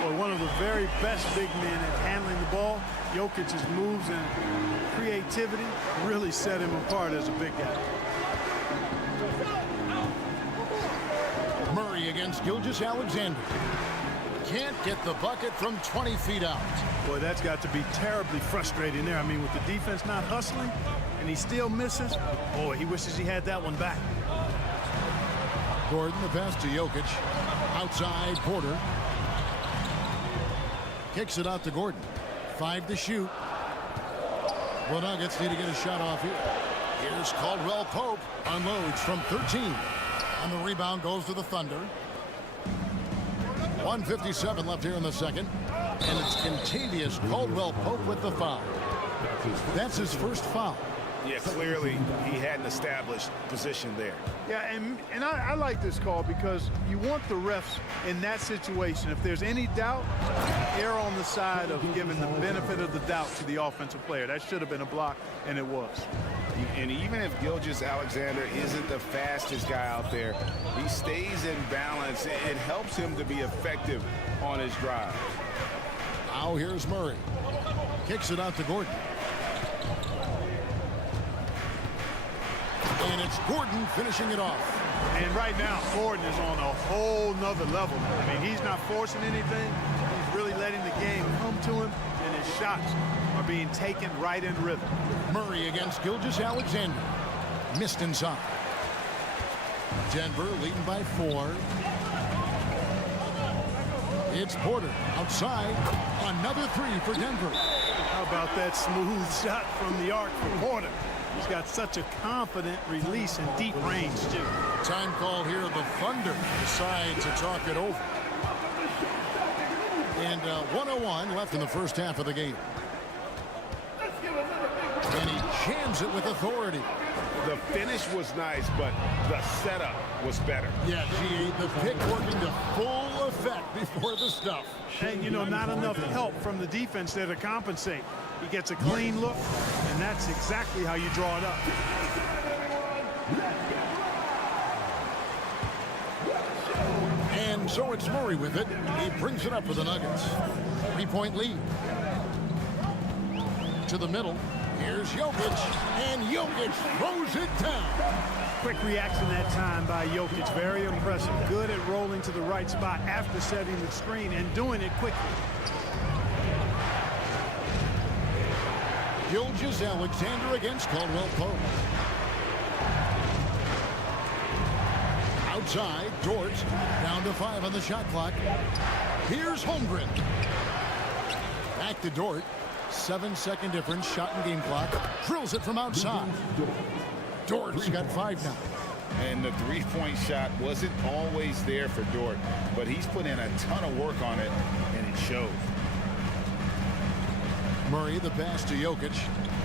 Well, one of the very best big men at handling the ball. Jokic's moves and creativity really set him apart as a big guy. Murray against Gilgeous-Alexander. Can't get the bucket from 20 feet out. Boy, that's got to be terribly frustrating there. I mean, with the defense not hustling and he still misses, boy, he wishes he had that one back. Gordon, the pass to Jokic. Outside, Porter. Kicks it out to Gordon. 5 to shoot. The Nuggets need to get a shot off here. Here's Caldwell Pope. Unloads from 13. And the rebound goes to the Thunder. 1:57 left here in the second. And it's Kentavious Caldwell-Pope with the foul. That's his first foul. Yeah, clearly he had an established position there. Yeah, and I like this call because you want the refs in that situation. If there's any doubt, err on the side of giving the benefit of the doubt to the offensive player. That should have been a block, and it was. And even if Gilgeous-Alexander isn't the fastest guy out there, he stays in balance. It helps him to be effective on his drive. Now here's Murray. Kicks it out to Gordon. And it's Gordon finishing it off. And right now, Gordon is on a whole nother level. I mean, he's not forcing anything. He's really letting the game come to him, and his shots are being taken right in rhythm. Murray against Gilgeous-Alexander. Missed inside. Denver leading by 4. It's Porter outside. Another 3 for Denver. How about that smooth shot from the arc for Porter? He's got such a confident release and deep range, too. Time call here. The Thunder decide to talk it over. And 1:01 left in the first half of the game. And he jams it with authority. The finish was nice, but the setup was better. Yeah, G, the pick working to full effect before the stuff. And, you know, not enough help from the defense there to compensate. He gets a clean look, and that's exactly how you draw it up. And so it's Murray with it. He brings it up for the Nuggets. 3-point lead. To the middle. Here's Jokic, and Jokic throws it down. Quick reaction that time by Jokic. Very impressive. Good at rolling to the right spot after setting the screen and doing it quickly. Gilgeous-Alexander against Caldwell-Pope. Outside, Dort down to 5 on the shot clock. Here's Holmgren. Back to Dort. 7-second difference, shot and game clock. Drills it from outside. Dort's got 5 now. And the three-point shot wasn't always there for Dort, but he's put in a ton of work on it, and it shows. Murray, the pass to Jokic.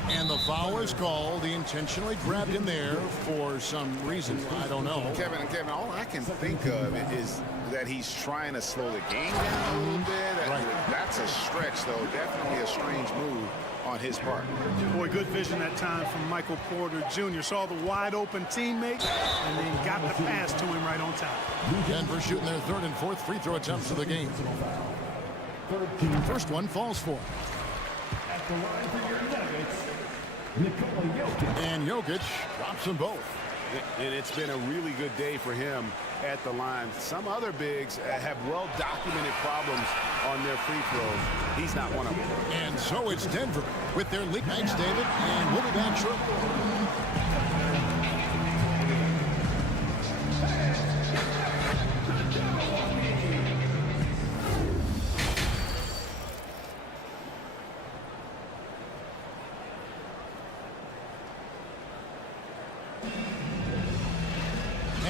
And the foul is called. He intentionally grabbed him there for some reason. I don't know. Kevin, all I can think of is that he's trying to slow the game down a little bit. Right. That's a stretch, though. Definitely a strange move on his part. Boy, good vision that time from Michael Porter Jr. Saw the wide open teammate and then got the pass to him right on time. Denver shooting their 3rd and 4th free throw attempts of the game. First one falls for. At the line for your Nuggets, and Jokic drops them both. And it's been a really good day for him at the line. Some other bigs have well-documented problems on their free throws. He's not one of them. And so it's Denver with their lead. Thanks, David, and we'll be back shortly.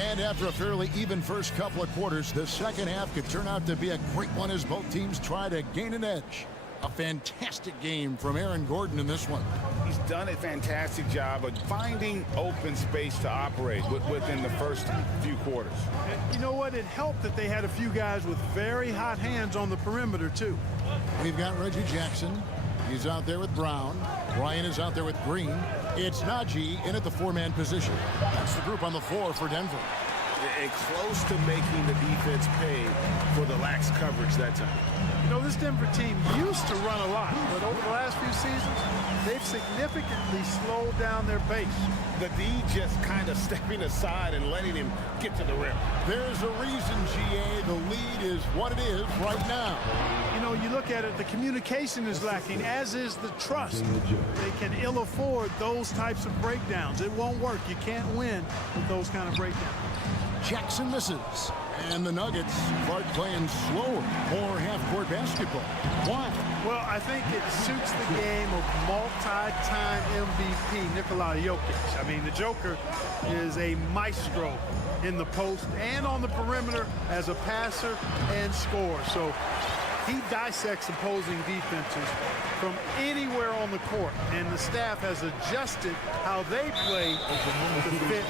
And after a fairly even first couple of quarters, the second half could turn out to be a great one as both teams try to gain an edge. A fantastic game from Aaron Gordon in this one. He's done a fantastic job of finding open space to operate within the first few quarters. And you know what? It helped that they had a few guys with very hot hands on the perimeter, too. We've got Reggie Jackson. He's out there with Brown. Ryan is out there with Green. It's Najee in at the four-man position. That's the group on the floor for Denver. And close to making the defense pay for the lax coverage that time. You know, this Denver team used to run a lot, but over the last few seasons, they've significantly slowed down their pace. The D just kind of stepping aside and letting him get to the rim. There's a reason, GA, the lead is what it is right now. You know, you look at it, the communication is lacking, as is the trust. They can ill afford those types of breakdowns. It won't work. You can't win with those kind of breakdowns. Jackson misses. And the Nuggets start playing slower, more half-court basketball. Why? Well, I think it suits the game of multi-time MVP Nikola Jokic. I mean, the Joker is a maestro in the post and on the perimeter as a passer and scorer. So he dissects opposing defenses from anywhere on the court, and the staff has adjusted how they play to fit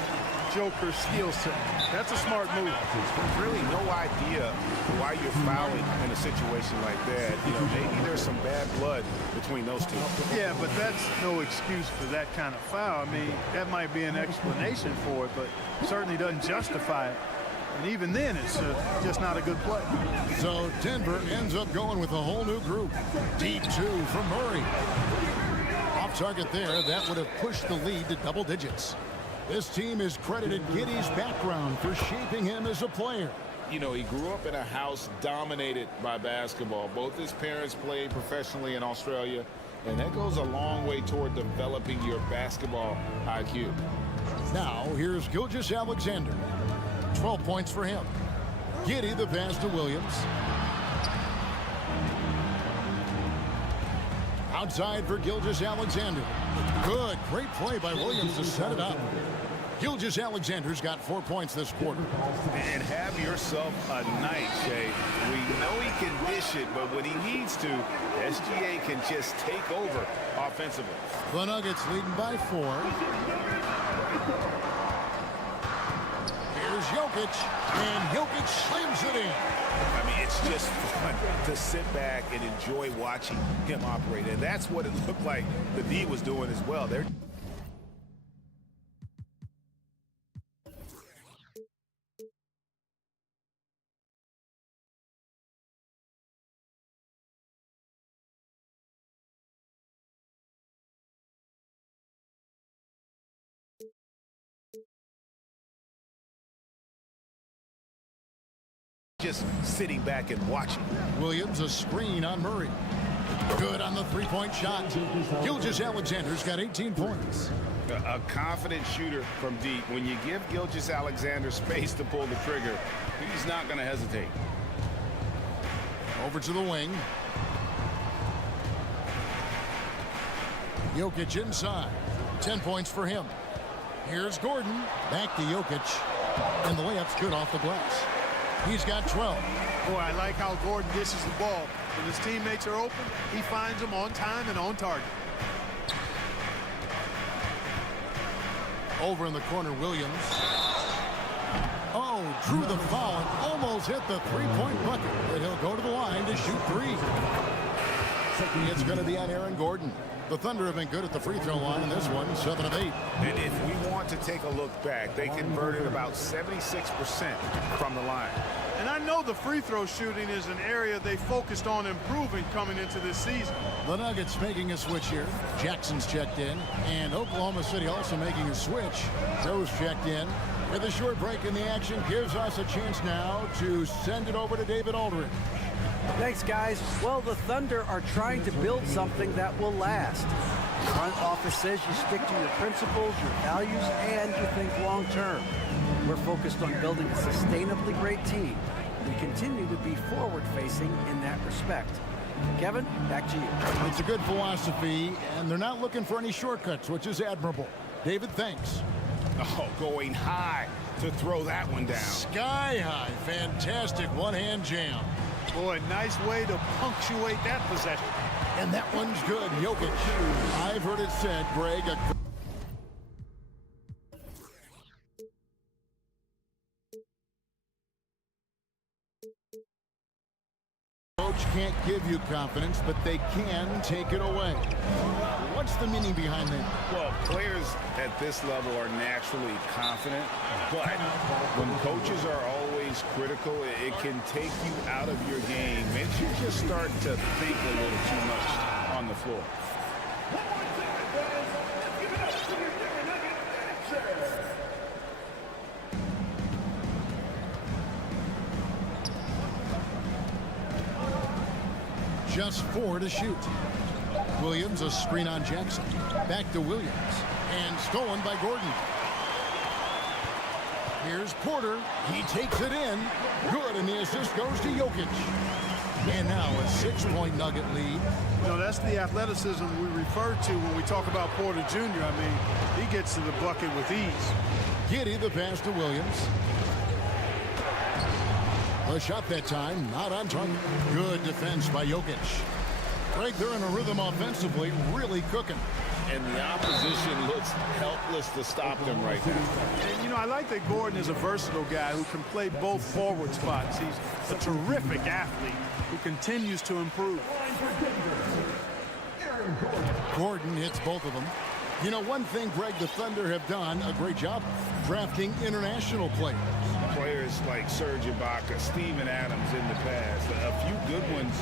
Joker's skill set. That's a smart move. There's really no idea why you're fouling in a situation like that. You know, maybe there's some bad blood between those two. Yeah, but that's no excuse for that kind of foul. I mean, that might be an explanation for it, but certainly doesn't justify it. And even then, it's just not a good play. So Denver ends up going with a whole new group. Deep two from Murray. Off target there, that would have pushed the lead to double digits. This team is credited Giddey's background for shaping him as a player. You know, he grew up in a house dominated by basketball. Both his parents played professionally in Australia, and that goes a long way toward developing your basketball IQ. Now, here's Gilgeous-Alexander. 12 points for him. Giddey the pass to Williams. Outside for Gilgeous-Alexander. Good, great play by Williams to set it up. Gilgeous-Alexander's got 4 points this quarter. And have yourself a night, Shay. We know he can dish it, but when he needs to, SGA can just take over offensively. The Nuggets leading by 4. Here's Jokic, and Jokic slams it in. I mean, it's just fun to sit back and enjoy watching him operate. And that's what it looked like the D was doing as well. They're just sitting back and watching. Williams a screen on Murray. Good on the three-point shot. Gilgeous-Alexander's got 18 points. A confident shooter from deep. When you give Gilgeous-Alexander space to pull the trigger, he's not going to hesitate. Over to the wing. Jokic inside. 10 points for him. Here's Gordon. Back to Jokic. And the layup's good off the glass. He's got 12. Boy, I like how Gordon dishes the ball. When his teammates are open, he finds them on time and on target. Over in the corner, Williams. Oh, drew the foul and almost hit the three-point bucket. But he'll go to the line to shoot 3. It's going to be on Aaron Gordon. The Thunder have been good at the free throw line in this one, 7 of 8. And if we want to take a look back, they converted about 76% from the line. And I know the free throw shooting is an area they focused on improving coming into this season. The Nuggets making a switch here. Jackson's checked in. And Oklahoma City also making a switch. Joe's checked in. With a short break in the action, gives us a chance now to send it over to David Aldridge. Thanks, guys. Well, the Thunder are trying to build something that will last. The front office says you stick to your principles, your values, and you think long term. We're focused on building a sustainably great team. We continue to be forward-facing in that respect. Kevin, back to you. It's a good philosophy, and they're not looking for any shortcuts, which is admirable. David, thanks. Oh, going high to throw that one down. Sky high. Fantastic one-hand jam. Boy, nice way to punctuate that possession. And that one's good. Jokic. I've heard it said, Greg, coach can't give you confidence, but they can take it away. What's the meaning behind that? Well, players at this level are naturally confident, but when coaches are always critical, it can take you out of your game. Makes you just start to think a little too much on the floor. Just 4 to shoot. Williams, a screen on Jackson. Back to Williams. And stolen by Gordon. Here's Porter. He takes it in. Good, and the assist goes to Jokic. And now a 6-point Nugget lead. You know, that's the athleticism we refer to when we talk about Porter Jr. I mean, he gets to the bucket with ease. Giddy, the pass to Williams. A shot that time, not on target. Good defense by Jokic. Right there in a rhythm offensively, really cooking. And the opposition looks helpless to stop them right now. And, you know, I like that Gordon is a versatile guy who can play both forward spots. He's a terrific athlete who continues to improve. Gordon hits both of them. You know, one thing, Greg, the Thunder have done a great job drafting international players. Players like Serge Ibaka, Steven Adams in the past, a few good ones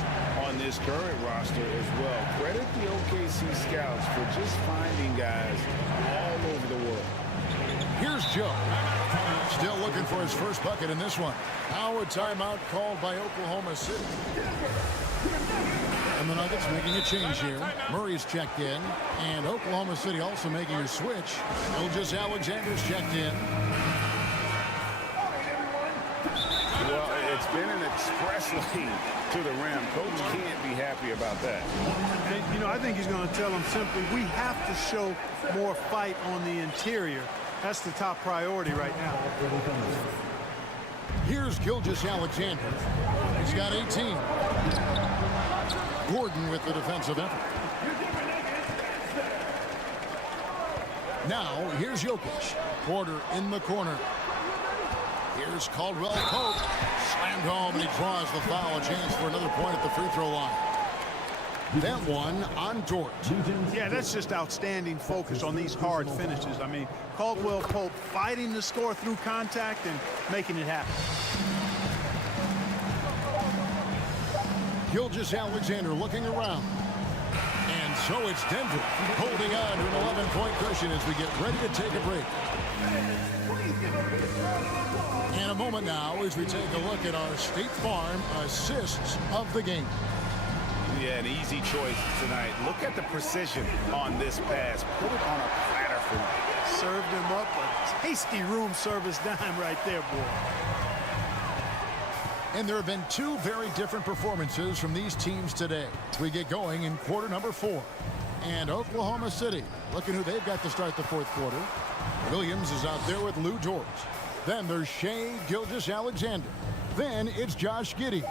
on this current roster as well. Credit the OKC scouts for just finding guys all over the world. Here's Joe. Still looking for his first bucket in this one. Now a timeout called by Oklahoma City. And the Nuggets making a change here. Murray's checked in. And Oklahoma City also making a switch. Gilgeous-Alexander's checked in. Well, it's been an express lane to the rim. Coach can't be happy about that. And, you know, I think he's going to tell them simply, we have to show more fight on the interior. That's the top priority right now. Here's Gilgeous-Alexander. He's got 18. Gordon with the defensive effort. Now, here's Jokic. Porter in the corner. Here's Caldwell Pope. Slammed home, and he draws the foul. A chance for another point at the free throw line. That one on Dort. Yeah, that's just outstanding focus on these hard finishes. I mean, Caldwell Pope fighting the score through contact and making it happen. Gilgeous-Alexander looking around. And so it's Denver holding on to an 11-point cushion as we get ready to take a break. In a moment now as we take a look at our State Farm assists of the game. Yeah, an easy choice tonight. Look at the precision on this pass. Put it on a platter for him. Served him up a tasty room service dime right there, boy. And there have been two very different performances from these teams today. We get going in quarter number 4. And Oklahoma City, looking who they've got to start the fourth quarter. Williams is out there with Lou Dort. Then there's Shai Gilgeous-Alexander. Then it's Josh Giddey.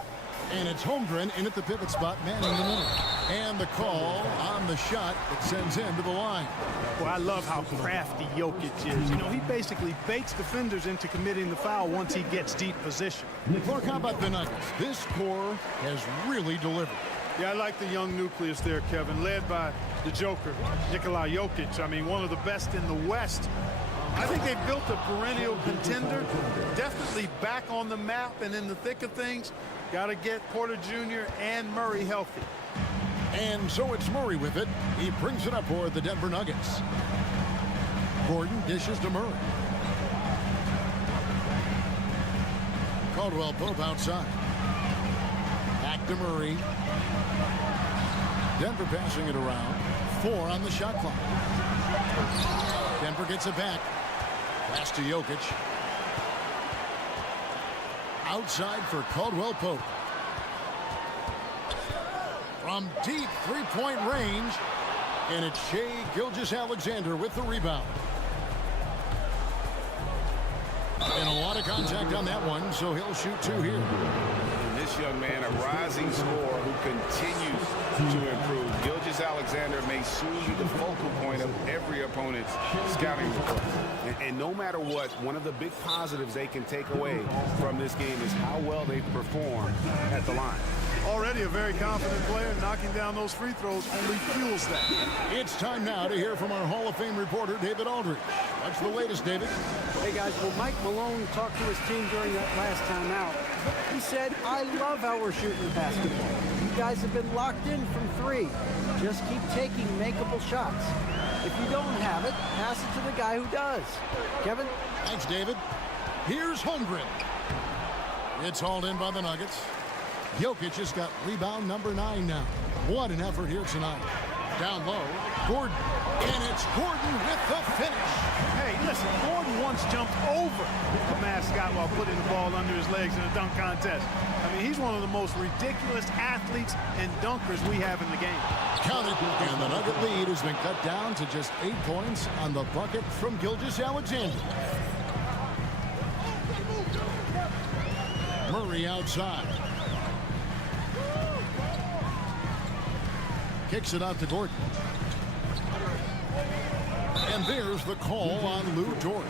And it's Holmgren in at the pivot spot, manning the middle. And the call on the shot that sends him to the line. Well, I love how crafty Jokic is. You know, he basically baits defenders into committing the foul once he gets deep position. Clark, how about the Nuggets? This core has really delivered. Yeah, I like the young nucleus there, Kevin, led by the Joker, Nikola Jokic. I mean, one of the best in the West. I think they've built a perennial contender, definitely back on the map and in the thick of things. Got to get Porter Jr. and Murray healthy. And so it's Murray with it. He brings it up for the Denver Nuggets. Gordon dishes to Murray. Caldwell Pope outside. Back to Murray. Denver passing it around. 4 on the shot clock. Denver gets it back. Pass to Jokic. Outside for Caldwell Pope. From deep three-point range. And it's Shai Gilgeous-Alexander with the rebound. And a lot of contact on that one, so he'll shoot 2 here. And this this young man, a rising scorer who continues to improve. Gilgeous-Alexander may soon be the focal point of every opponent's scouting report. And no matter what, one of the big positives they can take away from this game is how well they perform at the line. Already a very confident player, knocking down those free throws only fuels that. It's time now to hear from our Hall of Fame reporter, David Aldridge. What's the latest, David? Hey guys, well, Mike Malone talked to his team during that last time out. He said, I love how we're shooting the basketball. You guys have been locked in from three. Just keep taking makeable shots. If you don't have it, pass it to the guy who does. Kevin? Thanks, David. Here's Holmgren. It's hauled in by the Nuggets. Jokic has got rebound number 9 now. What an effort here tonight. Down low, Gordon. And it's Gordon with the finish. Hey, listen, Gordon once jumped over the mascot while putting the ball under his legs in a dunk contest. I mean, he's one of the most ridiculous athletes and dunkers we have in the game. Count it, and the Nugget lead has been cut down to just 8 points on the bucket from Gilgeous-Alexander. Murray outside. Kicks it out to Gordon. And there's the call on Lou Dort.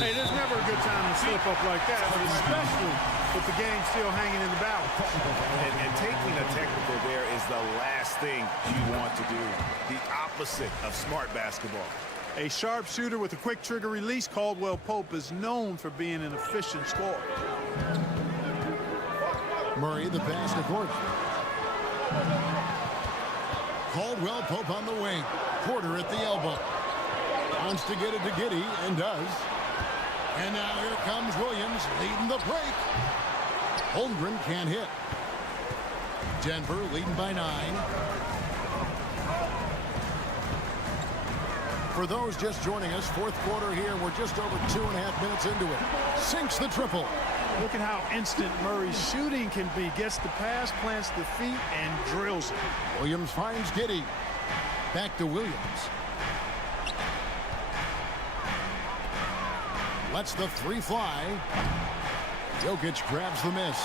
Hey, there's never a good time to slip up like that, but especially with the game still hanging in the balance. And taking a technical there is the last thing you want to do. The opposite of smart basketball. A sharp shooter with a quick trigger release, Caldwell Pope is known for being an efficient scorer. Murray, the pass to Gordon. Caldwell Pope on the wing. Porter at the elbow. Wants to get it to Giddey, and does. And now here comes Williams leading the break. Holmgren can't hit. Denver leading by 9. For those just joining us, fourth quarter here. We're just over 2.5 minutes into it. Sinks the triple. Look at how instant Murray's shooting can be. Gets the pass, plants the feet, and drills it. Williams finds Giddey. Back to Williams. Lets the 3 fly. Jokic grabs the miss.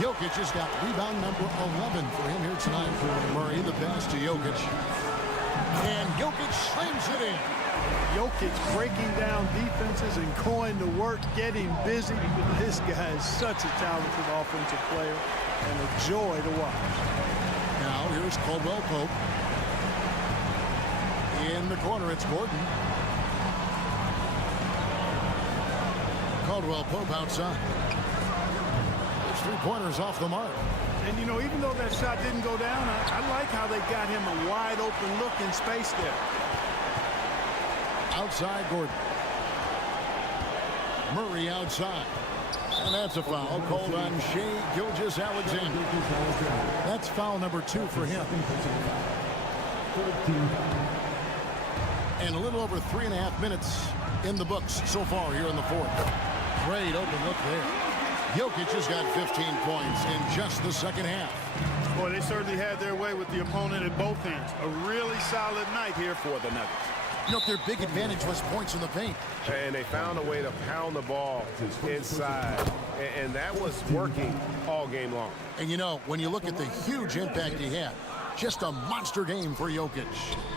Jokic has got rebound number 11 for him here tonight. Murray, the pass to Jokic. And Jokic slams it in. Jokic breaking down defenses and going to work, getting busy. This guy is such a talented offensive player and a joy to watch. Now here's Caldwell Pope. In the corner, it's Gordon. Caldwell Pope outside. His 3-pointers off the mark. And, you know, even though that shot didn't go down, I like how they got him a wide-open look in space there. Outside Gordon. Murray outside. And that's a foul called on Shai Gilgeous-Alexander. That's foul number 2 for him. And a little over 3.5 minutes in the books so far here in the fourth. Great open look there. Jokic has got 15 points in just the second half. Boy, they certainly had their way with the opponent at both ends. A really solid night here for the Nuggets. You know, their big advantage was points in the paint. And they found a way to pound the ball inside. And that was working all game long. And, you know, when you look at the huge impact he had, just a monster game for Jokic.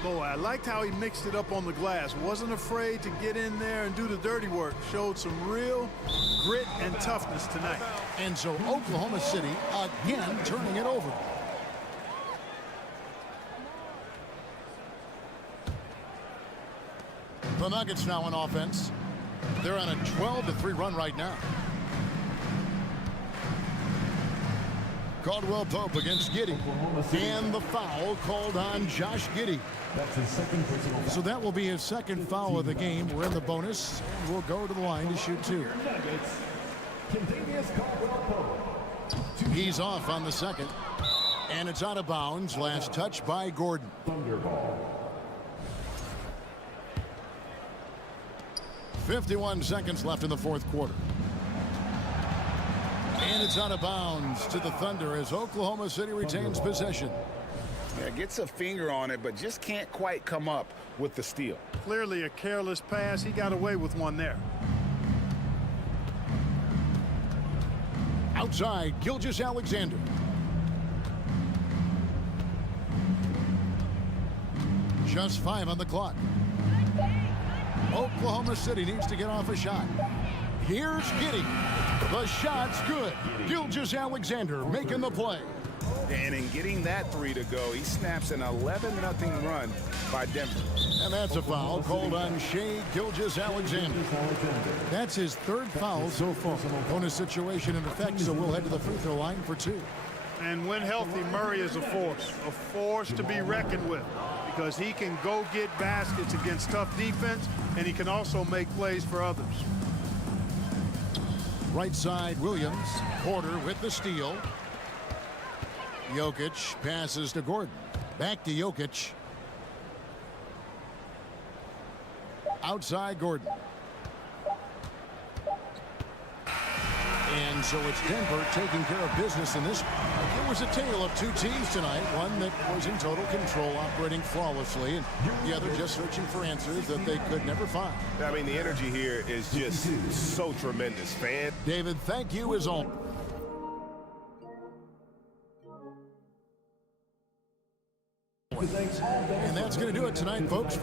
Boy, I liked how he mixed it up on the glass. Wasn't afraid to get in there and do the dirty work. Showed some real grit and toughness tonight. And so Oklahoma City again turning it over. The Nuggets now on offense. They're on a 12-3 run right now. Caldwell Pope against Giddey. And the foul called on Josh Giddey. That's his second personal foul. So that will be his second foul of the game. We're in the bonus. And we'll go to the line to shoot 2. He's off on the second. And it's out of bounds. Last touch by Gordon. Thunderball. 51 seconds left in the fourth quarter. And it's out of bounds to the Thunder as Oklahoma City retains possession. Yeah, gets a finger on it, but just can't quite come up with the steal. Clearly a careless pass. He got away with one there. Outside, Gilgeous-Alexander. Just 5 on the clock. Oklahoma City needs to get off a shot. Here's Giddey. The shot's good. Gilgeous-Alexander making the play. And in getting that 3 to go, he snaps an 11-0 run by Denver. And that's a foul called on Shai Gilgeous-Alexander. That's his 3rd foul so far. Bonus situation in effect, so we'll head to the free throw line for 2. And when healthy, Murray is a force to be reckoned with, because he can go get baskets against tough defense, and he can also make plays for others. Right side, Williams. Porter with the steal. Jokic passes to Gordon. Back to Jokic. Outside, Gordon. And so it's Denver taking care of business in this. It was a tale of 2 teams tonight. One that was in total control, operating flawlessly, and the other just searching for answers that they could never find. I mean, the energy here is just so tremendous, fan. David, thank you as always. And that's going to do it tonight, folks.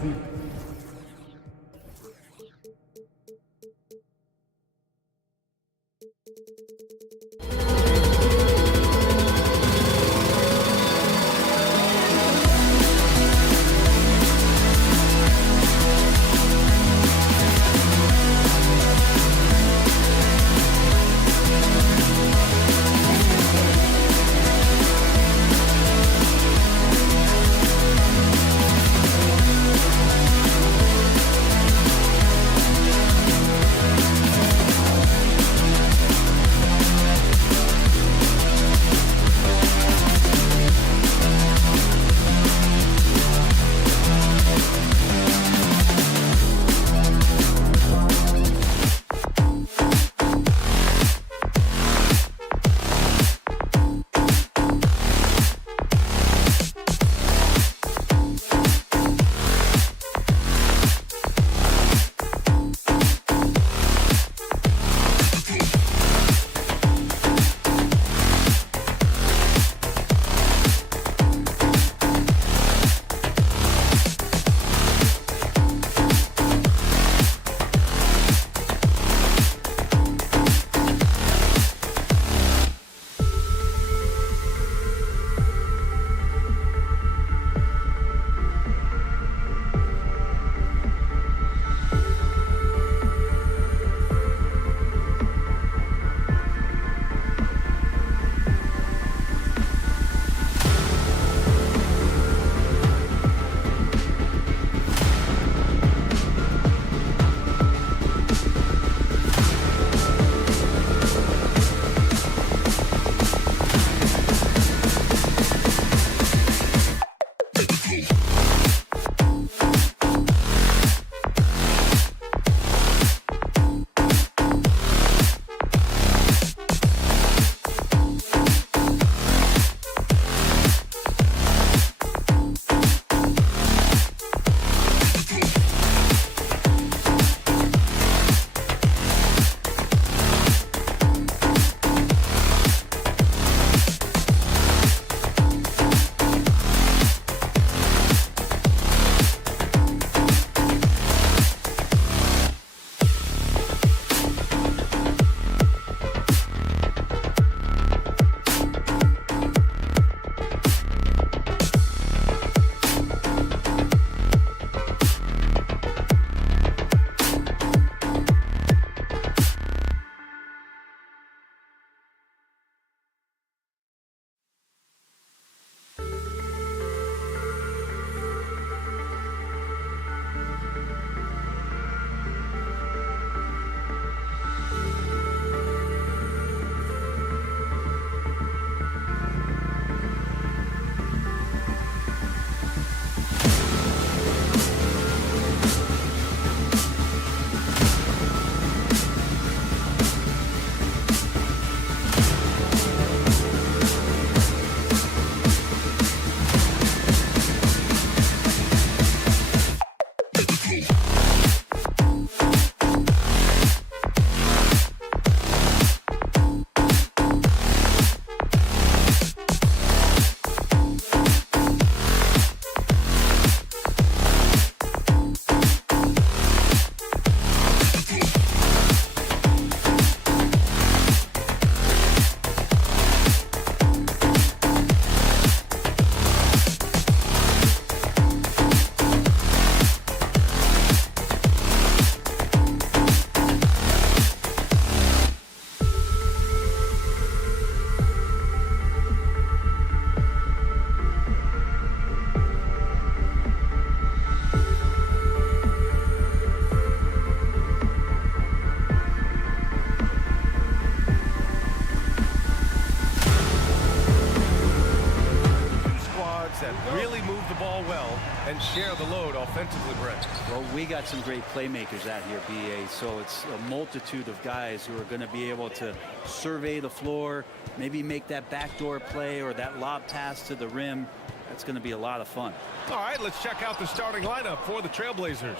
offensively, Brett? Well, we got some great playmakers out here, BA, so it's a multitude of guys who are going to be able to survey the floor, maybe make that backdoor play or that lob pass to the rim. That's going to be a lot of fun. All right, let's check out the starting lineup for the Trailblazers.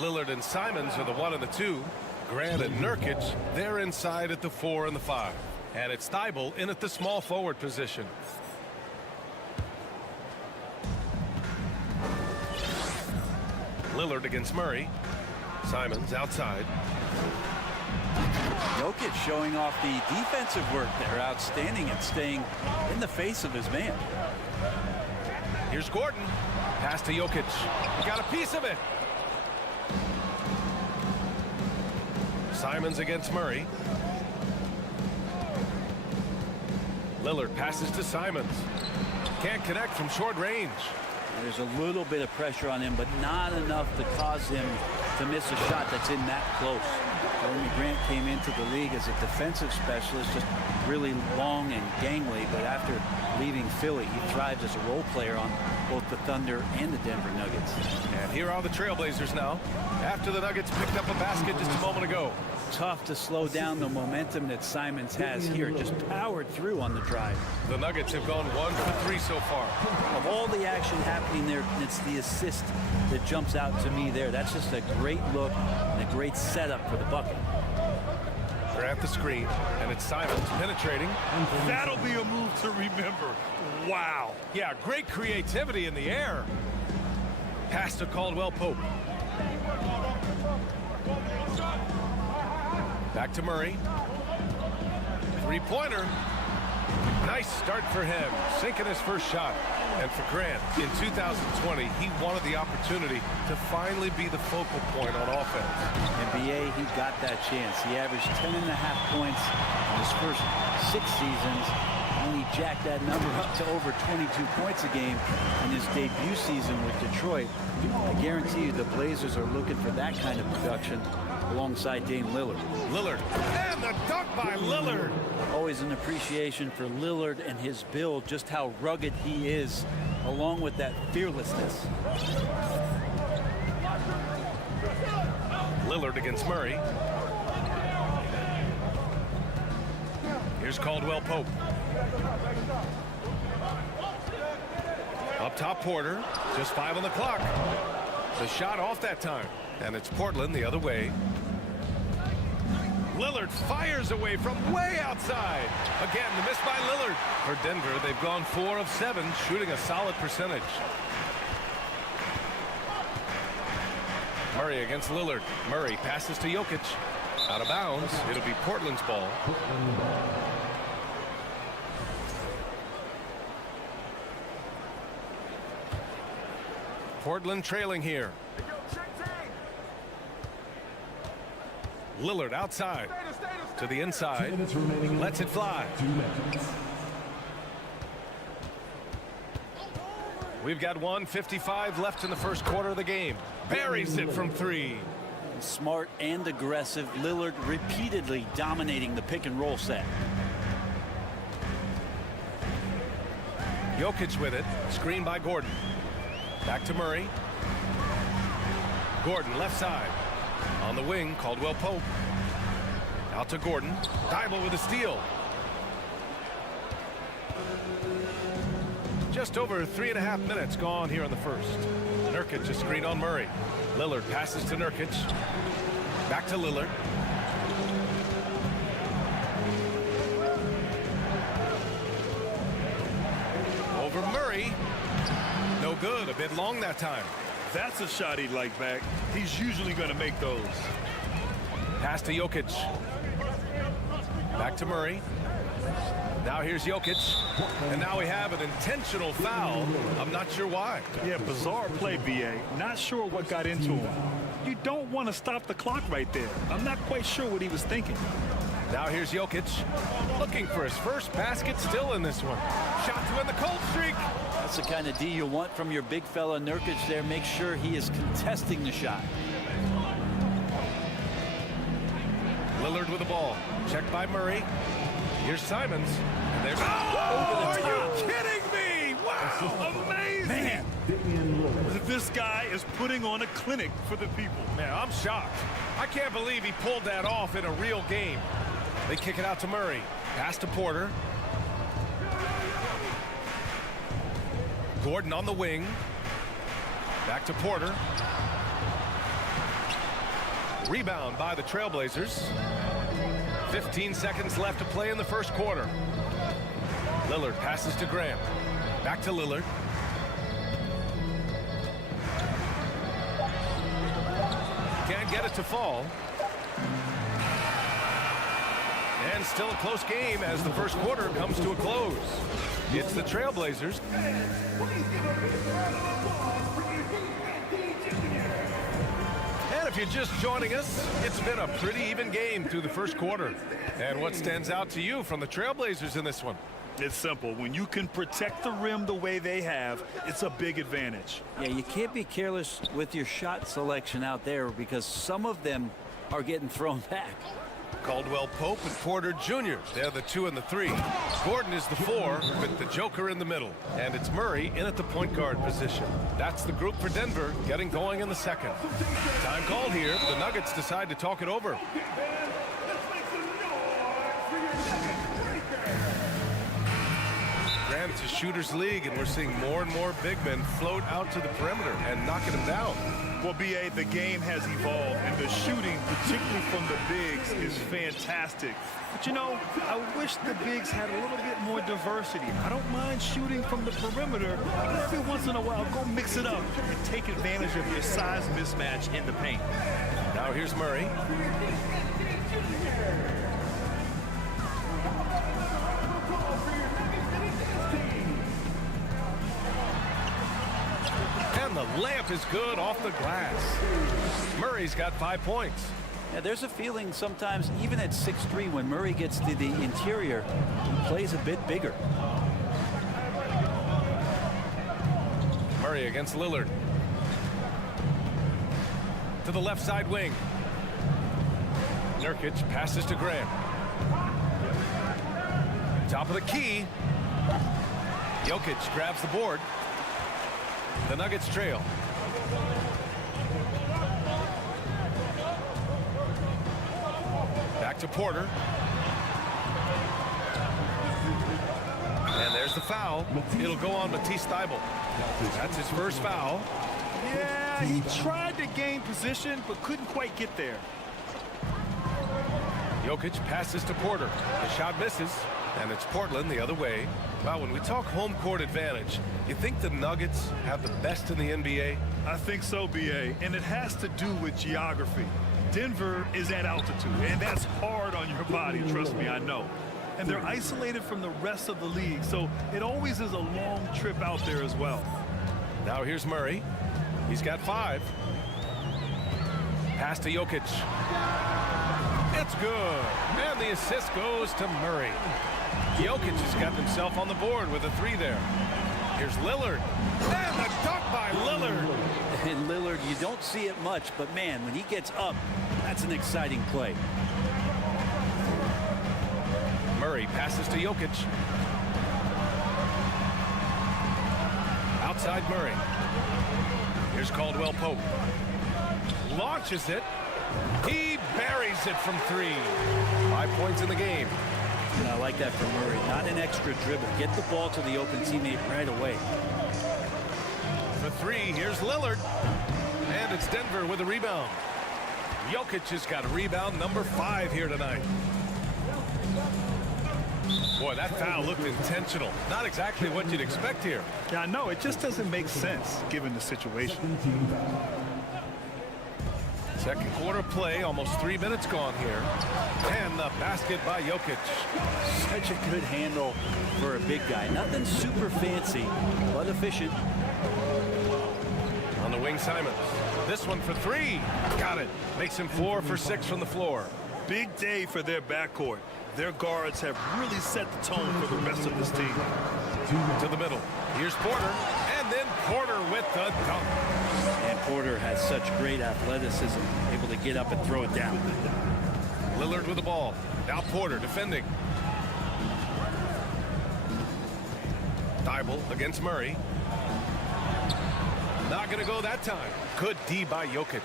Lillard and Simons are the 1 and the 2. Grant and Nurkic, they're inside at the 4 and the 5. And it's Thibault in at the small forward position. Lillard against Murray. Simons outside. Jokic showing off the defensive work there, outstanding and staying in the face of his man. Here's Gordon. Pass to Jokic. He got a piece of it. Simons against Murray. Lillard passes to Simons. Can't connect from short range. There's a little bit of pressure on him, but not enough to cause him to miss a shot that's in that close. Jeremy Grant came into the league as a defensive specialist, just really long and gangly, but after leaving Philly, he thrives as a role player on both the Thunder and the Denver Nuggets. And here are the Trailblazers now, after the Nuggets picked up a basket just a moment ago. Tough to slow down the momentum that Simons has here, just powered through on the drive. The Nuggets have gone 1 for 3 so far. Of all the action happening there, it's the assist that jumps out to me there. That's just a great look and a great setup for the bucket. Grant the screen, and it's Simons penetrating. That'll be a move to remember. Wow. Yeah, great creativity in the air. Pass to Caldwell Pope. Back to Murray. Three-pointer. Nice start for him, sinking his first shot. And for Grant, in 2020, he wanted the opportunity to finally be the focal point on offense. NBA, he got that chance. He averaged 10.5 points in his first 6 seasons, and he jacked that number up to over 22 points a game in his debut season with Detroit. I guarantee you the Blazers are looking for that kind of production alongside Dame Lillard. Lillard, and the dunk by Lillard. Always an appreciation for Lillard and his build, just how rugged he is, along with that fearlessness. Lillard against Murray. Here's Caldwell Pope. Up top, Porter. Just 5 on the clock. The shot off that time. And it's Portland the other way. Lillard fires away from way outside. Again, the miss by Lillard. For Denver, they've gone 4 of 7, shooting a solid percentage. Murray against Lillard. Murray passes to Jokic. Out of bounds. It'll be Portland's ball. Portland trailing here. Lillard outside to the inside, lets it fly. We've got 1:55 left in the first quarter of the game. Buries it from 3. Smart and aggressive. Lillard repeatedly dominating the pick and roll set. Jokic with it, screen by Gordon. Back to Murray. Gordon left side. On the wing, Caldwell Pope. Out to Gordon. Thibault with a steal. Just over 3.5 minutes gone here in the first. Nurkic a screen on Murray. Lillard passes to Nurkic. Back to Lillard. Over Murray. No good. A bit long that time. That's a shot he'd like back. He's usually going to make those. Pass to Jokic. Back to Murray. Now here's Jokic. And now we have an intentional foul. I'm not sure why. Yeah, bizarre play, BA. Not sure what got into him. You don't want to stop the clock right there. I'm not quite sure what he was thinking. Now here's Jokic. Looking for his first basket still in this one. Shot to end the cold streak. That's the kind of D you want from your big fella Nurkic there. Make sure he is contesting the shot. Lillard with the ball. Checked by Murray. Here's Simons. And there's are you kidding me? Wow, amazing. Man. This guy is putting on a clinic for the people. Man, I'm shocked. I can't believe he pulled that off in a real game. They kick it out to Murray. Pass to Porter. Gordon on the wing. Back to Porter. Rebound by the Trailblazers. 15 seconds left to play in the first quarter. Lillard passes to Graham. Back to Lillard. Can't get it to fall. And still a close game as the first quarter comes to a close. It's the Trailblazers. And if you're just joining us, it's been a pretty even game through the first quarter. And what stands out to you from the Trailblazers in this one? It's simple. When you can protect the rim the way they have, it's a big advantage. Yeah, you can't be careless with your shot selection out there because some of them are getting thrown back. Caldwell Pope and Porter Jr. They're the 2 and the 3. Gordon is the 4 with the Joker in the middle. And it's Murray in at the point guard position. That's the group for Denver getting going in the second. Time called here. The Nuggets decide to talk it over. Granted, it's a shooter's league, and we're seeing more and more big men float out to the perimeter and knocking them down. Well, B.A., the game has evolved, and the shooting, particularly from the bigs, is fantastic. But, you know, I wish the bigs had a little bit more diversity. I don't mind shooting from the perimeter, but every once in a while, go mix it up and take advantage of your size mismatch in the paint. Now here's Murray. And the layup is good off the glass. Murray's got 5 points. Yeah, there's a feeling sometimes, even at 6'3", when Murray gets to the interior, he plays a bit bigger. Murray against Lillard. To the left side wing. Nurkic passes to Graham. Top of the key. Jokic grabs the board. The Nuggets trail. Back to Porter. And there's the foul. It'll go on Matisse Thybulle. That's his first foul. Yeah, he tried to gain position, but couldn't quite get there. Jokic passes to Porter. The shot misses, and it's Portland the other way. Well, when we talk home court advantage, you think the Nuggets have the best in the NBA? I think so, B.A., and it has to do with geography. Denver is at altitude, and that's hard on your body, trust me, I know. And they're isolated from the rest of the league, so it always is a long trip out there as well. Now here's Murray. He's got 5. Pass to Jokic. It's good. And the assist goes to Murray. Jokic has got himself on the board with a 3 there. Here's Lillard. And the dunk by Lillard. And Lillard, you don't see it much, but man, when he gets up, that's an exciting play. Murray passes to Jokic. Outside Murray. Here's Caldwell Pope. Launches it. He buries it from 3. 5 points in the game. And I like that from Murray. Not an extra dribble. Get the ball to the open teammate right away. For 3, here's Lillard. And it's Denver with a rebound. Jokic has got a rebound number 5 here tonight. Boy, that foul looked intentional. Not exactly what you'd expect here. Yeah, I know. It just doesn't make sense given the situation. Second quarter play, almost 3 minutes gone here. And the basket by Jokic. Such a good handle for a big guy. Nothing super fancy, but efficient. On the wing, Simons. This one for 3. Got it. Makes him 4 for 6 from the floor. Big day for their backcourt. Their guards have really set the tone for the rest of this team. To the middle. Here's Porter. And then Porter with the dunk. And Porter has such great athleticism, able to get up and throw it down. Lillard with the ball. Now Porter defending. Thybulle against Murray. Not going to go that time. Good D by Jokic.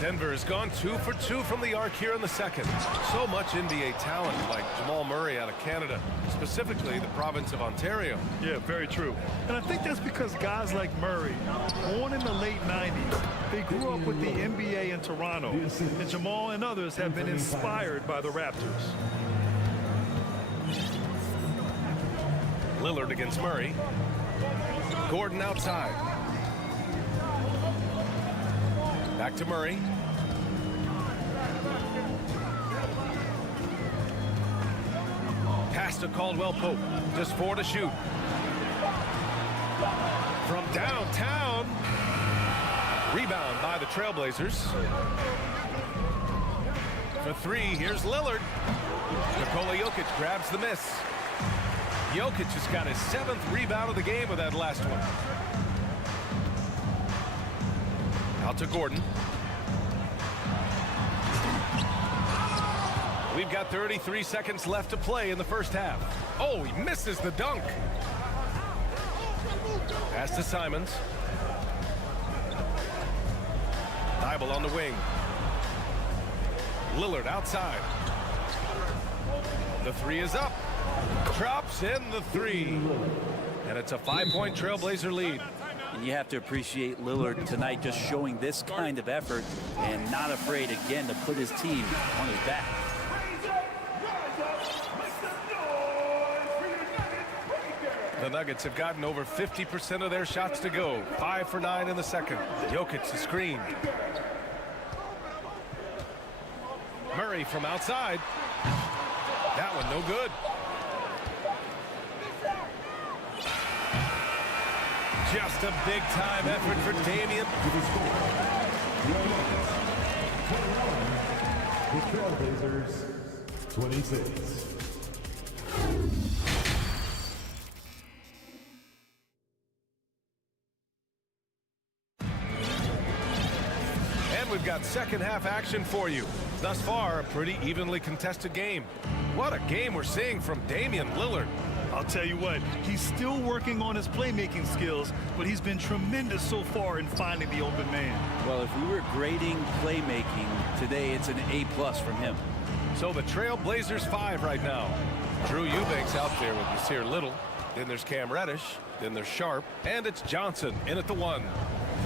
Denver has gone 2 for 2 from the arc here in the second. So much NBA talent like Jamal Murray out of Canada, specifically the province of Ontario. Yeah, very true. And I think that's because guys like Murray, born in the late 90s, they grew up with the NBA in Toronto. And Jamal and others have been inspired by the Raptors. Lillard against Murray. Gordon outside. Back to Murray. Pass to Caldwell Pope. Just 4 to shoot. From downtown. Rebound by the Trailblazers. For 3, here's Lillard. Nikola Jokic grabs the miss. Jokic has got his 7th rebound of the game with that last one. Out to Gordon. We've got 33 seconds left to play in the first half. Oh, he misses the dunk. Pass to Simons. Thibault on the wing. Lillard outside. The 3 is up. Drops in the 3. And it's a 5-point Trailblazer lead. And you have to appreciate Lillard tonight just showing this kind of effort and not afraid again to put his team on his back. The Nuggets have gotten over 50% of their shots to go. 5 for 9 in the second. Jokic the screen. Murray from outside. That one no good. Just a big-time effort for Damian. The Trailblazers, 26. And we've got second half action for you. Thus far, a pretty evenly contested game. What a game we're seeing from Damian Lillard. I'll tell you what, he's still working on his playmaking skills, but he's been tremendous so far in finding the open man. Well, if we were grading playmaking today, it's an A+ from him. So the Trailblazers 5 right now. Drew Eubanks out there with Nasir Little. Then there's Cam Reddish. Then there's Sharp. And it's Johnson in at the 1.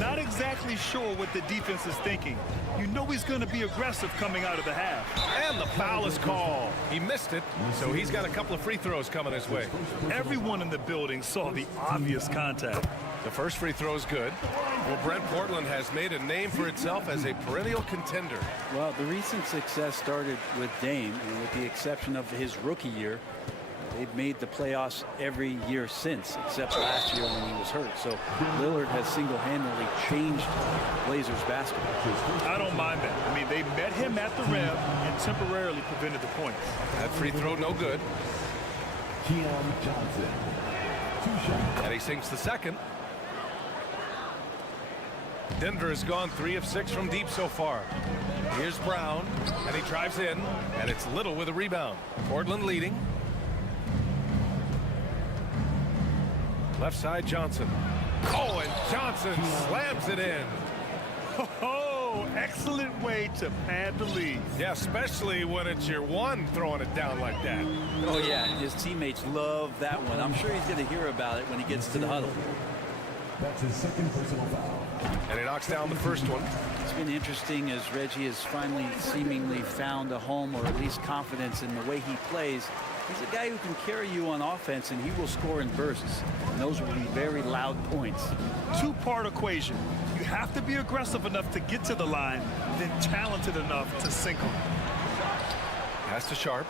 Not exactly sure what the defense is thinking. You know he's going to be aggressive coming out of the half. And the foul is called. He missed it, so he's got a couple of free throws coming his way. Everyone in the building saw the obvious contact. The first free throw is good. Well, Brent, Portland has made a name for itself as a perennial contender. Well, the recent success started with Dame, and with the exception of his rookie year, they've made the playoffs every year since, except last year when he was hurt. So Lillard has single-handedly changed Blazers basketball. I don't mind that. I mean, they met him at the rim and temporarily prevented the points. That free throw no good. Keon Johnson, 2 shots. And he sinks the second. Denver has gone 3 of 6 from deep so far. Here's Brown, and he drives in, and it's Little with a rebound. Portland leading. Left side, Johnson. Oh, and Johnson slams it in. Oh, excellent way to pad the lead. Yeah, especially when it's your 1 throwing it down like that. Oh, yeah, his teammates love that one. I'm sure he's going to hear about it when he gets to the huddle. That's his second personal foul. And he knocks down the first one. It's been interesting as Reggie has finally seemingly found a home, or at least confidence in the way he plays. He's a guy who can carry you on offense, and he will score in bursts. And those will be very loud points. 2-part equation. You have to be aggressive enough to get to the line, then talented enough to sink them. Pass to Sharp.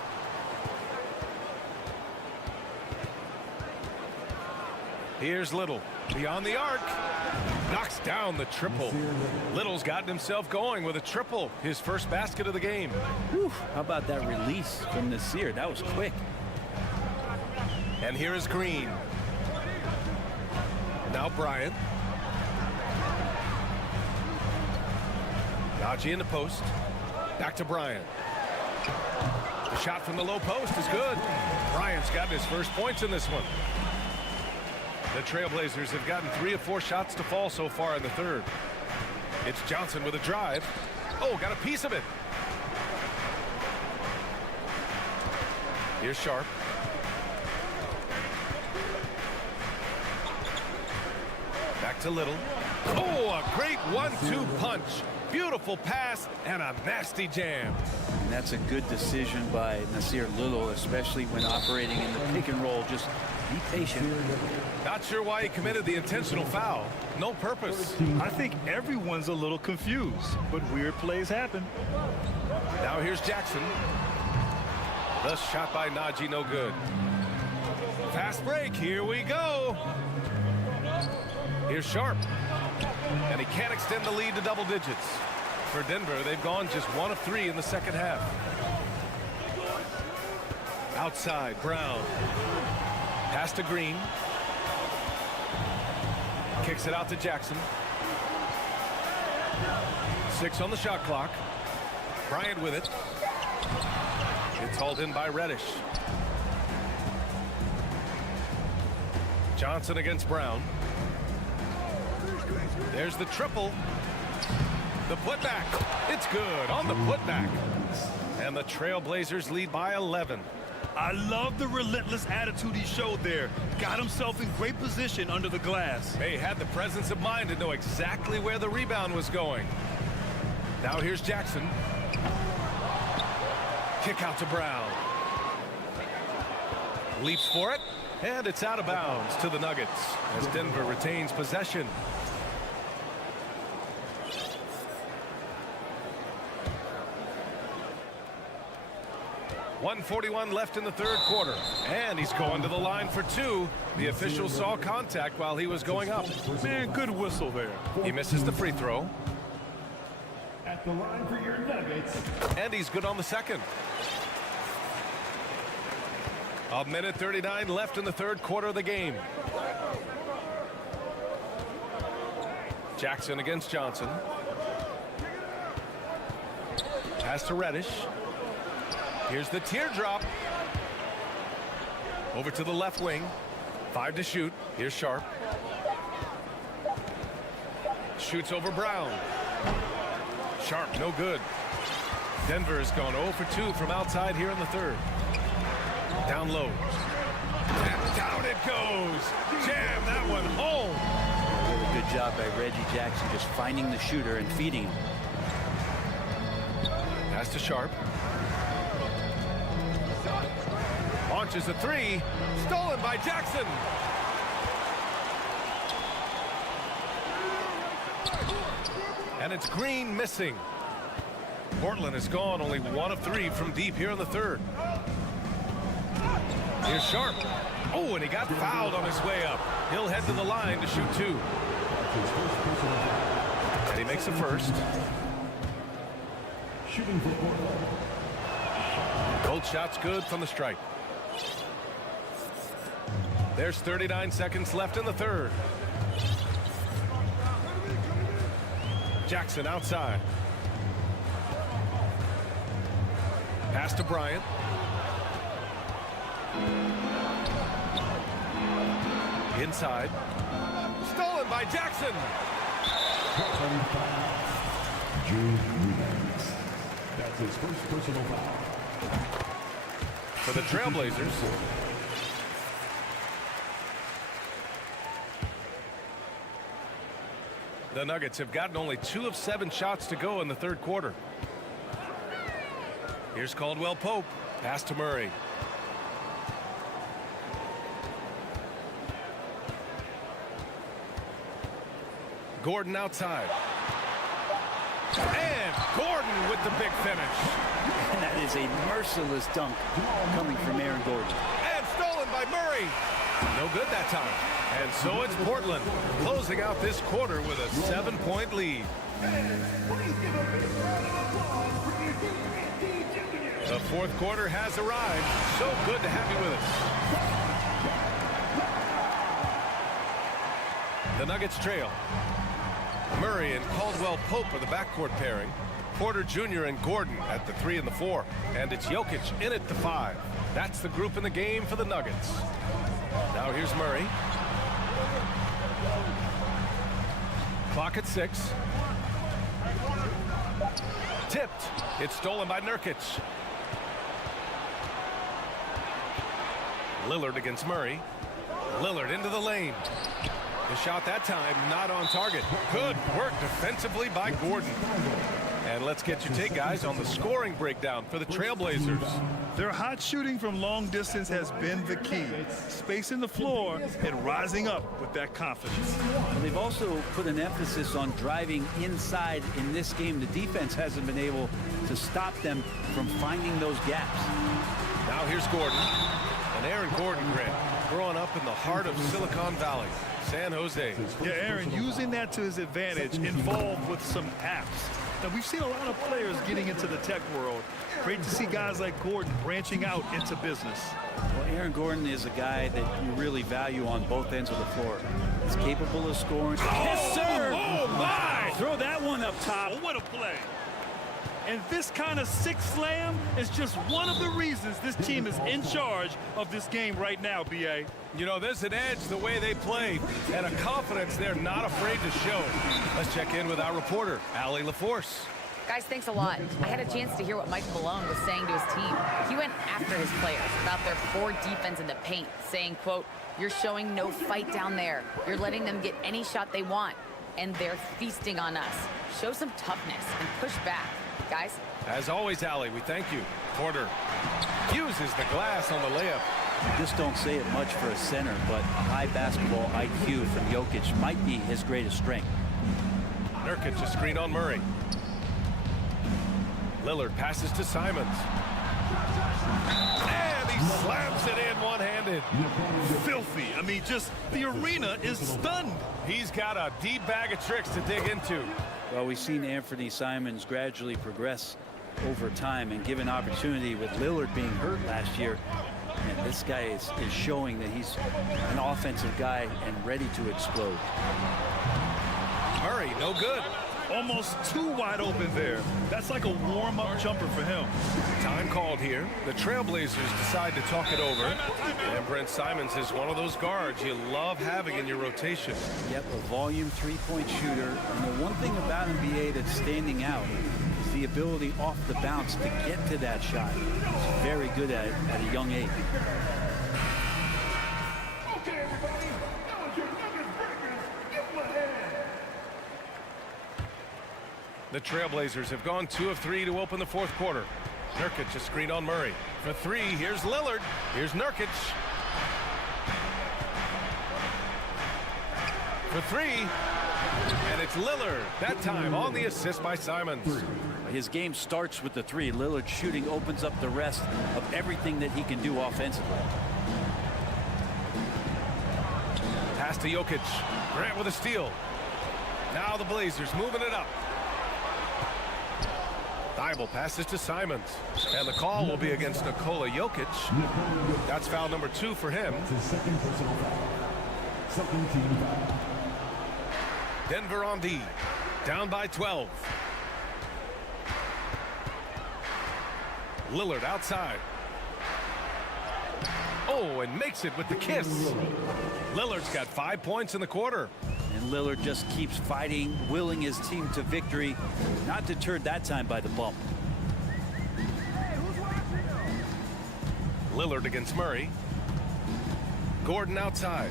Here's Little. Beyond the arc. Knocks down the triple. Little's gotten himself going with a triple. His first basket of the game. Whew, how about that release from Nasir? That was quick. And here is Green. Now Bryant. Dodgy in the post. Back to Bryant. The shot from the low post is good. Bryant's gotten his first points in this one. The Trailblazers have gotten 3 of 4 shots to fall so far in the third. It's Johnson with a drive. Oh, got a piece of it. Here's Sharp. Back to Little. Oh, a great 1-2 punch. Beautiful pass and a nasty jam. And that's a good decision by Nasir Little, especially when operating in the pick and roll. Just be patient. Not sure why he committed the intentional foul. No purpose. I think everyone's a little confused, but weird plays happen. Now here's Jackson. The shot by Najee, no good. Fast break, here we go. Here's Sharp. And he can't extend the lead to double digits. For Denver, they've gone just 1 of 3 in the second half. Outside, Brown. Pass to Green. Kicks it out to Jackson. 6 on the shot clock. Bryant with it. It's hauled in by Reddish. Johnson against Brown. There's the triple. The putback. It's good on the putback. And the Trailblazers lead by 11. I love the relentless attitude he showed there. Got himself in great position under the glass. They had the presence of mind to know exactly where the rebound was going. Now here's Jackson. Kick out to Brown. Leaps for it, and it's out of bounds to the Nuggets as Denver retains possession. .141 left in the third quarter, and he's going to the line for 2. The official saw contact while he was going up. Man, good whistle there. He misses the free throw. At the line for your Nuggets. And he's good on the second. 1:39 left in the third quarter of the game. Jackson against Johnson. Pass to Reddish. Here's the teardrop. Over to the left wing. 5 to shoot. Here's Sharp. Shoots over Brown. Sharp, no good. Denver has gone 0 for 2 from outside here in the third. Down low. And down it goes. Jam that one home. Really good job by Reggie Jackson just finding the shooter and feeding him. Pass to Sharp. Launches a 3. Stolen by Jackson. And it's Green missing. Portland has gone only 1 of 3 from deep here in the third. Here's Sharp. Oh, and he got fouled on his way up. He'll head to the line to shoot 2. And he makes the first. Shooting for Portland. Both shots good from the stripe. There's 39 seconds left in the third. Jackson outside. Pass to Bryant. Inside. Stolen by Jackson. That's his first personal foul. For the Trailblazers. The Nuggets have gotten only 2 of 7 shots to go in the third quarter. Here's Caldwell Pope. Pass to Murray. Gordon outside. And Gordon with the big finish. And that is a merciless dunk coming from Aaron Gordon. And stolen by Murray. No good that time. And so it's Portland closing out this quarter with a 7-point lead. The fourth quarter has arrived. So good to have you with us. The Nuggets trail. Murray and Caldwell Pope are the backcourt pairing. Porter Jr. and Gordon at the 3 and the 4. And it's Jokic in at the 5. That's the group in the game for the Nuggets. Now here's Murray. Clock at 6. Tipped. It's stolen by Nurkic. Lillard against Murray. Lillard into the lane. The shot that time not on target. Good work defensively by Gordon. And let's get your take, guys, on the scoring breakdown for the Trailblazers. Their hot shooting from long distance has been the key. Spacing the floor and rising up with that confidence. They've also put an emphasis on driving inside in this game. The defense hasn't been able to stop them from finding those gaps. Now here's Gordon. And Aaron Gordon, Grant, growing up in the heart of Silicon Valley, San Jose. Yeah, Aaron, using that to his advantage, involved with some apps. Now, we've seen a lot of players getting into the tech world. Great to see guys like Gordon branching out into business. Well, Aaron Gordon is a guy that you really value on both ends of the floor. He's capable of scoring. Yes, sir! Oh, my! Throw that one up top. What a play. And this kind of six slam is just one of the reasons this team is in charge of this game right now, B.A. You know, there's an edge the way they played and a confidence they're not afraid to show. Let's check in with our reporter, Allie LaForce. Guys, thanks a lot. I had a chance to hear what Mike Malone was saying to his team. He went after his players about their poor defense in the paint, saying, quote, "You're showing no fight down there. You're letting them get any shot they want, and they're feasting on us. Show some toughness and push back, guys." As always, Allie, we thank you. Porter uses the glass on the layup. You just don't say it much for a center, but a high basketball IQ from Jokic might be his greatest strength. Nurkic a screen on Murray. Lillard passes to Simons. And he slams it in one-handed. Filthy. I mean, just the arena is stunned. He's got a deep bag of tricks to dig into. Well, we've seen Anthony Simons gradually progress over time and given opportunity with Lillard being hurt last year. And this guy is showing that he's an offensive guy and ready to explode. Murray, no good. Almost too wide open there. That's like a warm-up jumper for him. Time called here. The Trailblazers decide to talk it over. And Brent Simons is one of those guards you love having in your rotation. Yep, a volume three-point shooter. And the one thing about NBA that's standing out is the ability off the bounce to get to that shot. He's very good at it at a young age. The Trailblazers have gone 2 of 3 to open the fourth quarter. Nurkic a screen on Murray. For 3, here's Lillard. Here's Nurkic. For 3, and it's Lillard. That time on the assist by Simons. His game starts with the 3. Lillard shooting opens up the rest of everything that he can do offensively. Pass to Jokic. Grant with a steal. Now the Blazers moving it up. Thibault passes to Simons. And the call will be against Nikola Jokic. That's foul number 2 for him. Denver on D. Down by 12. Lillard outside. Oh, and makes it with the kiss. Lillard's got 5 points in the quarter. And Lillard just keeps fighting, willing his team to victory. Not deterred that time by the bump. Lillard against Murray. Gordon outside.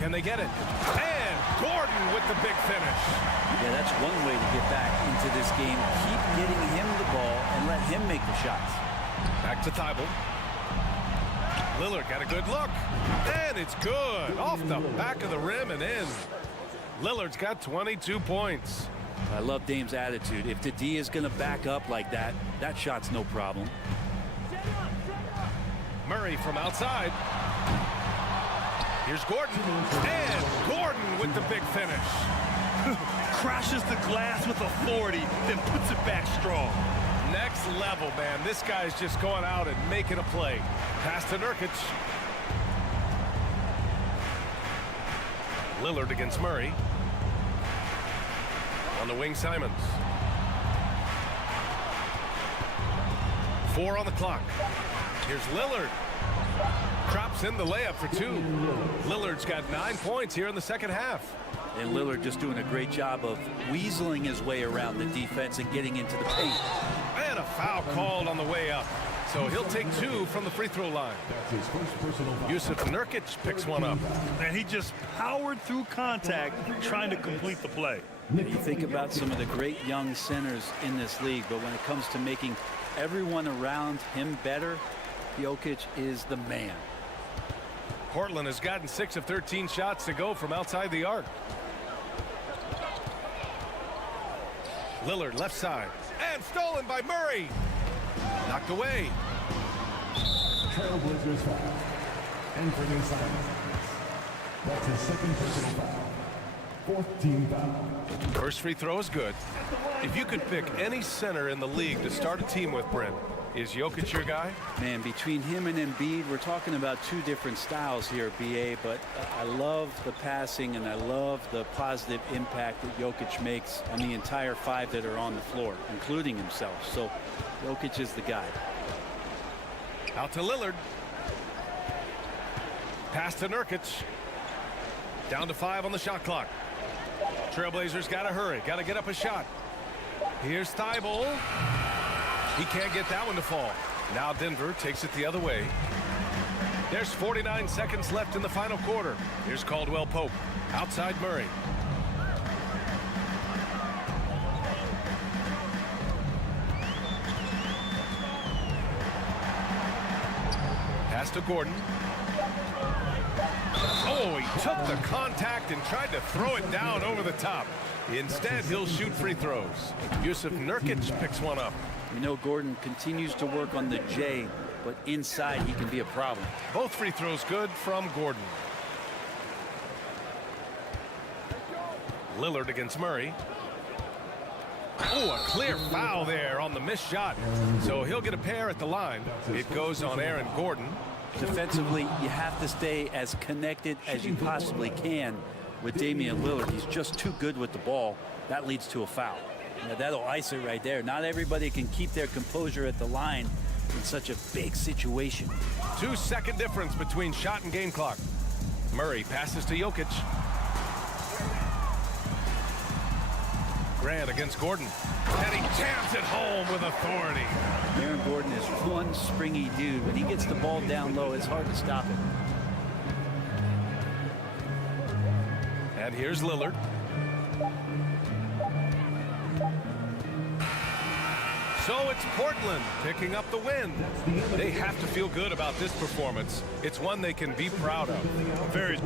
Can they get it? And Gordon with the big finish. Yeah, that's one way to get back into this game. Keep getting him the ball and let him make the shots. Back to Thibault. Lillard got a good look. And it's good. Off the back of the rim and in. Lillard's got 22 points. I love Dame's attitude. If the D is going to back up like that, that shot's no problem. Murray from outside. Here's Gordon. And Gordon with the big finish. Crashes the glass with authority, then puts it back strong. Next level, man. This guy's just going out and making a play. Pass to Nurkic. Lillard against Murray. On the wing, Simons. 4 on the clock. Here's Lillard. Drops in the layup for 2. Lillard's got 9 points here in the second half. And Lillard just doing a great job of weaseling his way around the defense and getting into the paint. And a foul called on the way up. So he'll take 2 from the free throw line. Yusuf Nurkic picks one up. And he just powered through contact trying to complete the play. You think about some of the great young centers in this league, but when it comes to making everyone around him better, Jokic is the man. Portland has gotten 6 of 13 shots to go from outside the arc. Lillard left side. And stolen by Murray. Knocked away. Trailblazers foul. Anthony Simons. That's his second personal foul. 4th team foul. First free throw is good. If you could pick any center in the league to start a team with, Brent, is Jokic your guy? Man, between him and Embiid, we're talking about 2 different styles here, BA, but I love the passing and I love the positive impact that Jokic makes on the entire 5 that are on the floor, including himself. So Jokic is the guy. Out to Lillard. Pass to Nurkic. Down to 5 on the shot clock. Trailblazers got to hurry. Got to get up a shot. Here's Thibault. He can't get that one to fall. Now Denver takes it the other way. There's 49 seconds left in the final quarter. Here's Caldwell Pope. Outside Murray. Pass to Gordon. Oh, he took the contact and tried to throw it down over the top. Instead, he'll shoot free throws. Yusuf Nurkic picks one up. You know, Gordon continues to work on the J, but inside he can be a problem. Both free throws good from Gordon. Lillard against Murray. Oh, a clear foul there on the missed shot. So he'll get a pair at the line. It goes on Aaron Gordon. Defensively, you have to stay as connected as you possibly can with Damian Lillard. He's just too good with the ball. That leads to a foul. Now, that'll ice it right there. Not everybody can keep their composure at the line in such a big situation. 2-second difference between shot and game clock. Murray passes to Jokic. Grant against Gordon. And he jams it home with authority. Aaron Gordon is one springy dude. When he gets the ball down low, it's hard to stop it. And here's Lillard. So it's Portland picking up the win. They have to feel good about this performance. It's one they can be proud of. Very